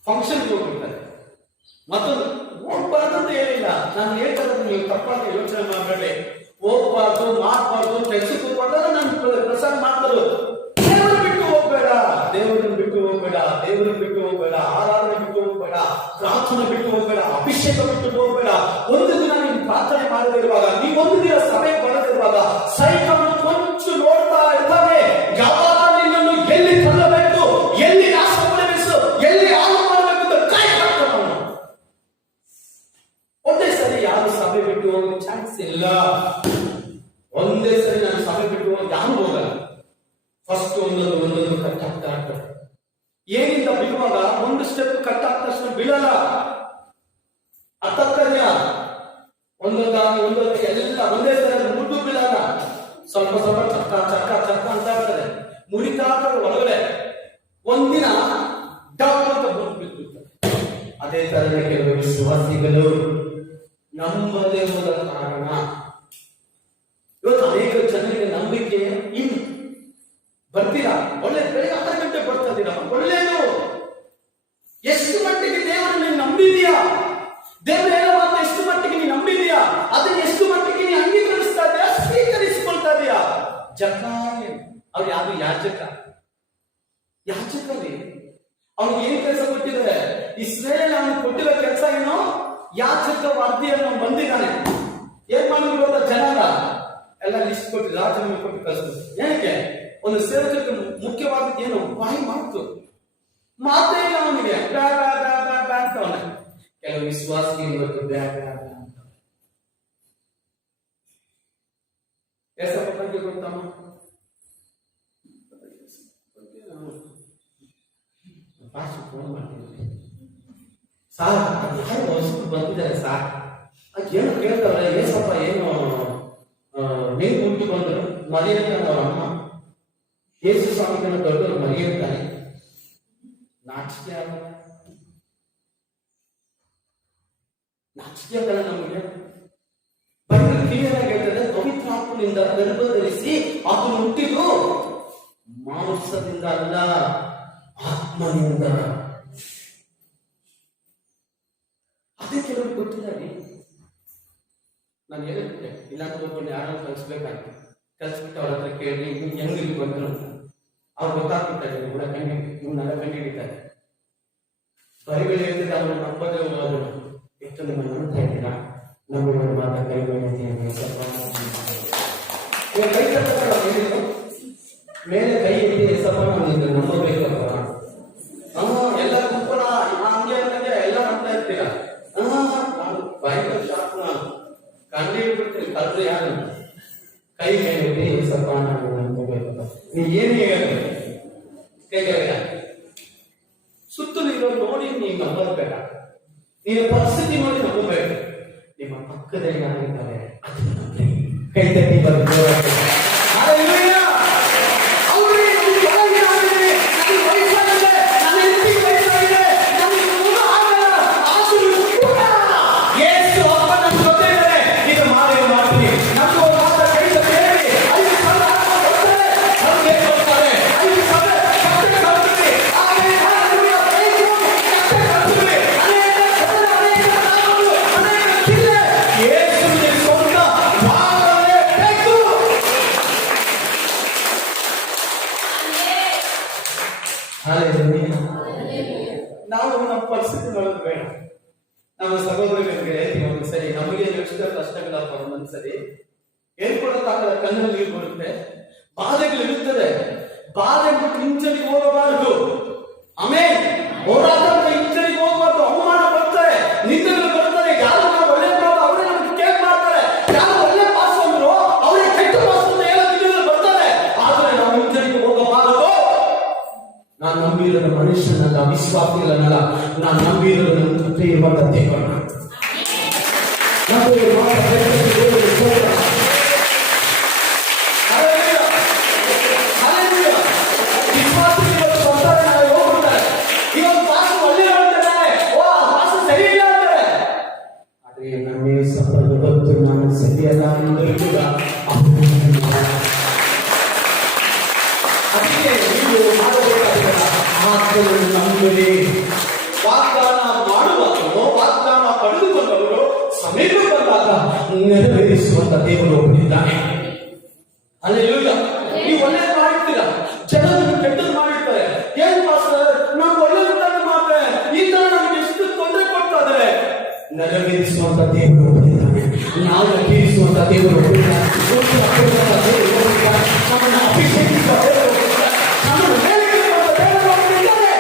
ಫಂಕ್ಷನ್ಗೆ ಹೋಗ್ಬಿಡ್ತಾರೆ. ಮತ್ತೊಂದು ಹೋಗ್ಬಾರ್ದು ಅಂತ ಹೇಳಿಲ್ಲ, ನಾನು ಹೇಳ್ತಾರೆ, ನೀವು ತಪ್ಪಾಗಿ ಯೋಚನೆ ಮಾಡಬೇಡಿ. ಹೋಗ್ಬಾರ್ದು, ಮಾಡ್ಬಾರ್ದು, ಕೆಲಸಕ್ಕೆ ಹೋಗ್ಬಾರ್ದು, ನಾನು ಪ್ರಸಾರ ಮಾಡ್ತಾರೆ. ದೇವರು ಬಿಟ್ಟು ಹೋಗ್ಬೇಡ, ದೇವರನ್ನು ಬಿಟ್ಟು ಹೋಗ್ಬೇಡ, ದೇವರನ್ನು ಬಿಟ್ಟು ಹೋಗ್ಬೇಡ, ಆರಾಧನೆ ಬಿಟ್ಟು ಹೋಗ್ಬೇಡ, ಪ್ರಾರ್ಥನೆ ಬಿಟ್ಟು ಹೋಗ್ಬೇಡ, ಅಭಿಷೇಕ ಬಿಟ್ಟು ಹೋಗ್ಬೇಡ. ಒಂದು ದಿನ ನೀವು ಪ್ರಾರ್ಥನೆ ಮಾಡದಿರುವಾಗ, ನೀವು ಒಂದು ದಿನ ಸಭೆ ಬರದಿರುವಾಗ ಸೈಕಲ್ ಕೊಂಚು ನೋಡ್ತಾ ಇರ್ತಾರೆ. ಯಾವಾಗ ನಿನ್ನನ್ನು ಎಲ್ಲಿ ತರಬೇಕು, ಎಲ್ಲಿ ನಾಶ ಮಾಡಬೇಕು, ಎಲ್ಲಿ ಹಾಳು ಮಾಡಬೇಕು ಅಂತ ಕೈ ಹಾಕ್ತಾನೆ. ಒಂದೇ ಸರಿ ಯಾರು ಸಭೆ ಬಿಟ್ಟು ಹೋಗೋ ಚಾನ್ಸ್ ಇಲ್ಲ. ಒಂದೇ ಸರಿ ನಾನು ಸಭೆ ಬಿಟ್ಟು ಹೋಗಿ ಯಾರು ಹೋಗಲ್ಲ. ಫಸ್ಟ್ ಒಂದೊಂದು ಕಟ್ ಆಗ್ತಾ ಇರ್ತಾರೆ. ಏನಿಂದ ಬಿಡುವಾಗ ಒಂದು ಸ್ಟೆಪ್ ಕಟ್ ಆಗ್ತಾ ತಕ್ಷಣ ಬೀಳಲ್ಲ. ಅರ್ಥಕ್ರಿಯ ಒಂದೊಂದು ಎಲ್ಲ ಒಂದೇ ಸರಿ ಮುಟ್ಟು ಬೀಳಲ್ಲ. ಸ್ವಲ್ಪ ಸ್ವಲ್ಪ ಚಕ್ಕ ಚಕ್ಕ ಚಕ್ಕ ಅಂತ ಇರ್ತದೆ, ಮುರಿತಾ ಒಳಗಡೆ. ಒಂದಿನ ಡಬ್ ಅಂತ ಬಿಡ್ತಾರೆ. ಅದೇ ತರ ಕೆಲವು ವಿಶ್ವಾಸಿಗಳು ನಂಬದೇ ಹೋದ ಕಾರಣ ಇವತ್ತು ಅನೇಕ ಜನರಿಗೆ ನಂಬಿಕೆ ಇನ್ನು ಬರ್ತೀರಾ. ಒಳ್ಳೆ ಬೆಳಿಗ್ಗೆ 10 ಗಂಟೆ ಬರ್ತಾ ಇದ್ದೀರಾ, ಒಳ್ಳೇದು. ಎಷ್ಟು ಮಟ್ಟಿಗೆ ದೇವರನ್ನು ನಂಬಿದೀಯಾ, ದೇವರ ಹೇಳೋ ಮಾತು ಎಷ್ಟು ಮಟ್ಟಿಗೆ ನೀನು ನಂಬಿದೀಯಾ, ಅದನ್ನ ಎಷ್ಟು ಮಟ್ಟಿಗೆ ನೀನು ಅಂಗೀಕರಿಸ್ತಾ ಇದೆಯಾ, ಸ್ವೀಕರಿಸಿಕೊಳ್ತಾ ಇದೆಯಾ. ಜಕಾರಿ ಅವ್ರು ಯಾರು ಯಾಚಕರಿ ಅವ್ನಿಗೆ ಏನ್ ಕೆಲಸ ಕೊಟ್ಟಿದ್ದಾರೆ? ಇಸ್ರೇಲ್ ಅವನು ಕೊಟ್ಟಿರೋ ಕೆಲಸ ಏನೋ ಯಾಚಕ ವರ್ದಿಯನ್ನು ಬಂದಿದ್ದಾನೆ. ಏನ್ ಮಾಡಿರೋ ಜನರ ಎಲ್ಲ ಲಿಸ್ಟ್ ಕೊಟ್ಟು ರಾಜನಿಗೆ ಕೊಟ್ಟು ಕಳಿಸ್ತಾರೆ. ಏನಕ್ಕೆ? ಒಂದು ಸೇವಕರಿಗೆ ಮುಖ್ಯವಾದದ್ದು ಏನು? ಬಾಯಿ ಮಾತೇ ಇಲ್ಲ ಅವನಿಗೆ. ಅಂತ ಅವನ ಕೆಲವು ವಿಶ್ವಾಸಿಗೆ ಇವತ್ತು ಅಂತ ಎಷ್ಟಪ್ಪ ಬಗ್ಗೆ ಗೊತ್ತಮ್ಮ? ಫೋನ್ ಮಾಡ್ತೀನಿ ಸಾರ್, ಯಾರು ಬಂದಿದ್ದಾರೆ ಸಾರ್, ಏನು ಕೇಳ್ತಾರೆ, ಏಸಪ್ಪ ಏನು ನೀವು ಹುಟ್ಟಿ ಬಂದರು ಮರೆಯುತ್ತಾನೆ ಅವ್ರ ಅಮ್ಮ. ಯೇಸು ಸ್ವಾಮಿಗಳನ್ನು ದೊಡ್ಡವರು ಮರೆಯುತ್ತಾರೆ. ನಾಚಿಕೆ ಆಗಲ್ಲ ನಮಗೆ. ಬೈಬಲ್ ಕ್ಲಿಯರ್ ಆಗಿ ಹೇಳ್ತದೆ, ಪವಿತ್ರಾತ್ಮನಿಂದ ಗರ್ಭ ಧರಿಸಿ ಆತನು ಹುಟ್ಟಿದ್ದು ಮಾಂಸದಿಂದ ಅಲ್ಲ, ಆತ್ಮನಿಂದ. ಅದೇ ಕೆಲವರು ಗೊತ್ತಿಲ್ಲ. ನಾನು ಹೇಳಿದ್ದೆ ಇಲ್ಲಾಂತ ಒಬ್ಬರು ಯಾರು ಕಲಿಸ್ಬೇಕಾಗಿ ಕಲಿಸ್ಬಿಟ್ಟು ಅವ್ರ ಹತ್ರ ಕೇಳಿ ಹೆಂಗಿಲ್ಲಿ ಬಂದ್ರು ಅವ್ರು ಗೊತ್ತಾಗ್ಬಿಟ್ಟಾರೆ. ಕೂಡ ಇವನ್ನೆಲ್ಲ ಕಂಡು ಹಿಡಿತಾರೆ. ಬೈಬಲ್ ಹೇಳ್ತಿದ್ದೆ ಅವನು ನಂಬದೇ ಹೋದ್ರು. ಎಷ್ಟು ನಿಮ್ಮ ನಂಬ್ತಾ ಇದ್ದೀರಾ? ನಮಗೆ ಮಾತ್ರ ಕೈ ಬೆಳಿತೀನಿ. ಮೇಲೆ ಕೈ ಎತ್ತಿ ಸ್ವಲ್ಪ ನಿನ್ನ ನಂಬಬೇಕಪ್ಪ. ಎಲ್ಲ ಕುಪ್ಪಳ ಹಂಗೆ ಅಂತಂದ್ರೆ ಎಲ್ಲ ನಂಬ್ತಾ ಇರ್ತೀರಾ. ನಾನು ಬೈಬಲ್ ಶಾಪ್ ನಾನು ಕಂಡು ಹಿಡ್ಬಿಡ್ತೀನಿ. ಕಲ್ತ್ರೆ ಯಾರು ಕೈ ಮೇಲೆ ಸ್ವಲ್ಪ ನಾನು ನಂಬಬೇಕಪ್ಪ. ನೀ ಏನು ಹೇಳಿ ನೀನು ನಂಬೋದು ಬೇಡ, ನಿನ್ನ ಪರಿಸ್ಥಿತಿ ನೋಡಿ ನಂಬಬೇಡ. ನಿಮ್ಮ ಪಕ್ಕದಲ್ಲಿ ಯಾರಿದ್ದಾರೆ ಅದನ್ನ ನಂಬಿ. ಕೈ ತಟ್ಟಿ ಬಂದು ನಾವು ನಮ್ಮ ಪರಿಸ್ಥಿತಿ ನೋಡೋದು ಬೇಡ. ನಮ್ಮ ಸಹೋದರರಿಗೆ ಹೇಳ್ತೀವಿ ಒಂದ್ಸರಿ, ನಮಗೆ ಎಷ್ಟೋ ಕಷ್ಟಗಳಪ್ಪ ಒಂದೊಂದ್ಸರಿ ಹೇಳ್ಕೊಡಕ್ಕಾಗದ ಕಣ್ಣಲ್ಲಿ ನೀರು ಬರುತ್ತೆ, ಬಾಧೆಗಳಿರುತ್ತದೆ. ಬಾಧೆ ಬಿಟ್ಟು ಹಿಂಚರಿಗೆ ಹೋಗಬಾರದು. ಆಮೇಲೆ ಹೋರಾಟ ಹಿಂಚರಿಗೆ ಹೋಗಬಾರ್ದು. ಅವಮಾನ ಬರ್ತಾರೆ, ನಿಂದೆಗಳು ಬರ್ತಾರೆ. ಯಾರು ನಾವು ಒಳ್ಳೆ ಅವರೇ ನಮ್ಗೆ ಕೇಕ್ ಮಾಡ್ತಾರೆ, ಯಾರು ಒಳ್ಳೆ ಪಾಸ್ ಅಂದ್ರು ಅವರೇ ಕೆಟ್ಟ ಪಾಸ್ ಅಂತ ಹೇಳೋದಿಲ್ಲ ಬರ್ತಾರೆ. ಆದ್ರೆ ನಾವು ಹಿಂಚರಿಗೆ ಹೋಗಬಾರದು. ನಾನು ನಂಬಿರೋದು ಮನುಷ್ಯನಲ್ಲ, ವಿಶ್ವಾಸಿಗಳನ್ನಲ್ಲ, ನಾನು ನಂಬಿರೋದು ನನ್ನ ಜೊತೆ ಇರುವಂತ ದೇವರನ್ನ. ಆದ್ರೆ ನನ್ನೇ ಸಫಲ ಗೊತ್ತು, ನಾನು ಸರಿಯಲ್ಲ ಅನ್ನೋದು ಕೂಡ ಅದಕ್ಕೆ ನೀವು ಮಾಡಬೇಕಾದ ಆತ್ಮವನ್ನು ನಂಬಲಿ. ವಾಗ್ದಾನ ಮಾಡುವವರು, ವಾಗ್ದಾನ ಪಡೆದುಕೊಂಡವರು ಸಮೀಪ ಬಂದಾಗ ನೆರವೇರಿಸುವಂತ ದೇವರು ಒಬ್ಬನಿದ್ದಾನೆ. ಹಲ್ಲೆಲೂಯಾ. ನೀವು ಒಳ್ಳೆಯದು ಮಾಡಿರ್ತೀರಾ, ಜನರು ಕೆಟ್ಟದ್ದು ಮಾಡಿರ್ತಾರೆ. ಏನ್ ಮಾಸ್ಟರ್ ನಾವು ಒಳ್ಳೆಯದನ್ನು ಮಾಡ್ತಾರೆ, ಈ ತರ ನಮ್ಗೆ ಎಷ್ಟು ತೊಂದರೆ ಕೊಡ್ತಾ ಇದ್ದಾರೆ. ನೆರವೇರಿಸುವಂತ ದೇವರು ಒಬ್ಬನಿದ್ದಾನೆ. ನಾವು ತೀರಿಸುವಂತ ದೇವರು ಒಬ್ಬನಿದ್ದಾನೆ. ನಮ್ಮನ್ನು ಅಭಿಷೇಕಿಸುವ ದೇವರು ಒಬ್ಬನಿದ್ದಾನೆ. ನಮ್ಮನ್ನು ಮೇಲೆತ್ತುವಂತ ದೇವರು ಒಬ್ಬನಿದ್ದಾನೆ.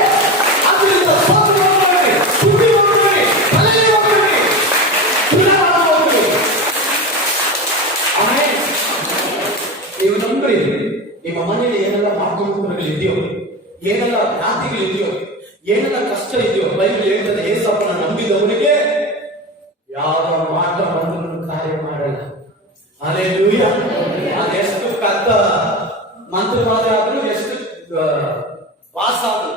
ಆದ್ದರಿಂದ ಸ್ತೋತ್ರ ಹೋಗಬೇಡಿ, ಸ್ತುತಿ ಹೋಗಬೇಡಿ, ಹಲ್ಲೆಲೂಯಾ ಹೋಗಬೇಡಿ, ಪುನಃ ಹೋಗಬೇಡಿ. ಆಮೇಲೆ ನೀವು ನಂಬಿ ನಿಮ್ಮ ಮನೆಯಲ್ಲಿ ಏನೆಲ್ಲ ಮಾತುಕತೆಗಳಿದೆಯೋ, ಏನೆಲ್ಲ ವ್ಯಾಧಿಗಳಿದೆಯೋ, ಏನೆಲ್ಲ ಕಷ್ಟ ಇದೆಯೋ, ಬೈಬಲ್ ಹೇಳ್ತದೆ ಏಸಪ್ಪನ ನಂಬಿದವನಿಗೆ ಯಾವ ಮಾಟ ಬಂದರೂ ಕಾರ್ಯ ಮಾಡಲ್ಲ. ಹಲ್ಲೆಲೂಯಾ. ಅದೆಷ್ಟು ಕದ್ದ ಮಂತ್ರವಾದ ಆದ್ರೂ, ಎಷ್ಟು ವಾಸ ಆದ್ರೂ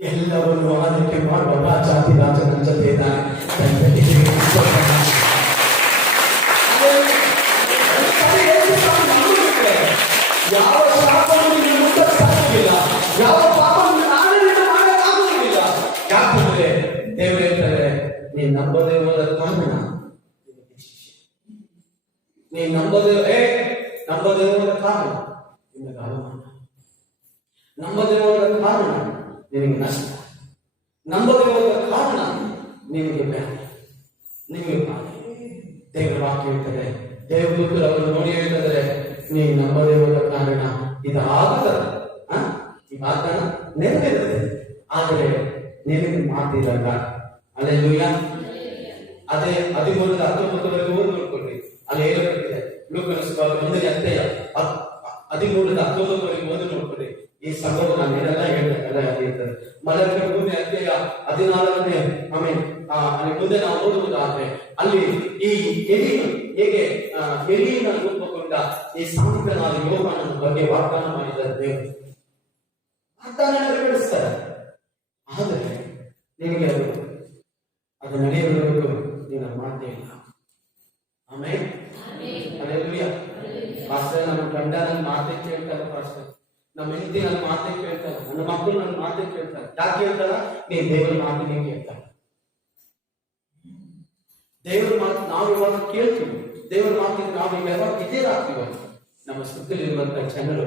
ಎಲ್ಲವನ್ನು ಆಳ್ವಿಕೆ ಮಾಡುವ ರಾಜಾತಿ ರಾಜ ನನ್ನ ಜೊತೆ ಇದ್ದಾನೆ. ಯಾವ ಶಾಪವನ್ನು ನೀವು ಮುಟ್ಟಕ್ಕಾಗುವುದಿಲ್ಲ, ಯಾವ ಪಾಪವನ್ನು ನಾನೇ ಮಾಡಕ್ಕಾಗುವುದಿಲ್ಲ. ಯಾಕಂದ್ರೆ ದೇವರು ಹೇಳ್ತಾರೆ, ನೀನು ನಂಬದೇ ಹೋದ ಕಾರಣ, ನೀನು ನಂಬದೇ ಹೋದ ಕಾರಣ ನಿನಗೆ ಅವಮಾನ, ನಂಬದೇ ಹೋದ ಕಾರಣ ನಿನಗೆ ನಷ್ಟ, ನಂಬದೇ ಹೋದ ಕಾರಣ ನಿನಗೆ ಬ್ಯಾಧಿ, ನಿನಗೆ ಬಾಧೆ. ದೇವರ ವಾಕ್ಯ ಹೇಳ್ತಾರೆ, ದೇವದೂತರು ಅವರು ನೋಡಿ ಹೇಳ್ತಾರೆ, ನೀನು ನಂಬದೇ ಹೋದ ಕಾರಣ ಇದಾಗುತ್ತದೆ. ಈ ವಾಗ್ದಾನ ನೆರವೇರುತ್ತದೆ, ಆದರೆ ನಿನಗೆ ಮಾತಿರಲ್ಲ. ಹಲ್ಲೆಲೂಯಾ. ಅದೇ 13:19 ನೋಡ್ಕೊಳ್ರಿ, ಅಲ್ಲಿ ಹೇಳಬೇಕಿದೆ. ಲೂಕನ ಸುವಾರ್ತೆ 1ನೇ ಅಧ್ಯಾಯ 13:19 ನೋಡ್ಕೊಳ್ರಿ. ಈ ಸಂಭವ ನಾನು ಏನೆಲ್ಲ ಹೇಳ್ತಾರೆ. ಮಲಕ 3ನೇ ಅಧ್ಯಾಯ 14ನೇ ಆಮೇಲೆ ಅಲ್ಲಿ ಮುಂದೆ ನಾವು ಓದುವುದಾದ್ರೆ, ಅಲ್ಲಿ ಈ ಹೇಗೆ ಎಲೀಯನ ರೂಪಗೊಂಡ ಈ ಸಾಂತ್ವನಾದ ಯೋಹಾನನ ಬಗ್ಗೆ ವಾಗ್ದಾನ ಮಾಡಿದ ದೇವರು ವಾಗ್ದಾನ ನೆರವೇರಿಸ್ತಾರೆ. ಆದರೆ ನಿನಗೆ ಅದು ನಡೆಯಬೇಕು, ನಿನ್ನ ಮಾತೇ ಇಲ್ಲ. ಆಮೇಲೆ ಹಲ್ಲೆಲೂಯಾ. ಪಾಸ್ಟರ್, ನಮ್ಮ ಗಂಡ ನನ್ನ ಮಾತೇ ಕೇಳ್ತಾರೆ, ಪಾಸ್ಟರ್ ನಮ್ಮ ಹೆಂಡತಿ ನನ್ನ ಮಾತೇ ಕೇಳ್ತಾರೆ, ನನ್ನ ಮಕ್ಕಳು ನನ್ನ ಮಾತೇ ಕೇಳ್ತಾರೆ. ಯಾಕೆ ಹೇಳ್ತಾರ? ನೀನ್ ದೇವರ ಮಾತಿನೇ ಕೇಳ್ತಾರೆ. ದೇವರ ಮಾತು ನಾವು ಇವಾಗ ಕೇಳ್ತೀವಿ, ದೇವರ ಮಾತಿಗೆ ನಾವು ಇವಾಗ ಇದೇರಾಗ್ತೀವ. ನಮ್ಮ ಸುತ್ತಲಿರುವಂತಹ ಜನರು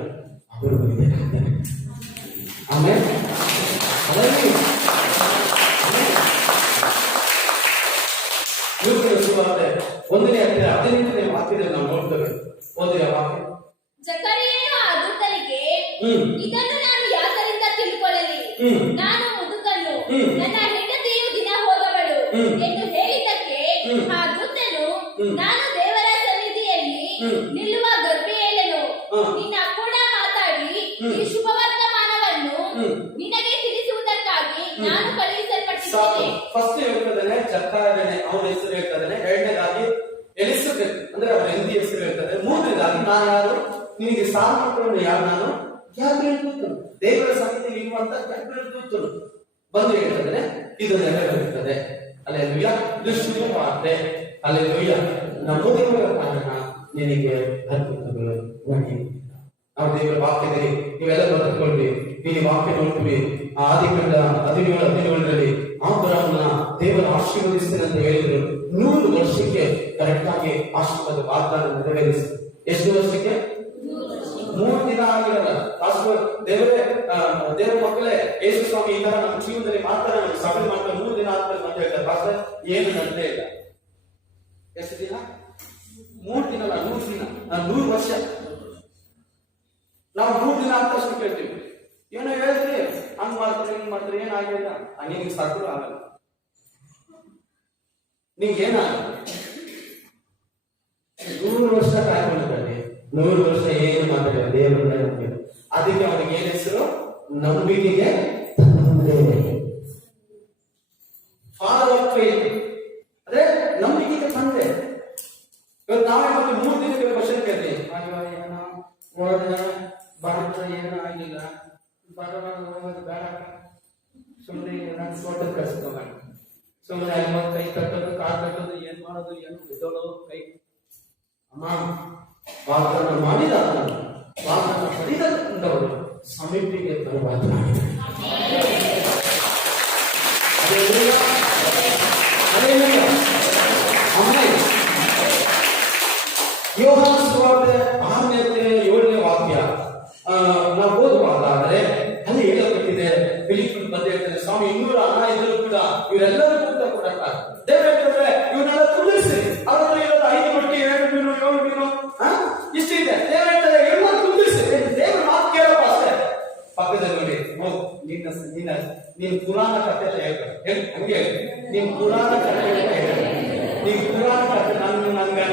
ಅವರು ಇದೇರಾಗ್ತಾರೆ. ಆಮೇಲೆ ಲೂಕನ ಸುವಾರ್ತೆ 1ನೇ ಅಧ್ಯಾಯ 18ನೇ ವಾಕ್ಯದಲ್ಲಿ ನಾವು ನೋಡ್ತೇವೆ. ಓದಿರ ವಾಕ್ಯ. ಜಕರೀಯನು ಆ ದೂತನಿಗೆ, ಇದನ್ನು ನಾನು ಯಾಕರಿಂದ ತಿಳ್ಕೊಳ್ಳಲಿ? ನಾನು ಮುದುಕನು, ನನ್ನ ಹೆಂಡತಿಯು ದಿನ ಹೋದವಳು ಎಂದು ಹೇಳಿದ್ದಕ್ಕೆ ಆ ದೂತನು, ನಾನು ದೇವರ ಸನ್ನಿಧಿಯಲ್ಲಿ ನಿಲ್ಲುವ ಗರ್ಭಿಣಿಯೇಳನು. ನಿನ್ನ ಕೂಡ ಮಾತಾಡಿ ಈ ಶುಭವರ್ತಮಾನವನ್ನು ನಿನಗೆ ತಿಳಿಸುವುದಕ್ಕಾಗಿ ನಾನು ಜಕ್ಕಾಯನೇ ಅವನ ಹೆಸರು ಹೇಳ್ತಾನೆ. ಎರಡನೇದಾಗಿ ಎಲಿಸಬೆತ್ ಅಂದ್ರೆ ಅವರ ಹೆಂಡತಿ ಹೆಸರು ಹೇಳ್ತಾರೆ. ಮೂರನೇದಾಗಿ ನಾನು ಯಾರು, ನಿನಗೆ ಸಾಮರ್ಥ್ಯವನ್ನು ಯಾರು, ನಾನು ಗ್ಯಾಬ್ರಿಯಲ್ ದೂತನು, ದೇವರ ಸನ್ನಿಧಿಯಲ್ಲಿ ಇರುವಂತ ಗ್ಯಾಬ್ರಿಯಲ್ ದೂತನು ಬಂದು ಹೇಳ್ತದೆ ಇದು ನೆರವೇರುತ್ತದೆ. ಅಲ್ಲೆಲೂಯಾ. ಇದು ಶುಭ ವಾರ್ತೆ. ಅಲ್ಲೆಲೂಯಾ. ನಮ್ಮೂರಿನ ಕಾರಣ ನಿನಗೆ ಅದ್ಭುತಗಳು ನಡೆಯುತ್ತಿಲ್ಲ. ನಾವು ದೇವರ ವಾಕ್ಯದಲ್ಲಿ ನೀವೆಲ್ಲ ಬರೆದುಕೊಳ್ಳಿ. ಇಲ್ಲಿ ವಾಕ್ಯ ನೋಡ್ತೀವಿ. ಆದಿಕಾಂಡ 17:17ರಲ್ಲಿ ಅಬ್ರಹಾಮನ ದೇವರ ಆಶೀರ್ವದಿಸ್ತಾನೆ ಅಂತ ಹೇಳಿದ್ರು. 100 ವರ್ಷಕ್ಕೆ ಕರೆಕ್ಟ್ ಆಗಿ ಆಶೀರ್ವಾದ ವಾಗ್ದಾನ ನೆರವೇರಿಸಿ. ಎಷ್ಟು ವರ್ಷಕ್ಕೆ? 3 ದಿನ ಆಗಿರಲ್ಲ. ದೇವರ ಮಕ್ಕಳೇ, ಯೇಸು ಸ್ವಾಮಿ ಈ ತರ ನಮ್ಮ ಜೀವನದಲ್ಲಿ ಮಾಡ್ತಾರೆ, ನಮ್ಗೆ ಸಭೆ ಮಾಡ್ತಾರೆ. 3 ದಿನ ಆದ್ಮೇಲೆ ಅಂತ ಹೇಳ್ತಾರೆ. ಪಾಸ್ಟರ್ ಏನು ನಡೆದೇ ಇಲ್ಲ. ಎಷ್ಟು ದಿನ? 3 ದಿನ ಅಲ್ಲ, 100 ದಿನ, 100 ವರ್ಷ. ನಾವು 3 ದಿನ ಆದ ತಕ್ಷಣ ಕೇಳ್ತೀವಿ, ಏನೋ ಹೇಳ್ತೀವಿ, ಹಂಗ್ ಮಾಡ್ತಾರೆ ಹಿಂಗ್ ಮಾಡ್ತಾರೆ, ಏನಾಗಿಲ್ಲ. ನಿಮ್ಗೆ ಸಾಕು ಆಗಲ್ಲ, ನಿಮ್ಗೆ ಏನಾಗಲ್ಲ. 100 ವರ್ಷ ಕಾಯ್ಕೊಂಡಿದ್ದಾರೆ. 100 ವರ್ಷ ಏನು ಮಾತಾಡಿಲ್ಲ ದೇವರನ್ನ ನಂಬಿದ್ರು. ಅದಕ್ಕೆ ಅವನಿಗೆ ಏನ್ ಹೆಸರು? ನಂಬಿಕೆಗೆ ತಂದೆ, ಫಾದರ್ ಆಫ್ ಫೇತ್. ಅದೇ ನಂಬಿಕೆಗೆ ತಂದೆ. ಇವತ್ತು ನಾವೇ ಮತ್ತೆ 3 ದಿನಕ್ಕೆ ಕ್ವಶನ್ ಕೇಳ್ತೀವಿ, ಏನೋ ಹೋದ್ರೆ ಬಾಳ ಏನೋ ಆಗಿಲ್ಲ, ಹೋಗೋದು ಬೇಡ, ಸುಮ್ಮನೆ ನಾನು ಫೋಟೋ ಕಳ್ಸ್ಕೊಂಡ, ಸುಮ್ಮನೆ ಅಲ್ಲಿ ಕೈ ಕಟ್ಟೋದು, ಕಾಲು ಕಟ್ಟೋದು, ಏನ್ ಮಾಡೋದು, ಏನು ಬಿದ್ದೋದು ಕೈ. ಅಮ್ಮ ವಾಗ್ದಾನ ಮಾಡಿದ ವಾಗ್ದಾನ ಪಡೆದವರು ಸಮೀಪಿಗೆ ಬರುವಾಗ ಯೋಹಾನ ಸುವಾರ್ತೆ 6ನೇ ವಾಕ್ಯ ನಾವು ಓದುವಾದ್ರೆ ಅಲ್ಲಿ ಹೇಳಲ್ಪಟ್ಟಿದೆ. ಫಿಲಿಪ್ಪನ ಬಂದು ಹೇಳ್ತಾರೆ, ಸ್ವಾಮಿ 200 ಹಣ ಇದ್ದರೂ ಕೂಡ ಇವರೆಲ್ಲರೂ ಕೂಡ ಕೊಡಕ್ಕ ದೇವರೇ ಇವನ್ನೆಲ್ಲ ಕುಂದಿರಿಸಿ. ಅವರಲ್ಲಿ ಇರೋದು 5 ರೊಟ್ಟಿ, 2 ಮೀನು, 7 ಮೀನು, ಇಷ್ಟು ಇದೆ. ದೇವರೇ ಎಲ್ಲ ಕುಂದಿರಿಸಿ. ದೇವರ ಮಾತು ಕೇಳಪ್ಪ ಅಷ್ಟೇ. ಪಕ್ಕದಲ್ಲಿ ನೋಡಿ, ನೀನ್ ಪುರಾಣ ಕಥೆ ಎಲ್ಲ ಹೇಳ್ತಾರೆ, ಹೇಳಿ ಹಂಗೆ ಹೇಳಿ, ನೀನ್ ಪುರಾಣ ಕಥೆ ಹೇಳ್ತಾರೆ, ನೀನ್ ಪುರಾಣ ಕಥೆ ನಂಗೆ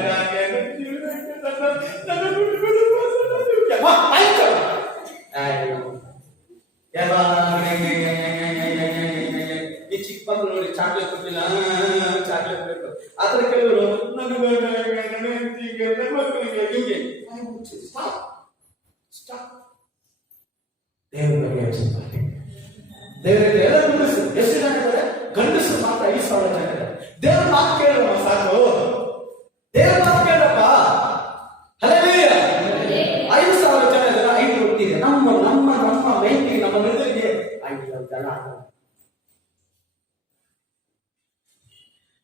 ಈ ಚಿಕ್ಕ ಮಕ್ಕಳು ನೋಡಿ ಚಾಕ್ಲೇಟ್ ಕೊಟ್ಟಿಲ್ಲ, ಚಾಕ್ಲೇಟ್ ಬೇಕು. ಆತರ ಕೆಲವರು ದೇವರಿಗೆ ಎಲ್ಲ ಗಂಡಸು ಎಷ್ಟು ಜನ ಇದ್ದಾರೆ? ಗಂಡಸು ಮಾತ್ರ 5,000 ಜನ ಇದ್ದಾರೆ. ದೇವ್ರ ಮಾತು ಕೇಳಮ್ಮ ಸಾಕು, ದೇವ್ರ ಮಾತು ಕೇಳಪ್ಪ. ಹಲ್ಲೆಲೂಯಾ. 5,000 ಜನ ಇದ್ದಾರೆ, 5 ರೊಟ್ಟಿ ಇದೆ. ನಮ್ಮ ನಮ್ಮ ನಮ್ಮ ಮೈಂಡಿಗೆ, ನಮ್ಮ ಮೆದುಳಿಗೆ 5,000 ಜನ.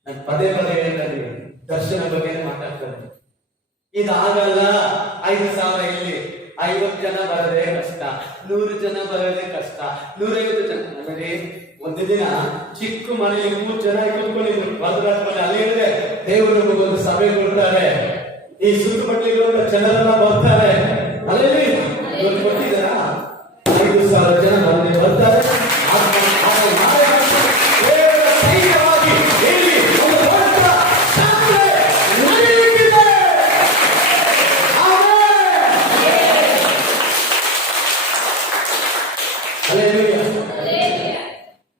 ನಾನು ಪದೇ ಹೇಳ್ತಾರೆ, ದರ್ಶನ ಬಗ್ಗೆ ಮಾತಾಡ್ತಾರೆ. ಇದಾಗಲ್ಲ. 5,000 ಇಲ್ಲಿ 50 ಜನ ಬರೋದೇ ಕಷ್ಟ, 100 ಜನ ಬರೋದೇ ಕಷ್ಟ, 150 ಜನ. ಅಂದರೆ ಒಂದು ದಿನ ಚಿಕ್ಕ ಮನೆಯಲ್ಲಿ 3 ಜನ ಕೂತ್ಕೊಂಡಿದ್ರು ಭದ್ರಾತ್ ಮನೆ. ಅಲ್ಲಿ ಹೇಳಿದೆ, ದೇವರು ಒಂದು ಸಭೆ ಕೊಡ್ತಾರೆ, ಈ ಸುತ್ತಮುತ್ತಲಿರುವ ಜನರೆಲ್ಲ ಬರ್ತಾರೆ. ಅಲ್ಲಿ ಕೊಟ್ಟಿದ್ದಾರ 5,000 ಜನ ಬರ್ತಾರೆ.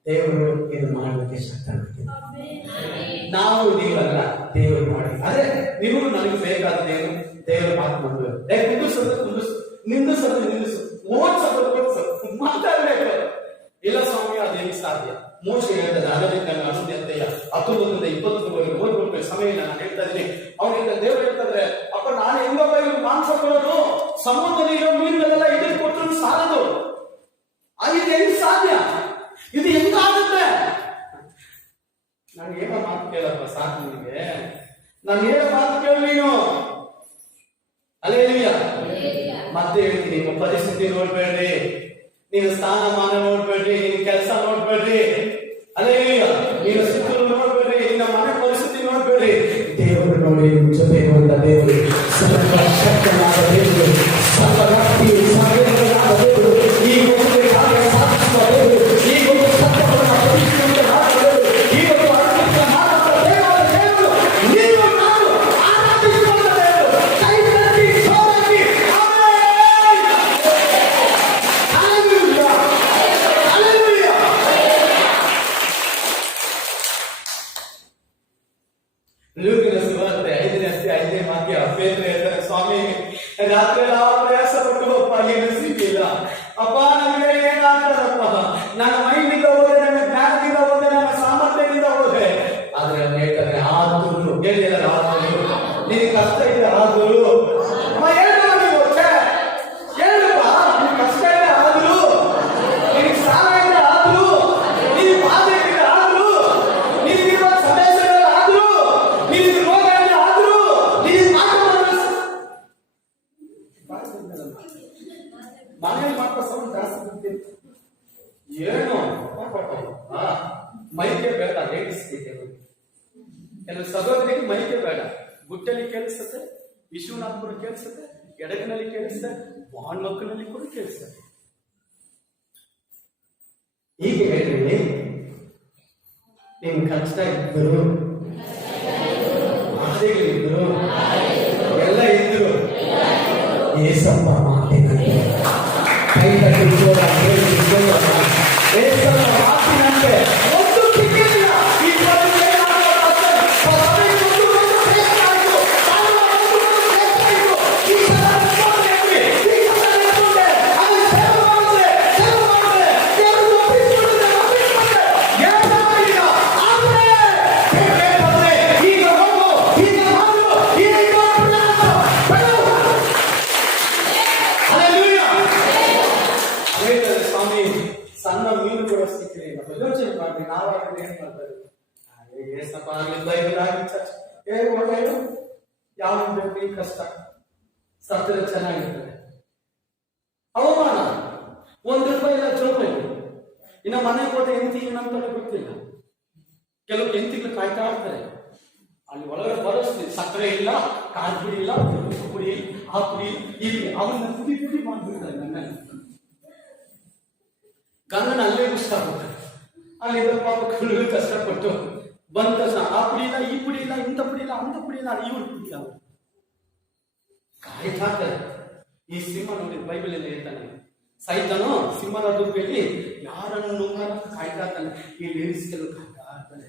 ದೇವರು ಇದು ಮಾಡಲಿಕ್ಕೆ ಶಕ್ತನಾಗಿದ್ದಾನೆ. ನಾವು ನೀವಲ್ಲ, ದೇವರು ಮಾಡಿ. ಅದೇ ನೀವು ನನಗೆ ಬೇಕಾದ ದೇವರು ಮಾತು ಮಾಡಬೇಕು. ನಿಂದಿಸು, ಮೋಸ ಮಾತಾಡಬೇಕು. ಇಲ್ಲ ಸ್ವಾಮಿ, ಅದೇನು ಸಾಧ್ಯ? ಮೋಸ ಹೇಳ್ತಾರೆ, ಅದರಿಂದ 19-20 ಓದ್ಕೊಳ್ಬೇಕು, ಸಮಯ ಇಲ್ಲ, ನಾನು ಹೇಳ್ತಾ ಇದ್ದೀನಿ. ಅವ್ರಿಂದ ದೇವರು ಹೇಳ್ತಾರೆ, ಅಪ್ಪ ನಾನು ಹೆಂಗಪ್ಪ ಇವ್ರು ಮಾಂಸ ಕೊಡೋದು? ಸಮುದ್ರದಲ್ಲಿ ಇರೋ ಮೀನುಗಳೆಲ್ಲ ಇದಕ್ಕೆ ಕೊಟ್ಟರು ಸಾಲದು. ಇದು ಹೆಂಗ್ ಸಾಧ್ಯ? ಇದು ಹೆಂಗಾಗುತ್ತೆ? ನಾನು ಏನೋ ಮಾತು ಕೇಳಪ್ಪ ಸಾಕು ನಿಮಗೆ. ನಾನು ಏನೋ ಮಾತು ಕೇಳ ನೀನು. ಹಲ್ಲೆಲೂಯಾ. ಮತ್ತೆ ಹೇಳ್ತೀನಿ, ನಿಮ್ಮ ಪರಿಸ್ಥಿತಿ ನೋಡ್ಬೇಡ್ರಿ, ನೀನು ಸ್ಥಾನಮಾನ ನೋಡ್ಬೇಡ್ರಿ, ನಿನ್ ಕೆಲಸ ನೋಡ್ಬೇಡ್ರಿ. ಹಲ್ಲೆಲೂಯಾ. ನೀನು ಸುತ್ತಲೂ ನೋಡ್ಬೇಡ್ರಿ, ನಿನ್ನ ಮನೆ ಪರಿಸ್ಥಿತಿ ನೋಡ್ಬೇಡ್ರಿ. ದೇವರು ನೋಡಿ ಜೊತೆ ಬಂದ ದೇವರು, ಸರ್ವಶಕ್ತನಾದ ದೇವರು, ಸರ್ವವ್ಯಾಪಿ, ಸರ್ವಜ್ಞನಾದ ದೇವರು, ಈ ಒಂದು ಕಾರ್ಯ ಸಾಧಿಸುವ ದೇವರು, ಈ ಒಂದು ಸತ್ಯವನ್ನು ಪ್ರತಿಷ್ಠಿಸುವ ದೇವರು, ಈ ಒಂದು ಅದ್ಭುತ ಮಾಡುವ ದೇವರು, ನೀವು ನಾನು ಆರಾಧಿಸುವ ದೇವರು. ಕೈ ತಟ್ಟಿ ಜೋರಾಗಿ ಆಮೆನ್. Hallelujah, hallelujah. ಸ್ವಾಮಿ, ರಾತ್ರಿ ಎಲ್ಲ ಪ್ರಯಾಸ ಪಟ್ಟುವಪ್ಪ, ಏನು ಸಿಕ್ಕಿಲ್ಲ ಅಪ್ಪ. ನಮಗೆ ಏನಾಗ್ತದಪ್ಪ, ನನ್ನ ಮೈನಿಂದ ಹೋದೆ, ನನ್ನ ಜ್ಞಾನದಿಂದ ಹೋದೆ, ನನ್ನ ಸಾಮರ್ಥ್ಯದಿಂದ ಹೋದೆ. ಆದ್ರೆ ಹೇಳ್ತಾರೆ ಆದ್ರು ಹೇಳಿಲ್ಲ, ಆದ್ರು ನಿನಗೆ ಕಷ್ಟ ಇದೆ, ಆದ್ರು ಅಮ್ಮ ಹೇಳಪ್ಪ, ನಿನ್ ಕಷ್ಟ ಇದೆ ಆದ್ರು, ನಿನಗೆ ಸಾಲ ಇದೆ ಆದ್ರು, ನಿನಗೆ ಬಾಧೆ ಇದೆ ಆದ್ರು, ನಿನಗಿರುವ ಸಮಸ್ಯೆಗಳು ಆದ್ರು, ನಿನಗೆ ರೋಗ ಇದೆ ಆದ್ರು, ನಿನಗೆ ಮನೆಯಲ್ಲಿ ಮಾತ್ರ ಸೌಂಡ್ ಜಾಸ್ತಿ ಬರ್ತಿತ್ತು. ಏನು ಮೈಕೆ ಬೇಡ, ಲೇಡಿಸ್ಗೆ ಕೆಲವು ಸಹೋದರಿಗೆ ಮೈಕೆ ಬೇಡ. ಗುಟ್ಟಲ್ಲಿ ಕೇಳಿಸುತ್ತೆ, ವಿಶ್ವನಾಥ್ಪುರ ಕೇಳಿಸುತ್ತೆ, ಎಡಗಿನಲ್ಲಿ ಕೇಳಿಸುತ್ತೆ, ವಾಲ್ಮಕ್ಕನಲ್ಲಿ ಕೂಡ ಕೇಳಿಸುತ್ತೆ. ಹೀಗೆ ಹೇಳಿ, ನಿಮ್ ಕಷ್ಟ ಇದ್ರು, ಆಸೆಗಳಿದ್ರು, ಎಲ್ಲ ಇದ್ರು, ಏಸಪ್ಪ ಮಾತಿನಂತೆ ಕೈ ತಟ್ಟಿ ಏಸಪ್ಪ ಮಾತಿನಂತೆ ಒಂದು ಸಿಕ್ಕಿಲ್ಲ. ಈ ಸಣ್ಣ ಮೀನು ಕೂಡ ಸಿಕ್ಕಿಲ್ಲ. ಯೋಚನೆ ಮಾಡಿ, ನಾವಾಗಲೇ ಏನ್ ಮಾಡ್ತಾರೆ, ಏಸಪ್ಪ ಆಗಲಿ ಬೈಬಲ್ ಆಗಲಿ ಚರ್ಚ್ ಒಳ್ಳೆಯದು, ಯಾವ ಈ ಕಷ್ಟ ಸತ್ತರ ಚೆನ್ನಾಗಿರ್ತದೆ. ಅವಮಾನ, ₹1 ಇಲ್ಲ ಚೌಪಲ್ಲಿ. ಇನ್ನ ಮನೆಗೆ ಹೋದ ಹೆಂಡತಿ ಏನಂತ ಗೊತ್ತಿಲ್ಲ. ಕೆಲವು ಹೆಂಡತಿಗಳು ಕಾಯ್ತಾ ಇರ್ತಾರೆ, ಅಲ್ಲಿ ಒಳಗಡೆ ಬರೋಸ್ತಿ ಸಕ್ಕರೆ ಇಲ್ಲ, ಖಾರ ಪುಡಿ ಇಲ್ಲ, ಪುಡಿ ಆ ಪುಡಿ ಇಲ್ಲಿ ಅವನ್ನ ಪುಡಿ ಪುಡಿ ಮಾಡ್ಬಿಡ್ತಾರೆ. ನನ್ನ ಗಂಡನ ಅಲ್ಲೇ ಇಷ್ಟ ಆಗುತ್ತೆ. ಅಲ್ಲಿದ್ದ ಪಾಪ ಕళ్ళు ಕಷ್ಟಪಟ್ಟು ಬಂದ ತಕ್ಷಣ ಆ ಪುಡಿ ಇಲ್ಲ, ಈ ಪುಡಿ ಇಲ್ಲ, ಇಂಥ ಪುಡಿ ಇಲ್ಲ, ಅಂತ ಪುಡಿ ಇಲ್ಲ, ಇವ್ರು ಪುಡಿ ಇಲ್ಲ, ಕಾಯ್ತಾಡ್ತಾರೆ. ಈ ಸಿಂಹ ನೋಡಿ ಬೈಬಲ್ ಅಲ್ಲಿ ಹೇಳ್ತಾನೆ, ಸೈತನು ಸಿಂಹದ ದುರ್ಗಲ್ಲಿ ಯಾರನ್ನು ನುಂಗನ ಕಾಯ್ತಾ ಇರ್ತಾನೆ. ಈ ಲೇಡಿಸ್ಗೆಲ್ಲ ಕಾಯ್ತಾ ಇರ್ತಾನೆ.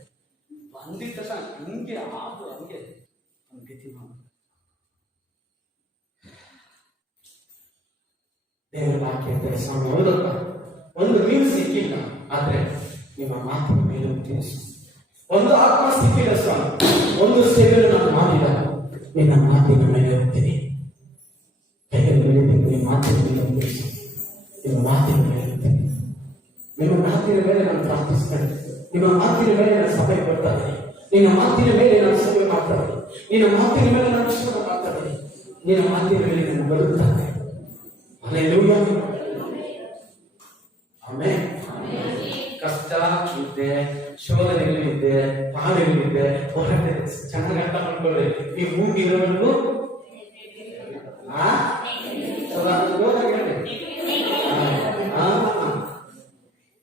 ಬಂದಿದ ತಕ್ಷಣ ಹಂಗೆ ಆದ್ರು ಹಂಗೆ ಗತಿ ಮಾಡ. ದೇವರ ವಾಕ್ಯ ಸ್ವಾಮಿ ಹೌದಪ್ಪ, ಒಂದು ಮೀನು ಸಿಕ್ಕಿಲ್ಲ, ಆದ್ರೆ ನಿಮ್ಮ ಮಾತಿನ ಮೇಲೆ ತಿಳಿಸು. ಒಂದು ಆತ್ಮ ಸಿಕ್ಕಿಲ್ಲ ಸ್ವಾಮಿ, ಒಂದು ಸೇವೆಯನ್ನು ನಾನು ಮಾಡಿಲ್ಲ, ನಿನ್ನ ಮಾತಿನ ಮೇಲೆ ಹೋಗ್ತೀನಿ. ನಿಮ್ಮ ಮಾತಿನ ಮೇಲೆ ತಿಳಿಸು, ನಿಮ್ಮ ಮಾತಿನ ಮೇಲೆ ಹೋಗ್ತೀನಿ. ನಿಮ್ಮ ಮಾತಿನ ಮೇಲೆ ನಾನು ಪ್ರಾರ್ಥಿಸ್ತೇನೆ, ನಿಮ್ಮ ಮಾತಿನ ಮೇಲೆ ನಾನು ಸಭೆ ಕೊಡ್ತಾರೆ, ನಿನ್ನ ಮಾತಿನ ಮೇಲೆ ನಾನು ಸೇವೆ ಮಾಡ್ತಾರೆ, ನಿನ್ನ ಮಾತಿನ ಮೇಲೆ ನಾನು ಶ್ರಮ ಮಾಡ್ತಾರೆ, ನಿನ್ನ ಮಾತಿನ ಮೇಲೆ ನಾನು ಬದುಕ್ತಾರೆ. ಹಲ್ಲೆಲೂಯಾ. ಆಮೇಲೆ ಕಷ್ಟ ಇದ್ದೆ, ಶೋಧನೆಗಳಿದ್ದೆ, ಬಾಧೆಗಳಿದ್ದೆ, ಹೊರಗೆ ಚೆನ್ನಾಗಿ ಅರ್ಥ ಮಾಡ್ಕೊಳ್ಳಿ. ಈ ಮೂಗಿರೋವರೆಗೂ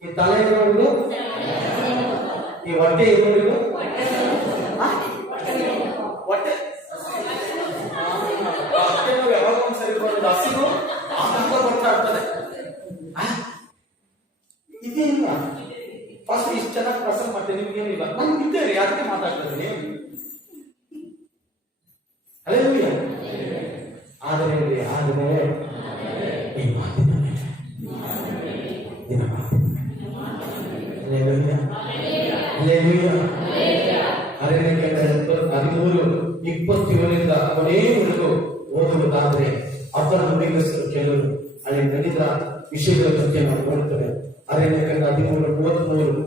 ಈ ತಲೆ ಇರೋವರೆಗೂ, ಈ ಹೊಟ್ಟೆ ಇರೋವರೆಗೂ, ಹೊಟ್ಟೆ ಯಾವಾಗ ಒಂದ್ಸರಿ ಬರೋದು ಹಸಿರು ಆನಂದ ಬರ್ತಾ ಇರ್ತದೆ. ಇದೇನಿಲ್ಲ, ಫಸ್ಟ್ ಇಷ್ಟು ಚೆನ್ನಾಗಿ ಪ್ರಸನ್ನ ಮಾಡ್ತೇನೆ, ನಿಮ್ಗೇನಿಲ್ಲ, ನಮ್ಗೆ ಇದ್ದೇರಿ ಅದಕ್ಕೆ ಮಾತಾಡ್ತಾರೆ. ಹಲ್ಲೆಲೂಯಾ. ಆದರೆ ಈ ಮಾತಿನ ಮೇಲೆ, ನಿನ್ನ ಮಾತಿನ ಹಲ್ಲೆಲೂಯಾ. ಹಲ್ಲೆಲೂಯಾ. 13:27 ಕೊನೆಯವರೆಗೂ ಓದುವುದಾದ್ರೆ ಅಪ್ಪನ ನುಡಿಗಸ್ತರು ಕೆಲವರು ಅಲ್ಲಿ ನಡೆದ ವಿಷಯಗಳ ಬಗ್ಗೆ ನಾವು ನೋಡ್ತೇವೆ. ಅರಣ್ಯಕಾಂಡ 13:33,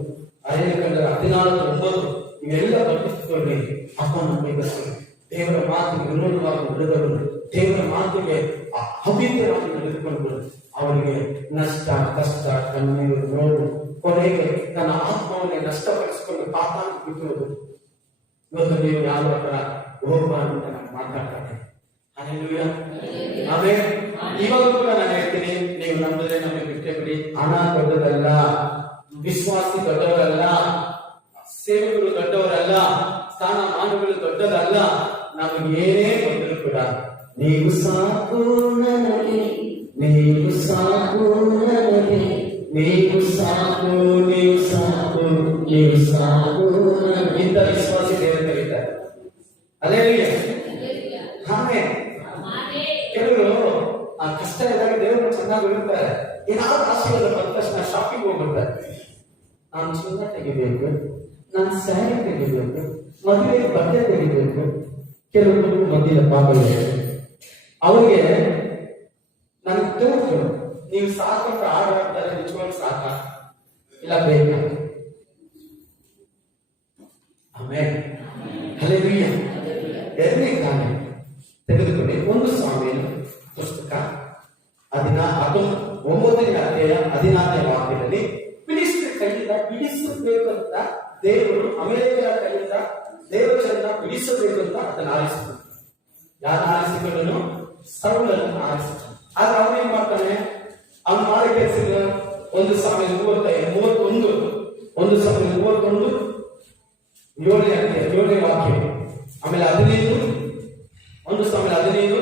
ಅರಣ್ಯಕಾಂಡ 14:9 ಇವೆಲ್ಲ ಬರೆದುಕೊಳ್ಳಿ. ಅಪ್ಪನ ನುಡಿಗಸ್ತರು ದೇವರ ಮಾತಿಗೆ ವಿರೋಧವಾಗಿ ನಡೆದವರು, ದೇವರ ಮಾತಿಗೆ ಅಭಿವೃದ್ಧಿಯಾಗಿ ನಡೆದುಕೊಂಡು ಅವರಿಗೆ ನಷ್ಟ, ಕಷ್ಟ, ಕಣ್ಣೀರು, ನೋವು, ಕೊನೆಗೆ ತನ್ನ ಆತ್ಮವನ್ನೇ ನಷ್ಟಪಡಿಸಿಕೊಂಡು ಪಾತಾಳ ಬಿಟ್ಟುವುದು. ಇವತ್ತು ನೀವು ಯಾವ ಹತ್ರ ಹೋಗಬಾರ್ದು ಅಂತ ನಾನು ಮಾತಾಡ್ತಾರೆ. ಹಲ್ಲೆಲೂಯಾ. ಆಮೇಲೆ ಇವಾಗ ಕೂಡ ನಾನು ಹೇಳ್ತೀನಿ, ನೀವು ನಂಬಿದ್ರೆ ನಮಗೆ ಬಿಟ್ಟೆ ಬಿಡಿ. ಹಣ ದೊಡ್ಡದಲ್ಲ, ವಿಶ್ವಾಸಿ ದೊಡ್ಡವರಲ್ಲ, ಸೇವೆಗಳು ದೊಡ್ಡವರಲ್ಲ, ಸ್ಥಾನಮಾನಗಳು ದೊಡ್ಡದಲ್ಲ. ನಮಗೆ ಏನೇ ಬಂದರೂ ಕೂಡ ನೀವು ಸಾಕು ನನಗೆ, ನೀವು ಸಾಕು ನನಗೆ, ನೀವು ಸಾಕು, ನೀವು ಸಾಕು, ನೀವು ಸಾಕು. ಇಂಥ ವಿಶ್ವಾಸಿ ದೇವರು ಕರೀತಾರೆ. ಹಲ್ಲೆಲೂಯಾ. ಆಮೇಲೆ ಆ ಕಷ್ಟ ಇದ್ದಾಗ ದೇವರು ಚೆನ್ನಾಗಿ ಇರ್ತಾರೆ. ಏನಾದ್ರು ಆಶೀರ್ವಾದ ಬಂದ ತಕ್ಷಣ ಶಾಪಿಂಗ್ ಹೋಗ್ಬಿಡ್ತಾರೆ. ನಾನು ಚಿನ್ನ ತೆಗಿಬೇಕು, ನಾನು ಸ್ಯಾರಿ ತೆಗಿಬೇಕು, ಮದುವೆಗೆ ಬಟ್ಟೆ ತೆಗಿಬೇಕು. ಕೆಲವೊಬ್ಬರು ಮಧ್ಯದ ಪಾಪಗಳಿವೆ, ಅವರಿಗೆ ನನಗೆ ತೋರಿಸು, ನೀವು ಸಾಕಂತ ಆಡ್ತಾರೆ, ನಿಜವಾಗಿ ಸಾಕ ಇಲ್ಲ ಬೇಕಾ? ಆಮೇಲೆ ಹಲ್ಲೆಲೂಯಾ. ಎರಡನೇ ಕಾರ್ಯ ತೆಗೆದುಕೊಳ್ಳಿ. 1 ಸಾಮುವೇಲ ಪುಸ್ತಕ 9ನೇ ಅಧ್ಯಾಯ 16ನೇ ವಾಕ್ಯದಲ್ಲಿ ಫಿಲಿಷ್ಟಿಯರ ಕೈಯಿಂದ ಬಿಡಿಸಬೇಕಂತ ದೇವರು ಅಮೆರಿಕರ ಕೈಯಿಂದ ದೇವರನ್ನ ಬಿಡಿಸಬೇಕು ಅಂತ ಅದನ್ನು ಆರಿಸಿದ್ರು. ಯಾರು ಆರಿಸಿಕೊಂಡನು? ಸೌಲನನ್ನು ಆರಿಸಿದ್ರು. ಆದ್ರೆ ಅವನು ಏನ್ ಮಾಡ್ತಾನೆ? ಅವನು ಮಾಡಿ ಕೆಲಸ 1 ಸಾಮುವೇಲ 31 1 ಸಾಮುವೇಲ 31 7ನೇ ವಾಕ್ಯ, ಆಮೇಲೆ 15 1 ಸಾಮುವೇಲ 15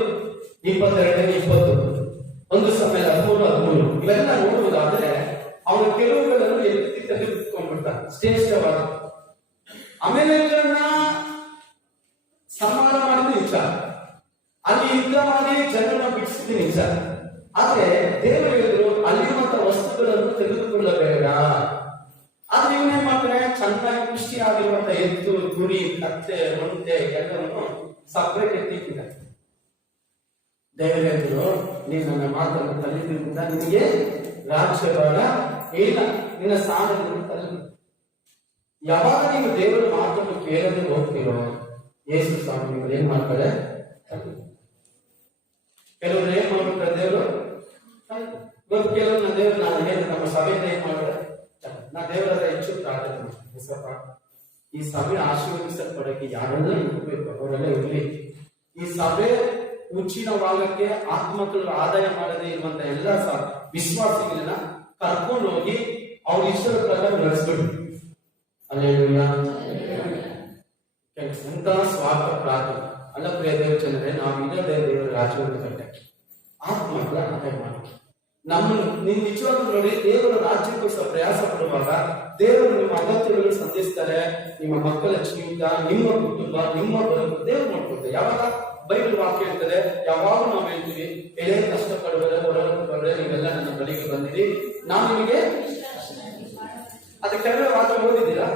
22 20 1 ಸಾಮುವೇಲ 13 ಇವೆಲ್ಲ ನೋಡುವುದಾದ್ರೆ ಅವನು ಕೆಲವುಗಳನ್ನು ಎತ್ತಿ ತೆಗೆದುಕೊಂಡ್ಬಿಡ್ತಾನೆ ಶ್ರೇಷ್ಠವಾದ. ಆಮೇಲೆ ಸನ್ಮಾನ ಮಾಡಿದ ನಿಜ, ಅಲ್ಲಿ ಯುದ್ಧ ಮಾಡಿ ಜನರನ್ನ ಬಿಡಿಸಿದ ನಿಜ. ಆದ್ರೆ ದೇವರು ಹೇಳಿದ್ರು ಅಲ್ಲಿರುವಂತ ವಸ್ತುಗಳನ್ನು ತೆಗೆದುಕೊಳ್ಳಬೇಡ. ಆದ್ರೆ ಇವನೇನ್ ಮಾಡ್ತಾನೆ? ಚೆನ್ನಾಗಿ ಖುಷಿಯಾಗಿರುವಂತ ಎತ್ತು, ಗುರಿ, ಕತ್ತೆ, ಒಂಟೆ ಎಲ್ಲವನ್ನು ಸಪರೇಟ್ ಎತ್ತಿಟ್ಟಿದ್ದಾನೆ. ದೇವರು ಹೇಳಿದ್ರು ನೀನು ನನ್ನ ಮಾತನ್ನು ಕಲಿತಿರುವುದ ನಿನಗೆ ರಾಜ್ಯಭಾಗ ಇಲ್ಲ, ನಿನ್ನ ಸ್ಥಾನದಲ್ಲಿ ತಲ್ಲಿ. ಯಾವಾಗ ನೀವು ದೇವರ ಮಾತನ್ನು ಕೇಳದೆ ಹೋಗ್ತೀರೋ ಯೇಸು ಸ್ವಾಮಿ ಏನ್ ಮಾಡ್ತಾರೆ? ಕೆಲವರು ಏನ್ ಮಾಡ್ಬಿಡ್ತಾರೆ? ದೇವರು ಇವತ್ತು ಕೆಲವರು ದೇವರು ನಾನು ಏನು ನಮ್ಮ ಸಭೆಯಿಂದ ಏನ್ ಮಾಡ್ತಾರೆ? ನಾ ದೇವರ ಹೆಚ್ಚು ಪ್ರಾರ್ಥನೆ ಮಾಡ್ತೀನಿ, ಈ ಸಭೆ ಆಶೀರ್ವದಿಸಲ್ಪಡಕ್ಕೆ ಯಾರೆಲ್ಲ ಇರ್ಬೇಕು ಅವರೆಲ್ಲ ಇರ್ಲಿ. ಈ ಸಭೆ ಉಚ್ಚಿನ ಭಾಗಕ್ಕೆ ಆತ್ಮಗಳು ಆದಾಯ ಮಾಡದೇ ಇರುವಂತ ಎಲ್ಲ ವಿಶ್ವಾಸಿಗಳನ್ನ ಕರ್ಕೊಂಡು ಹೋಗಿ ಅವ್ರ ಇಷ್ಟದ ಪ್ರಕಾರ ನಡೆಸ್ಬಿಡು. ಅಲ್ಲೇಲೂಯಾ. ಎಂತ ಸ್ವಾರ್ಥ ಪ್ರಾರ್ಥನೆ ಅಲ್ಲ ಪ್ರಿಯ ದೇವಚಂದ್ರೆ, ನಾವು ಇಲ್ಲದೆ ದೇವರ ರಾಜ್ಯವನ್ನು ಕಟ್ಟಕ್ಕೆ ಆತ್ಮಗಳ ಆದಾಯ ಮಾಡಕ್ಕೆ ನಮ್ಮನ್ನು ನೀವು ನಿಜವಾಗ್ಲೂ ನೋಡಿ, ದೇವರ ರಾಜ್ಯಕ್ಕೋಸ್ಕರ ಪ್ರಯಾಸ ಪಡುವಾಗ ದೇವರು ನಿಮ್ಮ ಅಗತ್ಯಗಳು ಸಂಧಿಸ್ತಾರೆ. ನಿಮ್ಮ ಮಕ್ಕಳ ಜೀವಿತ, ನಿಮ್ಮ ಕುಟುಂಬ, ನಿಮ್ಮ ಬದುಕು ದೇವರು ನೋಡ್ಕೊಳ್ತಾರೆ. ಯಾವಾಗ ಬೈಬಲ್ ವಾಕ್ಯ ಹೇಳ್ತದೆ, ಯಾವಾಗ ನಾವು ಹೇಳ್ತೀವಿ ಎಳೆ ಕಷ್ಟಪಡುವರೆ ಹೊರಬರೇ ನೀವೆಲ್ಲ ನನ್ನ ಬಳಿಗೆ ಬಂದಿರಿ, ನಾನು ನಿಮಗೆ ಅದಕ್ಕೆ ಕೆಲವೇ ವಾಕ್ಯ ಓದಿದ್ದೀರಾ?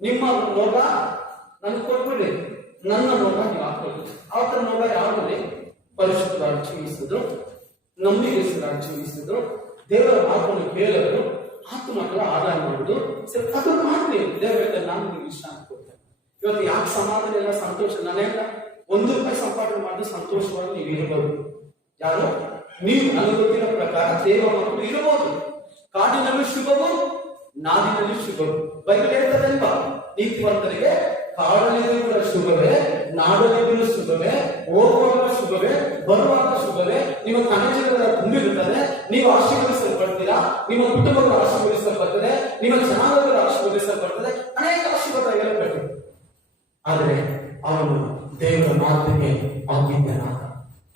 ನಿಮ್ಮ ನೋಗ ನನಗೆ ಕೊಟ್ಬಿಡಿ, ನನ್ನ ನೋಗ ನೀವು ಹಾಕೊಳ್ಳಿ. ಆತರ ನೋಗ ಯಾರಲ್ಲಿ? ಪರಿಶುದ್ಧವಾಗಿ ಜೀವಿಸಿದ್ರು, ನಂಬಿಕೆಗಾಗಿ ಜೀವಿಸಿದ್ರು, ದೇವರ ಮಾತನ್ನು ಕೇಳೋದು, ಆತ್ಮಗಳ ಆದಾಯ ಮಾಡುದು. ಸರಿ, ಅದನ್ನು ಮಾಡ್ಲಿ. ದೇವರ ನಾನು ನಿಮ್ಗೆ ಇಷ್ಟ ಕೊಡ್ತೇನೆ. ಇವತ್ತು ಯಾಕೆ ಸಮಾಧಾನ ಇಲ್ಲ, ಸಂತೋಷ? ನಾನೆಲ್ಲ ₹1 ಸಂಪಾದನೆ ಮಾಡಿದ್ರೆ ಸಂತೋಷವಾಗಿ ನೀವು ಇರಬಹುದು. ಯಾರು? ನೀವು ನನಗೆ ಗೊತ್ತಿರೋ ಪ್ರಕಾರ ದೇವ ಮಕ್ಕಳು ಇರಬಹುದು. ಕಾಡಿನಲ್ಲೂ ಶುಭವು, ನಾಡಿನಲ್ಲಿ ಶುಭವು. ಬೈಬಲ್ ಹೇಳ್ತದಲ್ವಾ? ನೀತಿವಂತರಿಗೆ ಕಾಡಲ್ಲಿಯೂ ಕೂಡ ಶುಭವೇ, ನಾಡಲ್ಲಿಯೂ ಶುಭವೇ, ಹೋಗುವಾಗ ಶುಭವೇ, ಬರುವಾಗ ಶುಭವೇ. ನಿಮ್ಮ ಕನಜಗಳ ತುಂಬಿರುತ್ತದೆ, ನೀವು ಆಶೀರ್ವದಿಸಲ್ಪಡ್ತೀರಾ, ನಿಮ್ಮ ಕುಟುಂಬಗಳು ಆಶೀರ್ವದಿಸಲ್ಪಡ್ತದೆ, ನಿಮ್ಮ ಜನಾಂಗಗಳು ಆಶೀರ್ವದಿಸಲ್ಪಡ್ತದೆ, ಅನೇಕ ಆಶೀರ್ವಾದ ಹೇಳಬೇಕು. ಆದರೆ ಅವನು ದೇವರ ಮಾತಿಗೆ ಅವಿದ್ಯನಾದ.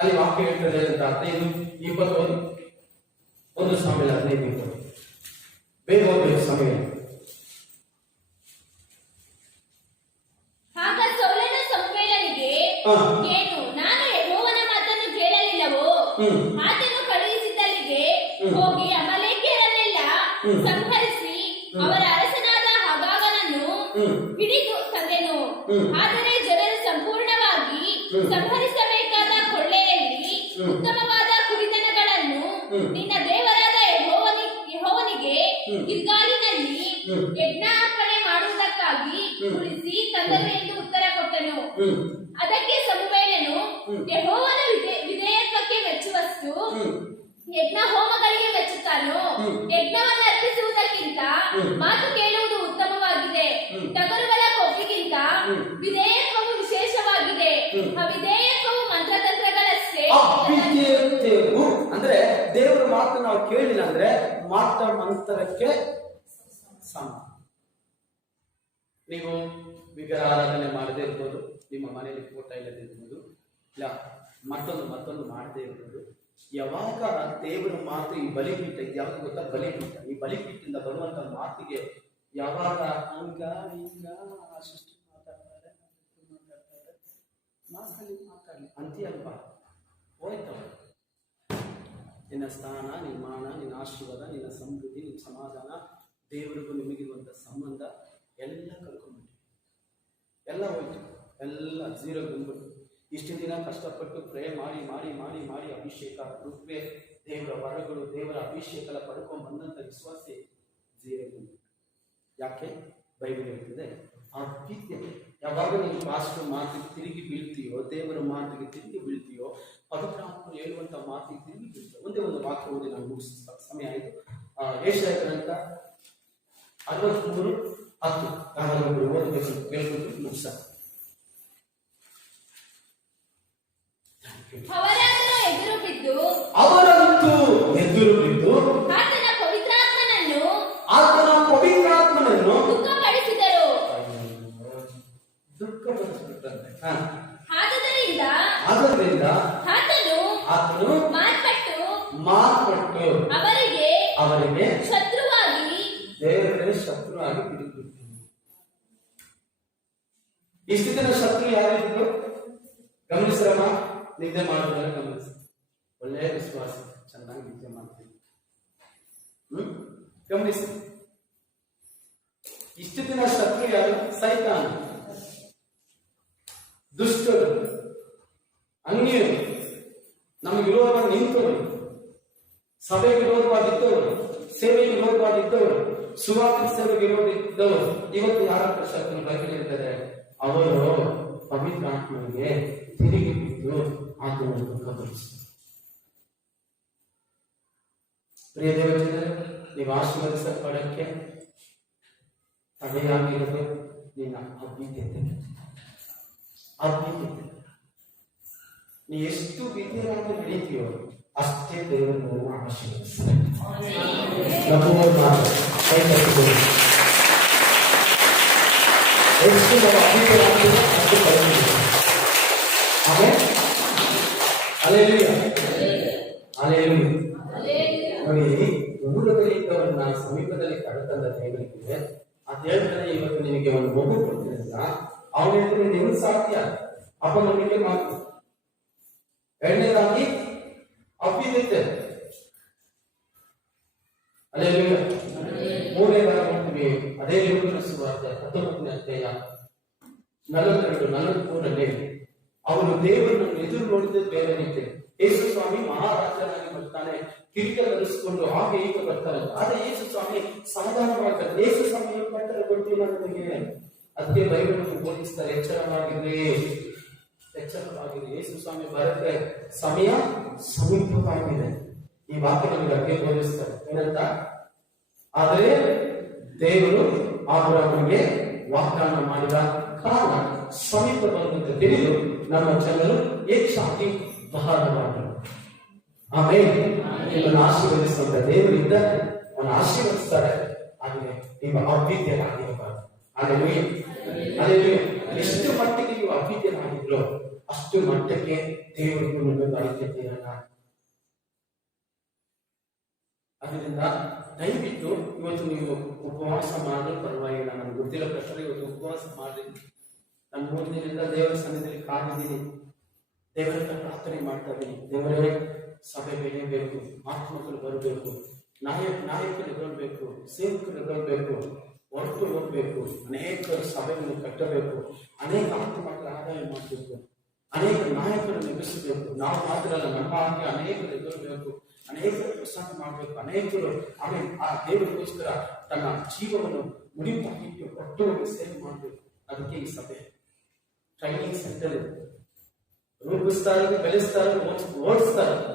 ಅಲ್ಲಿ ವಾಕ್ಯ ಹೇಳ್ತದೆ ಅಂತ 15:21 1 ಸಾಮುವೇಲ 15:20. ಬೇಗ ಹೋಗ್ಬೇಕು ಸಮಯ. ಆಗ ಸೌಲನ ಸಮುವೇಲನಿಗೆ, ಏನು ನಾನು ಯೆಹೋವನ ಮಾತನ್ನು ಕೇಳಲಿಲ್ಲವೋ? ಆತನು ಕಳುಹಿಸಿದಲ್ಲಿಗೆ ಹೋಗಿ ಅಮಲೇಕ್ಯರನ್ನೆಲ್ಲ ಸಂಹರಿಸಿ ಅವರ ಅರಸನಾದ ಅಗಾಗನನ್ನು ಹಿಡಿದು ತಂದೆನು. ಆದರೆ ಜನರು ಸಂಪೂರ್ಣವಾಗಿ ಸಂಹರಿಸಬೇಕಾದ ಕೊಳ್ಳೆಯಲ್ಲಿ ಉತ್ತಮವಾದ ಕುರಿದನಗಳನ್ನು ನಿನ್ನ ದೇವರಾದ ಯೆಹೋವನಿಗೆ ಗಿಲ್ಗಾಲಿನಲ್ಲಿ ಯಜ್ಞ ಅರ್ಪಣೆ ಮಾಡುವುದಕ್ಕಾಗಿ ಉಳಿಸಿ ತಂದರು ಎಂದು ಉತ್ತರ ಕೊಟ್ಟನು. ಅದಕ್ಕೆ ಸಮುವೇಲನು ಯೆಹೋವನ ವಿಧೇಯತ್ವಕ್ಕೆ ಮೆಚ್ಚುವಷ್ಟು ಯಜ್ಞ ಹೋಮಗಳಿಗೆ ಮೆಚ್ಚುತ್ತಾನೋ? ಯಜ್ಞವನ್ನು ಅರ್ಪಿಸುವುದಕ್ಕಿಂತ ಮಾತು ಕೇಳುವುದು ಉತ್ತಮವಾಗಿದೆ. ಟಗರುಗಳ ಕೊಬ್ಬಿಗಿಂತ ವಿಧೇಯತ್ವವು ವಿಶೇಷವಾಗಿದೆ. ಅವಿಧೇಯತ್ವವು ಮಂತ್ರತಂತ್ರಗಳಷ್ಟೇ. ಅಂದ್ರೆ ದೇವರ ಮಾತು ನಾವು ಕೇಳಿಲ್ಲ ಅಂದ್ರೆ ಮಾತ್ರ ಮಂತ್ರಕ್ಕೆ ಸಮ. ನೀವು ವಿಗ್ರಹ ಆರಾಧನೆ ಮಾಡದೇ ಇರ್ಬೋದು, ನಿಮ್ಮ ಮನೆಯಲ್ಲಿ ಫೋಟೋ ಇಲ್ಲದೆ ಇರ್ಬೋದು, ಇಲ್ಲ ಮತ್ತೊಂದು ಮಾಡದೇ ಇರ್ಬೋದು. ಯಾವಾಗ ದೇವರ ಮಾತು, ಈ ಬಲಿಪೀಠ ಯಾವಾಗ ಗೊತ್ತಾ? ಬಲಿಪೀಠ, ಈ ಬಲಿಪೀಠದಿಂದ ಬರುವಂತ ಮಾತಿಗೆ ಯಾವಾಗ ಹಂಗ ಹಿಂಗ ಅಷ್ಟು ಮಾತಾಡ್ತಾರೆ ಮಾತಾಡ್ಲಿ ಅಂತೀಯಲ್ವಾ? ಹೋಯ್ತವ. ನಿನ್ನ ಸ್ಥಾನ, ನಿನ್ನ ಮಾನ, ನಿನ್ನ ಆಶೀರ್ವಾದ, ನಿನ್ನ ಸಮೃದ್ಧಿ, ನಿನ್ನ ಸಮಾಧಾನ, ದೇವರಿಗೂ ನಿಮಗಿರುವಂಥ ಸಂಬಂಧ ಎಲ್ಲ ಕಳ್ಕೊಂಡ್ಬಿಟ್ಟು, ಎಲ್ಲ ಹೋಯ್ತು, ಎಲ್ಲ ಝೀರೋ ಬಂದ್ಬಿಟ್ಟು. ಇಷ್ಟು ದಿನ ಕಷ್ಟಪಟ್ಟು ಪ್ರೇ ಮಾಡಿ ಮಾಡಿ ಮಾಡಿ ಮಾಡಿ ಅಭಿಷೇಕ, ಕೃಪೆ, ದೇವರ ವರಗಳು, ದೇವರ ಅಭಿಷೇಕ ಎಲ್ಲ ಪಡ್ಕೊಂಡು ಬಂದಂಥ ವಿಶ್ವಾಸಿ ಝೀರೋ ಬಂದ್ಬಿಟ್ಟು. ಯಾಕೆ? ಬೈಬಲ್ ಹೇಳ್ತಿದೆ, ಆ ವಿದ್ಯೆ ಯಾವಾಗ ನೀನು ಪಾಸ್ಟರ್ ಮಾತಿಗೆ ತಿರುಗಿ ಬೀಳ್ತೀಯೋ, ದೇವರ ಮಾತಿಗೆ ತಿರುಗಿ ಬೀಳ್ತೀಯೋ, ಪವಿತ್ರಾತ್ಮರು ಹೇಳುವಂಥ ಮಾತಿಗೆ ತಿರುಗಿ ಬೀಳ್ತೀಯೋ. ಒಂದೇ ಒಂದು ವಾಕ್ಯ ಓದಿ ನಾನು ಮುಗಿಸ ಸಮಯ ಆಯಿತು. ಯೆಶಾಯ ಗ್ರಂಥ 63:10 ಯಾರಾದರೂ ಓದಬೇಕು ಹೇಳ್ಬಿಟ್ಟು ಮುಗಿಸ. ಅವರಂತೂ ಎದುರು ಬಿದ್ದು ಆತನ ಪವಿತ್ರಾತ್ಮನನ್ನು ದುಃಖಪಡಿಸಿಬಿಟ್ಟಂತೆ. ಆದುದರಿಂದ ಆತನು ಮಾರ್ಪಟ್ಟು ಅವರಿಗೆ ಶತ್ರುವಾಗಿ ತಿರುಗಿಬಿಟ್ಟು. ಇಷ್ಟು ದಿನ ಶತ್ರು ಯಾರಿದ್ರು ಗಮನಿಸ್ರಮ್ಮ, ನಿದ್ದೆ ಮಾಡೋದನ್ನ ಗಮನಿಸಿ. ಒಳ್ಳೆಯ ವಿಶ್ವಾಸ, ಚೆನ್ನಾಗಿ ನಿದ್ದೆ ಮಾಡ್ತೀವಿ. ಗಮನಿಸಿ, ಇಷ್ಟು ದಿನ ಶತ್ರು ಯಾರು? ಸೈತಾನ, ದುಷ್ಟರು, ಅನ್ಯರು, ನಮಗೆ ವಿರೋಧವಾಗಿ ನಿಂತವರು, ಸಭೆಗೆ ವಿರೋಧವಾಗಿದ್ದವರು, ಸೇವೆಗೆ ವಿರೋಧವಾಗಿದ್ದವರು, ಸುವಾರ್ತೆ ಸೇವೆಗೆ ವಿರೋಧಿದ್ದವರು. ಇವತ್ತು ಯಾರ ಶತ್ರು ಬೈಬಲ್ ಇರ್ತಾರೆ? ಅವರು ಪವಿತ್ರಾತ್ಮನಿಗೆ ತಿರುಗಿ ಬಿದ್ದು ಆತನನ್ನು ದುಃಖಪಡಿಸಿದರು. ಪ್ರಿಯ ದೇವಜನರೇ, ನೀವು ಆಶೀರ್ವದಿಸಲ್ಪಡಕ್ಕೆ ತಡೆಯಾಗಿರೋದು ನಿನ್ನ ಅವಿದ್ಯತೆ. ನೀ ಎಷ್ಟು ವಿದ್ಯೆಯಾಗಿ ನಡೀತೀಯೋ ಅಷ್ಟೇ ದೇವರು ಆಶೀರ್ವದಿಸ್ತಾರೆ. ಎಷ್ಟು ನಾವು ಅವಿದ್ಯರಾಗ್ತೀವೋ ಅಷ್ಟು ಕಡಿಮೆ. ಆಮೇಲೆ ನೋಡಿ, ದೂರದಲ್ಲಿ ಇದ್ದವರನ್ನ ಸಮೀಪದಲ್ಲಿ ಕರೆತಂದ ದೇವರಿಗೆ ಅದು ಹೇಳ್ತಾನೆ, ಇವತ್ತು ನಿನಗೆ ಒಂದು ಮಗು ಕೊಡ್ತೀನಿಲ್ಲ, ಅವನ ಹೇಳಿದ್ರೆ ನೀವು ಸಾಧ್ಯ ಅಪನಂಬಿಕೆ ಮಾತು. ಎರಡನೇದಾಗಿ ಅವಿದ್ಯತೆ. ಮೂರನೇದಾಗಿ ನೋಡ್ತೀವಿ, ಅದೇ ಯೋಗನ ಸುವಾರ್ತೆ 19ನೇ ಅಧ್ಯಾಯ 42-43 ಅವರು ದೇವರನ್ನು ಎದುರು ನೋಡಿದ ಬೇರೆ ರೀತಿ. ಯೇಸು ಸ್ವಾಮಿ ಮಹಾರಾಜನಾಗಿ ಬರ್ತಾನೆ, ಕಿರೀಟ ಧರಿಸಿಕೊಂಡು ಹಾಗೆ ಈಗ ಬರ್ತಾರೆ. ಆದ್ರೆ ಯೇಸು ಸ್ವಾಮಿ ಸಮಾಧಾನ ಮಾಡ್ತಾರೆ. ಯೇಸು ಸ್ವಾಮಿ ಏನ್ ಮಾಡ್ತಾರೆ ಗೊತ್ತಿಲ್ಲ ನನಗೆ. ಅದಕ್ಕೆ ಬೈಬಲ್ ಬೋಧಿಸ್ತಾರೆ, ಎಚ್ಚರವಾಗಿರಿ. ಯೇಸು ಸ್ವಾಮಿ ಬರುತ್ತೆ, ಸಮಯ ಸಮೀಪವಾಗಿದೆ. ಈ ವಾಕ್ಯ ನಮಗೆ ಅಗ್ಗೆ ಬೋಧಿಸ್ತಾರೆ. ಏನಂತ? ಆದರೆ ದೇವರು ಅಬ್ರಹಾಮನಿಗೆ ವಾಗ್ದಾನ ಮಾಡಿದ ಕಾಲ ಸಮೀಪ ಬಂದಂತೆ ತಿಳಿದು ನಮ್ಮ ಜನರು ಹೆಚ್ಚಾಗಿ ಬಹಳವಾದರು. ಆಮೇಲೆ ನಿಮ್ಮನ್ನು ಆಶೀರ್ವದಿಸುವಂತ ದೇವರಿಂದ ಅವನು ಆಶೀರ್ವದಿಸ್ತಾರೆ. ಆದರೆ ನಿಮ್ಮ ಅವಿದ್ಯರಾಗಿರಬಾರದು. ಅದೇ ಎಷ್ಟು ಮಟ್ಟಿಗೆ ನೀವು ಅವಿದ್ಯರಾಗಿದ್ರು ಅಷ್ಟು ಮಟ್ಟಕ್ಕೆ ದೇವರಿಗೆ ನಿಮ್ಮನ್ನು ಐಕ್ಯತೆಯಲ್ಲ. ಅದರಿಂದ ದಯವಿಟ್ಟು ಇವತ್ತು ನೀವು ಉಪವಾಸ ಮಾಡಲು ಪರವಾಗಿಲ್ಲ. ನನಗೆ ಗೊತ್ತಿರೋ ಪ್ರಕಾರ ಇವತ್ತು ಉಪವಾಸ ಮಾಡಿ ನಾನು 3 ದಿನದಿಂದ ದೇವರ ಸನ್ನಿಧಿಯಲ್ಲಿ ಕಾದಿದ್ದೀನಿ. ದೇವರ ಪ್ರಾರ್ಥನೆ ಮಾಡ್ತಾ ಇದ್ದೀನಿ. ದೇವರೇ, ಸಭೆ ಬೆಳೆಯಬೇಕು, ಆತ್ಮಗಳು ಬರಬೇಕು, ನಾಯಕರು ಬರಬೇಕು, ಸೇವಕರು ಬರಬೇಕು, ಹೊರಟು ಹೋಗ್ಬೇಕು, ಅನೇಕ ಸಭೆಗಳನ್ನು ಕಟ್ಟಬೇಕು, ಅನೇಕ ಆತ್ಮಗಳ ಆದಾಯ ಮಾಡಬೇಕು, ಅನೇಕ ನಾಯಕರು ನೆಲೆಸಬೇಕು. ನಾವು ಮಾತ್ರ ಅಲ್ಲ, ನಮ್ಮ ಹಾಗೆ ಅನೇಕರು ಎದುರಬೇಕು, ಅನೇಕರು ಪ್ರಸಾದ ಮಾಡಬೇಕು. ಅನೇಕರು ಆಮೇಲೆ ಆ ದೇವರಿಗೋಸ್ಕರ ತನ್ನ ಜೀವವನ್ನು ಮುಡಿಪಾಗಿಟ್ಟು ಒಟ್ಟೊಳಗೆ ಸೇವೆ ಮಾಡಬೇಕು. ಅದಕ್ಕೆ ಈ ಸಭೆ ಟ್ರೈನಿಂಗ್ ಸೆಂಟರ್ ರೂಪಿಸ್ತಾ ಇರೋದು, ಬೆಳೆಸ್ತಾ ಇರೋದು, ಓಡಿಸ್ತಾ ಇರೋದು,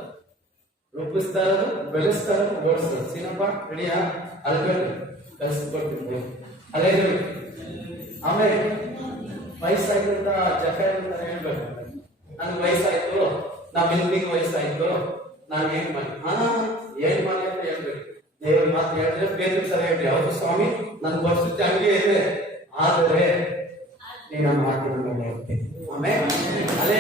ರೂಪಿಸ್ತಾ ಇರೋದು, ಬೆಳೆಸ್ತಾ ಇರೋದು, ಓಡಿಸ್ತಾರೆ. ಸೀನಪ್ಪ ರೆಡಿಯಾ? ಅಲ್ಬೇಡಿ ಕಲಿಸ್ಕೊಡ್ತಿದ್ದೆ ಅಲ್ಲೇ. ಆಮೇಲೆ ವಯಸ್ಸಾಗಿದ್ದ ಜಕ ಹೇಳ್ಬೇಕು, ನನ್ಗೆ ವಯಸ್ಸಾಯ್ತು, ನಮ್ಮ ಹೆಣ್ಣಿಗೆ ವಯಸ್ಸಾಯ್ತು, ನಾನು ಏನ್ ಮಾಡಿ ಏನ್ ಮಾಡಿ ಅಂತ ಹೇಳ್ಬೇಕು. ದೇವ್ರ ಮಾತು ಹೇಳಿದ್ರೆ ಬೇರೆ ಸಲ ಹೇಳ್ರಿ, ಹೌದು ಸ್ವಾಮಿ ನನ್ ಪರಿಸ್ಥಿತಿ ಹಂಗೆ ಇದೆ, ಆದರೆ ನೀನು ಮಾತಿನ ಮೇಲೆ ಹೇಳ್ತೀನಿ. ಆಮೇಲೆ ಅಲ್ಲೇ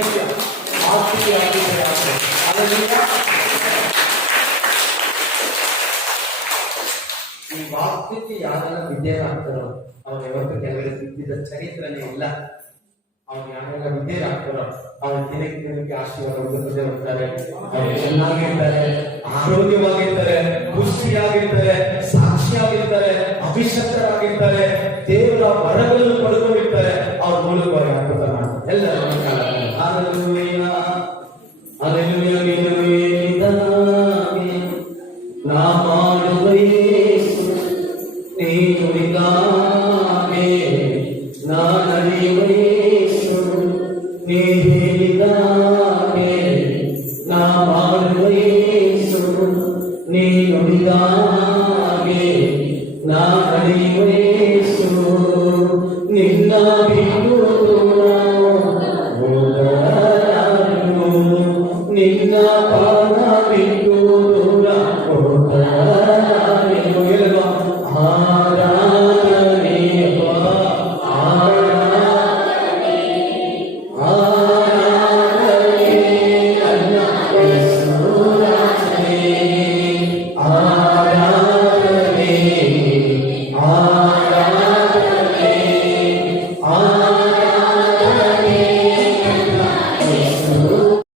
ಈ ವಾಕ್ಯಕ್ಕೆ ಯಾರೆಲ್ಲ ವಿದ್ಯೆರಾಗ್ತಾರೋ ಅವ್ರು ಯಾವತ್ತೂ ಕೆಲವರು ಬಿದ್ದಿದ್ದ ಚರಿತ್ರನೇ ಇಲ್ಲ. ಅವ್ರು ಯಾರೆಲ್ಲ ವಿದ್ಯೆರಾಗ್ತಾರೋ ಅವ್ರ ದಿನಕ್ಕೆ ಆಶೀರ್ವಾದ ಹೊಂದುತ್ತಲೇ ಹೋಗ್ತಾರೆ. ಅವ್ರು ಚೆನ್ನಾಗಿರ್ತಾರೆ, ಆರೋಗ್ಯವಾಗಿರ್ತಾರೆ, ಪುಷ್ಟಿಯಾಗಿರ್ತಾರೆ, ಸಾಕ್ಷಿಯಾಗಿರ್ತಾರೆ, ಅಭಿಷಕ್ತರಾಗಿರ್ತಾರೆ, ದೇವರ ವರಗಳನ್ನು ಪಡ್ಕೊಂಡಿರ್ತಾರೆ. ಅವ್ರ ಮೂಲಕವಾಗಿ ಅದ್ಭುತ ಮಾಡ್ತಾರೆ. ಎಲ್ಲರೂ ಹಲ್ಲೆಲೂಯಾ, ಹಲ್ಲೆಲೂಯಾ. ನಿನ್ನದಾಗಿ ನಾ ಮಾಡುವ ಯೇಸು, ನೀ ನುಡಿದಾಗೆ ನಾ ನಡೆಯುವ ಯೇಸು, ನೀ ಹೇಳಿದಾಗೆ ನಾ ಮಾಡುವ ಯೇಸು, ನೀ ನುಡಿದಾಗೆ ನಾ ನಡೆಯುವ ಯೇಸು. ನಿನ್ನ ಬಿಟ್ಟು ಹೋಗಲಾರೆನು, ನಿನ್ನ ಪಾದ ಬಿಟ್ಟು ದೂರ ಹೋಗಲಾರೆನು. ಹೇಳುವ ಆರಾಧನೆ ಆರಾಧನೆ ಆರಾಧನೆ ನನ್ನ ಯೇಸುರಾಜನೇ, ಆರಾಧನೆ ಆರಾಧನೆ